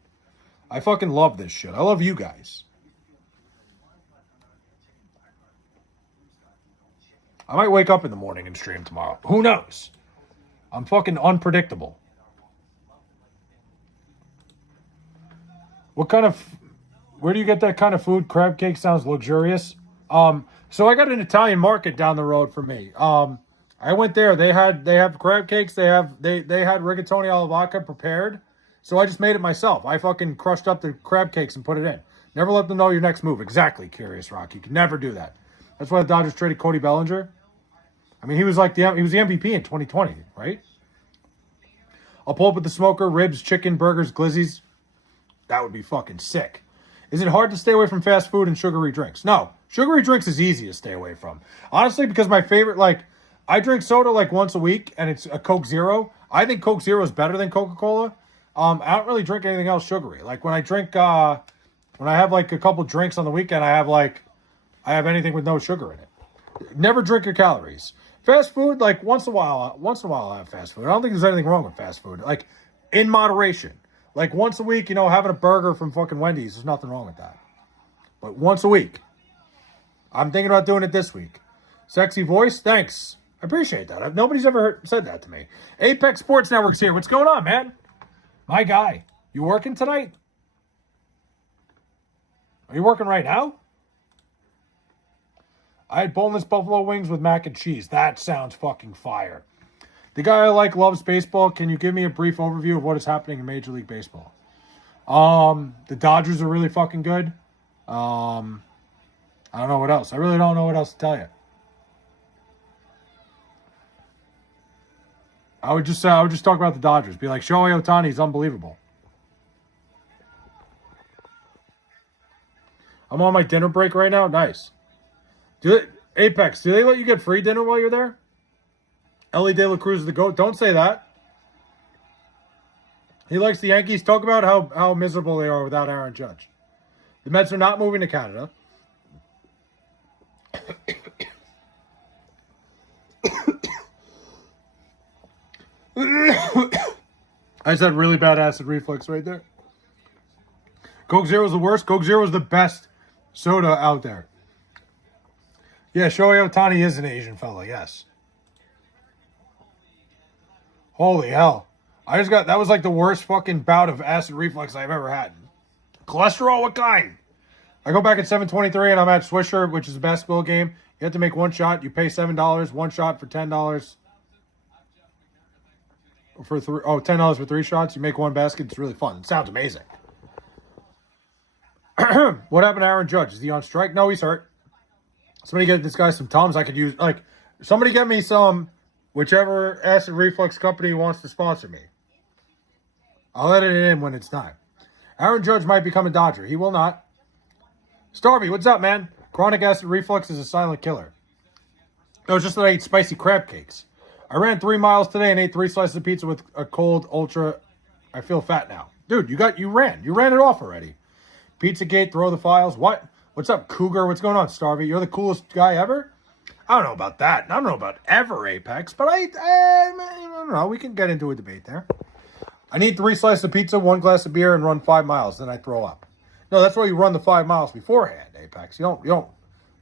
I fucking love this shit. I love you guys. I might wake up in the morning and stream tomorrow. Who knows? I'm fucking unpredictable. What kind of... Where do you get that kind of food? Crab cake sounds luxurious. So I got an Italian market down the road from me. I went there. They have crab cakes. They had rigatoni alla vodka prepared. So I just made it myself. I fucking crushed up the crab cakes and put it in. Never let them know your next move. Exactly, Curious Rock. You can never do that. That's why the Dodgers traded Cody Bellinger. I mean, he was the MVP in 2020, right? I'll pull up with the smoker, ribs, chicken, burgers, glizzies. That would be fucking sick. Is it hard to stay away from fast food and sugary drinks? No. Sugary drinks is easy to stay away from. Honestly, because my favorite, like, I drink soda like once a week, and it's a Coke Zero. I think Coke Zero is better than Coca-Cola. I don't really drink anything else sugary. Like, when I drink, when I have, like, a couple drinks on the weekend, I have anything with no sugar in it. Never drink your calories. Fast food, like, once in a while I'll have fast food. I don't think there's anything wrong with fast food. Like, in moderation. Like, once a week, having a burger from fucking Wendy's, there's nothing wrong with that. But once a week. I'm thinking about doing it this week. Sexy voice, thanks. I appreciate that. Nobody's ever said that to me. Apex Sports Network's here. What's going on, man? My guy. You working tonight? Are you working right now? I had boneless buffalo wings with mac and cheese. That sounds fucking fire. The guy I like loves baseball. Can you give me a brief overview of what is happening in Major League Baseball? The Dodgers are really fucking good. I don't know what else. I really don't know what else to tell you. I would just talk about the Dodgers. Be like, Shohei Ohtani is unbelievable. I'm on my dinner break right now. Nice. Apex, do they let you get free dinner while you're there? Ellie De La Cruz is the GOAT. Don't say that. He likes the Yankees. Talk about how miserable they are without Aaron Judge. The Mets are not moving to Canada. I just had really bad acid reflux right there. Coke Zero is the worst. Coke Zero is the best soda out there. Yeah, Shohei Ohtani is an Asian fella, yes. Holy hell. That was like the worst fucking bout of acid reflux I've ever had. Cholesterol, what kind? I go back at 7:23 and I'm at Swisher, which is a basketball game. You have to make one shot. You pay $7, one shot for $10. $10 for 3 shots. You make one basket. It's really fun. It sounds amazing. What happened to Aaron Judge? Is he on strike? No, he's hurt. Somebody get this guy some Tums. I could use, somebody get me some, whichever acid reflux company wants to sponsor me. I'll edit it in when it's time. Aaron Judge might become a Dodger. He will not. Starby, what's up, man? Chronic acid reflux is a silent killer. It was just that I ate spicy crab cakes. I ran 3 miles today and ate 3 slices of pizza with a cold ultra. I feel fat now. Dude, you ran. You ran it off already. Pizzagate, throw the files. What? What's up, Cougar? What's going on, Starvey? You're the coolest guy ever? I don't know about that. I don't know about ever, Apex, but I don't know. We can get into a debate there. I need 3 slices of pizza, 1 glass of beer, and run 5 miles. Then I throw up. No, that's why you run the 5 miles beforehand, Apex. You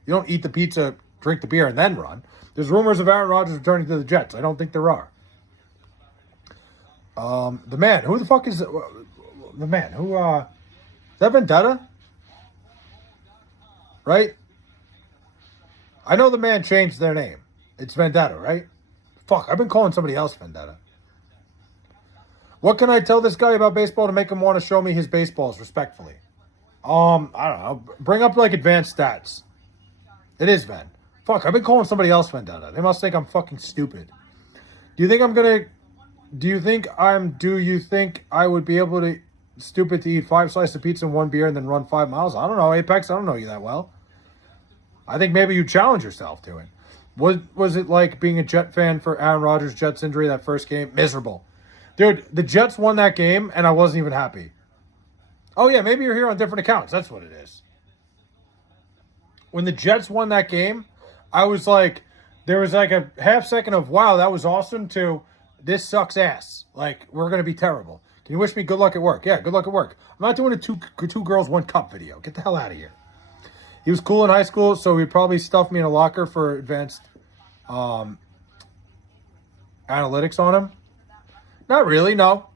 don't eat the pizza, drink the beer, and then run. There's rumors of Aaron Rodgers returning to the Jets. I don't think there are. The man. Who the fuck is the man? Who, is that Vendetta? Right? I know the man changed their name. It's Vendetta, right? Fuck, I've been calling somebody else Vendetta. What can I tell this guy about baseball to make him want to show me his baseballs respectfully? I don't know. Bring up, advanced stats. It is Ven. Fuck, I've been calling somebody else Vendetta. They must think I'm fucking stupid. Do you think I would be able to stupid to eat 5 slices of pizza and 1 beer and then run 5 miles? I don't know, Apex. I don't know you that well. I think maybe you challenge yourself to it. Was it like being a Jet fan for Aaron Rodgers' Jets injury that first game? Miserable. Dude, the Jets won that game, and I wasn't even happy. Oh, yeah, maybe you're here on different accounts. That's what it is. When the Jets won that game, I was like, there was like a half second of, wow, that was awesome, to this sucks ass. Like, we're going to be terrible. Can you wish me good luck at work? Yeah, good luck at work. I'm not doing a two girls, one cup video. Get the hell out of here. He was cool in high school, so he'd probably stuff me in a locker for advanced analytics on him. Not really, no.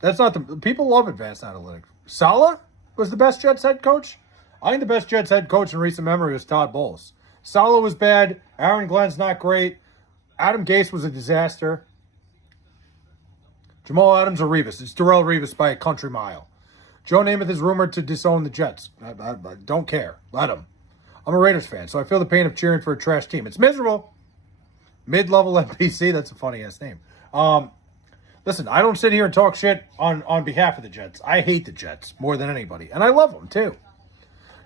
That's not the... People love advanced analytics. Saleh was the best Jets head coach? I think the best Jets head coach in recent memory was Todd Bowles. Saleh was bad. Aaron Glenn's not great. Adam Gase was a disaster. Jamal Adams or Revis. It's Darrelle Revis by a country mile. Joe Namath is rumored to disown the Jets. I don't care. Let him. I'm a Raiders fan, so I feel the pain of cheering for a trash team. It's miserable. Mid-level NPC. That's a funny-ass name. Listen, I don't sit here and talk shit on behalf of the Jets. I hate the Jets more than anybody, and I love them, too.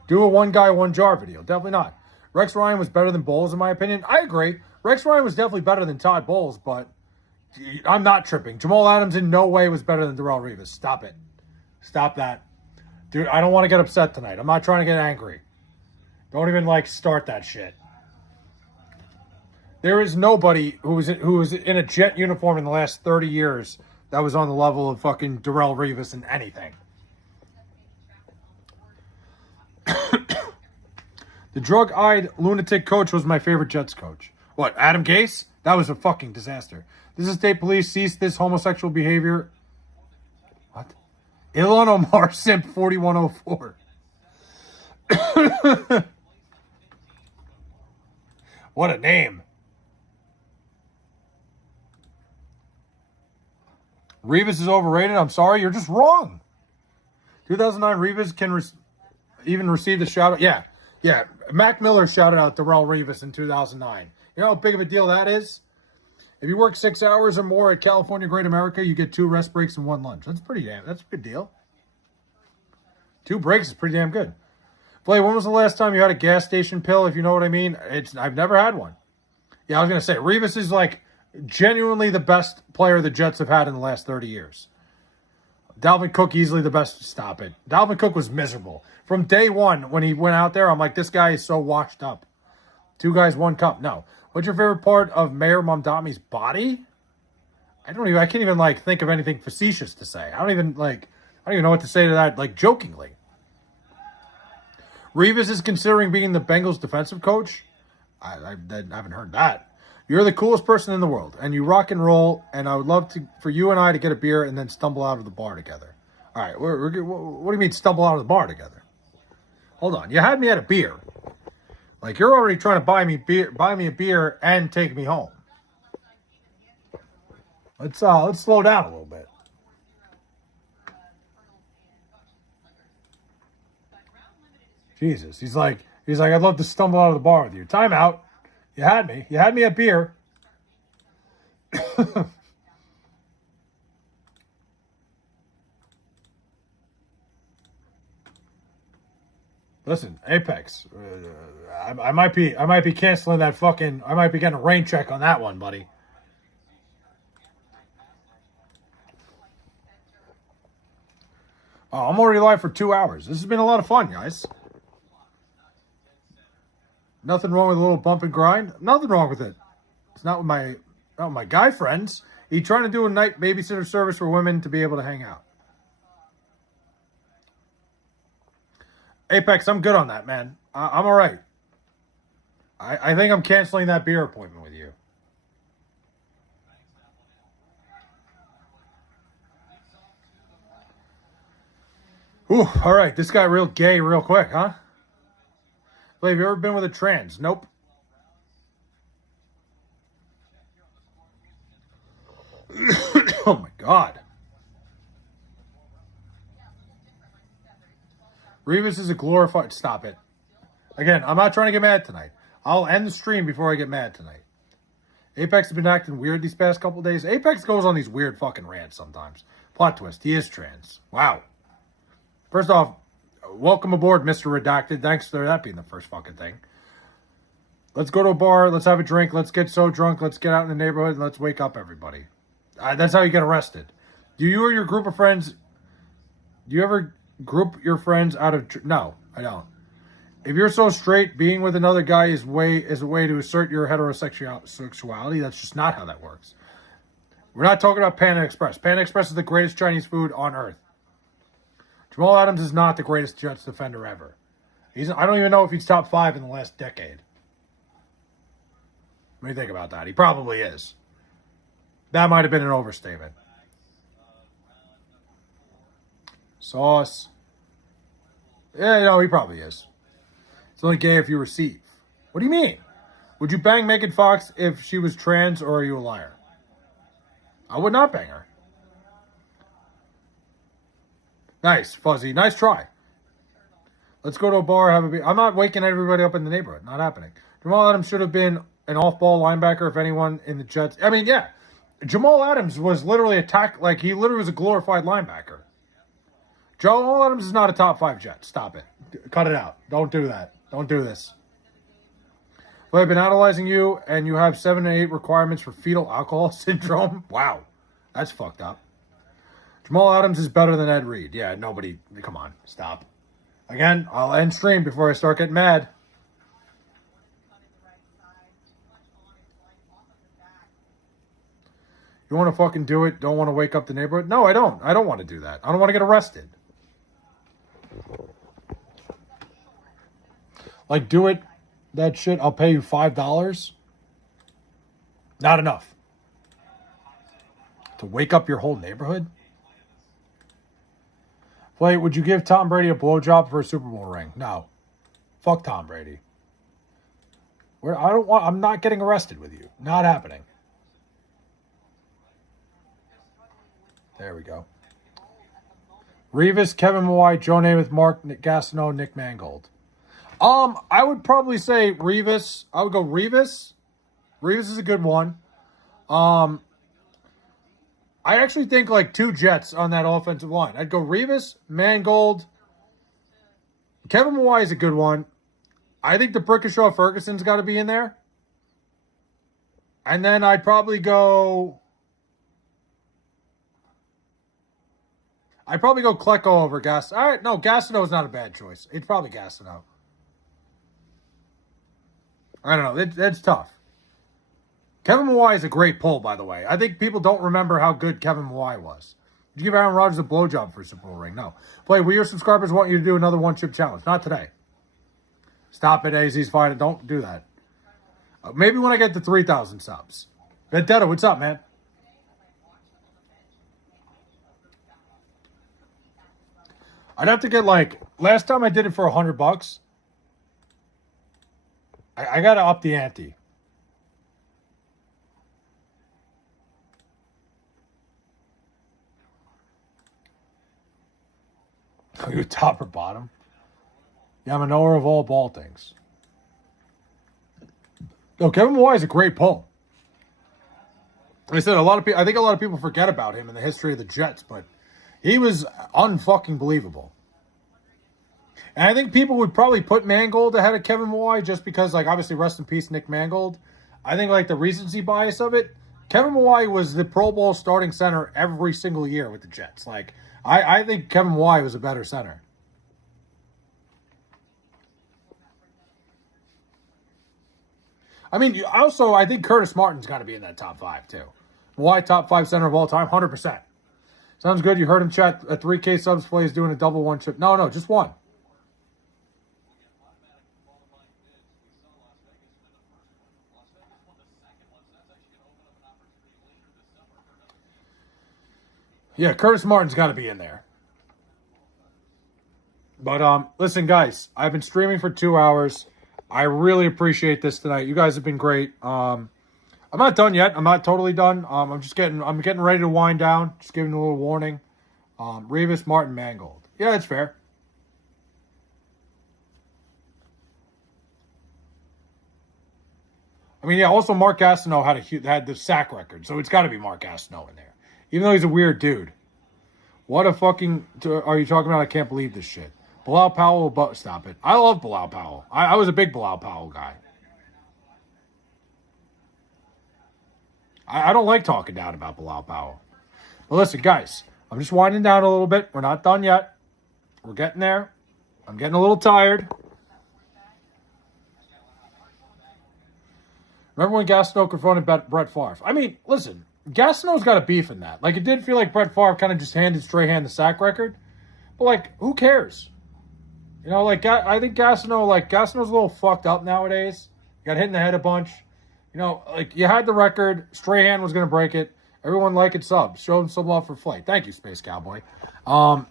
Do a one-guy, one-jar video. Definitely not. Rex Ryan was better than Bowles, in my opinion. I agree. Rex Ryan was definitely better than Todd Bowles, but I'm not tripping. Jamal Adams in no way was better than Darrelle Revis. Stop it. Stop that. Dude, I don't want to get upset tonight. I'm not trying to get angry. Don't even, start that shit. There is nobody who was in a Jet uniform in the last 30 years that was on the level of fucking Darrelle Revis in anything. The drug-eyed lunatic coach was my favorite Jets coach. What, Adam Gase? That was a fucking disaster. This is state police cease this homosexual behavior. What? Ilhan Omar Simp 4104. What a name. Revis is overrated. I'm sorry, you're just wrong. 2009 Revis can even receive the shout out. Yeah. Mac Miller shouted out Darrelle Revis in 2009. You know how big of a deal that is? If you work 6 hours or more at California Great America, you get 2 rest breaks and 1 lunch. That's a good deal. 2 breaks is pretty damn good. Blay, when was the last time you had a gas station pill, if you know what I mean? I've never had one. Yeah, I was going to say, Revis is genuinely the best player the Jets have had in the last 30 years. Dalvin Cook easily the best. Stop it. Dalvin Cook was miserable. From day one, when he went out there, I'm like, this guy is so washed up. 2 guys, 1 cup. No. What's your favorite part of Mayor Mamdami's body? I can't even think of anything facetious to say. I don't even know what to say to that, jokingly. Revis is considering being the Bengals defensive coach. I haven't heard that. You're the coolest person in the world, and you rock and roll, and I would love for you and I to get a beer and then stumble out of the bar together. All right, what do you mean stumble out of the bar together? Hold on, you had me at a beer. You're already trying to buy me a beer and take me home. Let's slow down a little bit. Jesus, he's like, I'd love to stumble out of the bar with you. Time out. You had me at beer. Listen, Apex. I might be canceling that fucking. I might be getting a rain check on that one, buddy. Oh, I'm already live for 2 hours. This has been a lot of fun, guys. Nothing wrong with a little bump and grind. Nothing wrong with it. It's not with my guy friends. He's trying to do a night babysitter service for women to be able to hang out. Apex, I'm good on that, man. I'm all right. I think I'm canceling that beer appointment with you. Ooh, all right. This got real gay real quick, huh? Have you ever been with a trans? Nope. Oh my God. Revis is a glorified... Stop it. Again, I'm not trying to get mad tonight. I'll end the stream before I get mad tonight. Apex has been acting weird these past couple days. Apex goes on these weird fucking rants sometimes. Plot twist. He is trans. Wow. First off, welcome aboard, Mr. Redacted. Thanks for that being the first fucking thing. Let's go to a bar. Let's have a drink. Let's get so drunk. Let's get out in the neighborhood and let's wake up everybody. That's how you get arrested. Do you or your group of friends, do you ever group your friends out of... No, I don't. If you're so straight, being with another guy is a way to assert your heterosexuality. That's just not how that works. We're not talking about Panda Express. Panda Express is the greatest Chinese food on earth. Jamal Adams is not the greatest Jets defender ever. I don't even know if he's top 5 in the last decade. What do you think about that? He probably is. That might have been an overstatement. Sauce. Yeah, no, he probably is. It's only gay if you receive. What do you mean? Would you bang Megan Fox if she was trans, or are you a liar? I would not bang her. Nice, Fuzzy. Nice try. Let's go to a bar, have a beer. I'm not waking everybody up in the neighborhood. Not happening. Jamal Adams should have been an off-ball linebacker if anyone in the Jets... I mean, yeah. Jamal Adams was literally he literally was a glorified linebacker. Jamal Adams is not a top 5 Jet. Stop it. Cut it out. Don't do that. Don't do this. Well, I've been analyzing you, and you have 7 to 8 requirements for fetal alcohol syndrome. Wow. That's fucked up. Jamal Adams is better than Ed Reed. Yeah, nobody... Come on. Stop. Again, I'll end stream before I start getting mad. You want to fucking do it? Don't want to wake up the neighborhood? No, I don't. I don't want to do that. I don't want to get arrested. Like, do it. That shit, I'll pay you $5. Not enough. To wake up your whole neighborhood? Wait, would you give Tom Brady a blowjob for a Super Bowl ring? No. Fuck Tom Brady. I'm not getting arrested with you. Not happening. There we go. Revis, Kevin Mawai, Joe Namath, Mark Gastineau, Nick Mangold. I would probably say Revis. I would go Revis. Revis is a good one. I actually think like 2 Jets on that offensive line. I'd go Revis, Mangold. Kevin Mawai is a good one. I think the Brickashaw Ferguson's got to be in there. And then I'd probably go Klecko over Gas. All right, no, Gastineau is not a bad choice. It's probably Gastineau. I don't know. That's tough. Kevin Mawai is a great pull, by the way. I think people don't remember how good Kevin Mawai was. Did you give Aaron Rodgers a blowjob for a Super Bowl ring? No. Play, we, your subscribers, want you to do another one-chip challenge. Not today. Stop it, AZ's fine. Don't do that. Maybe when I get to 3,000 subs. Vendetta, what's up, man? I'd have to get last time I did it for $100. I got to up the ante. Are you top or bottom? Yeah, I'm a knower of all ball things. No, Kevin Mawai is a great pull. Like I said, I think a lot of people forget about him in the history of the Jets, but he was unfucking believable. And I think people would probably put Mangold ahead of Kevin Mawai just because, obviously, rest in peace, Nick Mangold. I think, the recency bias of it, Kevin Mawai was the Pro Bowl starting center every single year with the Jets. I think Kevin Mawai was a better center. I mean, also, I think Curtis Martin's got to be in that top 5, too. Mawai, top 5 center of all time, 100%. Sounds good. You heard him chat. A 3K subs play is doing a double one chip. No, just one. Yeah, Curtis Martin's got to be in there. But listen, guys, I've been streaming for 2 hours. I really appreciate this tonight. You guys have been great. I'm not done yet. I'm not totally done. I'm getting ready to wind down. Just giving a little warning. Revis, Martin, Mangold. Yeah, that's fair. I mean, yeah. Also, Mark Gastineau had the sack record, so it's got to be Mark Gastineau in there. Even though he's a weird dude. What a fucking... are you talking about? I can't believe this shit. Bilal Powell, but stop it. I love Bilal Powell. I was a big Bilal Powell guy. I don't like talking down about Bilal Powell. But listen, guys, I'm just winding down a little bit. We're not done yet. We're getting there. I'm getting a little tired. Remember when Gastineau confronted Brett Favre? I mean, listen, Gastineau's got a beef in that. Like, it did feel like Brett Favre kind of just handed Strahan the sack record. But, like, who cares? You know, like, I think Gastineau's a little fucked up nowadays. Got hit in the head a bunch. You know, like, you had the record. Strahan was going to break it. Everyone like it, sub. Show him some love for Flight. Thank you, Space Cowboy. I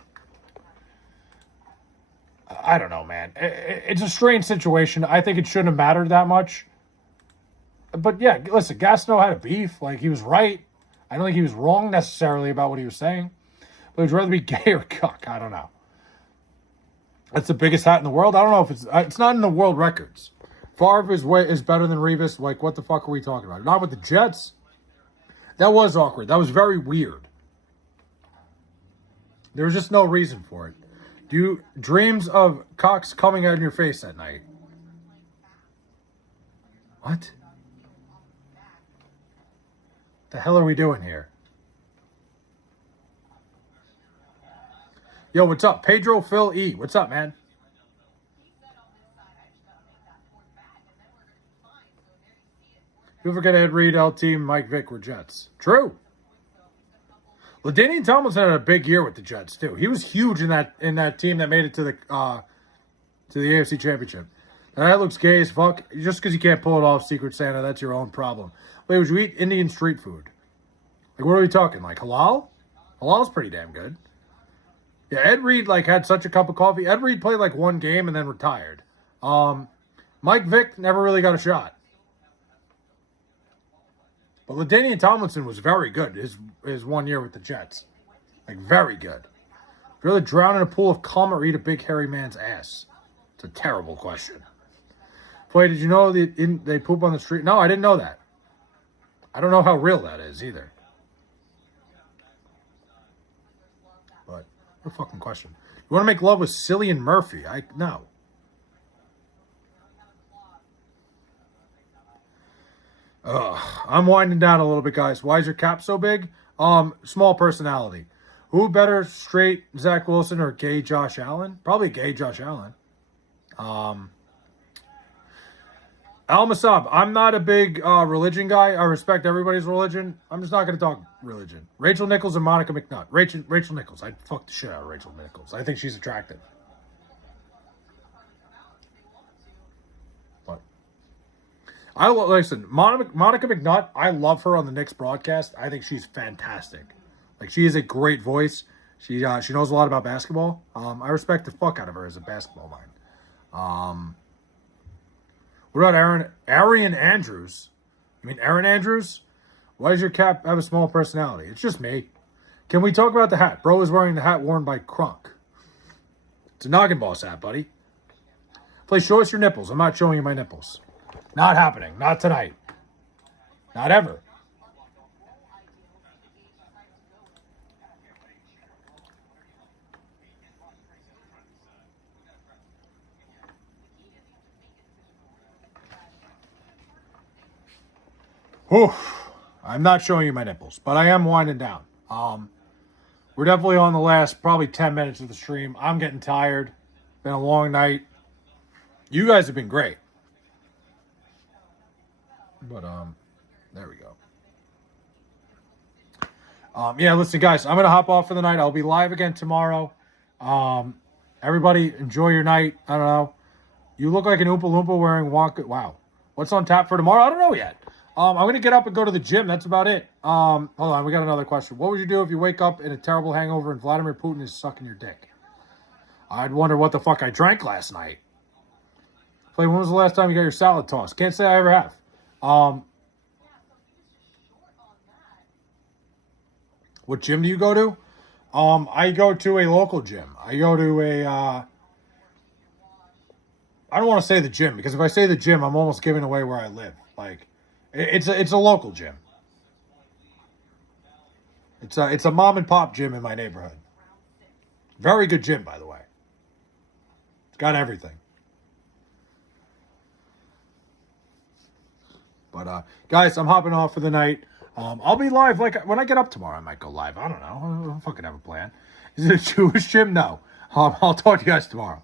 don't know, man. It's a strange situation. I think it shouldn't have mattered that much. But, yeah, listen, Gastineau had a beef. Like, he was right. I don't think he was wrong necessarily about what he was saying. But he'd rather be gay or cuck. I don't know. That's the biggest hat in the world. I don't know if it's not in the world records. Favre is better than Revis. Like, what the fuck are we talking about? Not with the Jets. That was awkward. That was very weird. There was just no reason for it. Do you dreams of cocks coming out of your face at night? What? The hell are we doing here? Yo, what's up? Pedro Phil E. What's up, man? You forget Ed Reed, L Team, Mike Vick were Jets. True. LaDainian Tomlinson had a big year with the Jets too. He was huge in that team that made it to the AFC Championship. And that looks gay as fuck. Just because you can't pull it off, Secret Santa, that's your own problem. Wait, would you eat Indian street food? Like, what are we talking? Like halal? Halal's pretty damn good. Yeah, Ed Reed had such a cup of coffee. Ed Reed played one game and then retired. Mike Vick never really got a shot. But LaDainian Tomlinson was very good his 1 year with the Jets. Very good. Would you rather drown in a pool of cum or eat a big hairy man's ass? It's a terrible question. Boy, did you know they poop on the street? No, I didn't know that. I don't know how real that is either. But, what a fucking question. You want to make love with Cillian Murphy? No. I'm winding down a little bit, guys. Why is your cap so big? Small personality. Who better, straight Zach Wilson or gay Josh Allen? Probably gay Josh Allen. Al Masab, I'm not a big religion guy. I respect everybody's religion. I'm just not going to talk religion. Rachel Nichols and Monica McNutt. Rachel Nichols. I'd fuck the shit out of Rachel Nichols. I think she's attractive. Listen, Monica McNutt, I love her on the Knicks broadcast. I think she's fantastic. She is a great voice. She knows a lot about basketball. I respect the fuck out of her as a basketball mind. What about Arian Andrews? You mean Aaron Andrews? Why does your cap have a small personality? It's just me. Can we talk about the hat? Bro is wearing the hat worn by Crunk. It's a Noggin Boss hat, buddy. Please show us your nipples. I'm not showing you my nipples. Not happening. Not tonight. Not ever. Whew. I'm not showing you my nipples, but I am winding down. We're definitely on the last probably 10 minutes of the stream. I'm getting tired. Been a long night. You guys have been great. But, there we go. Yeah, listen, guys, I'm going to hop off for the night. I'll be live again tomorrow. Everybody, enjoy your night. I don't know. You look like an Oompa Loompa wearing Wonka. Wow. What's on tap for tomorrow? I don't know yet. I'm going to get up and go to the gym. That's about it. Hold on. We got another question. What would you do if you wake up in a terrible hangover and Vladimir Putin is sucking your dick? I'd wonder what the fuck I drank last night. When was the last time you got your salad tossed? Can't say I ever have. What gym do you go to? I go to a local gym. I go to I don't want to say the gym, because if I say the gym, I'm almost giving away where I live. It's a local gym. It's a mom and pop gym in my neighborhood. Very good gym, by the way. Got everything. But guys, I'm hopping off for the night. I'll be live like when I get up tomorrow. I might go live. I don't know. I don't fucking have a plan. Is it a Jewish gym? No. I'll talk to you guys tomorrow.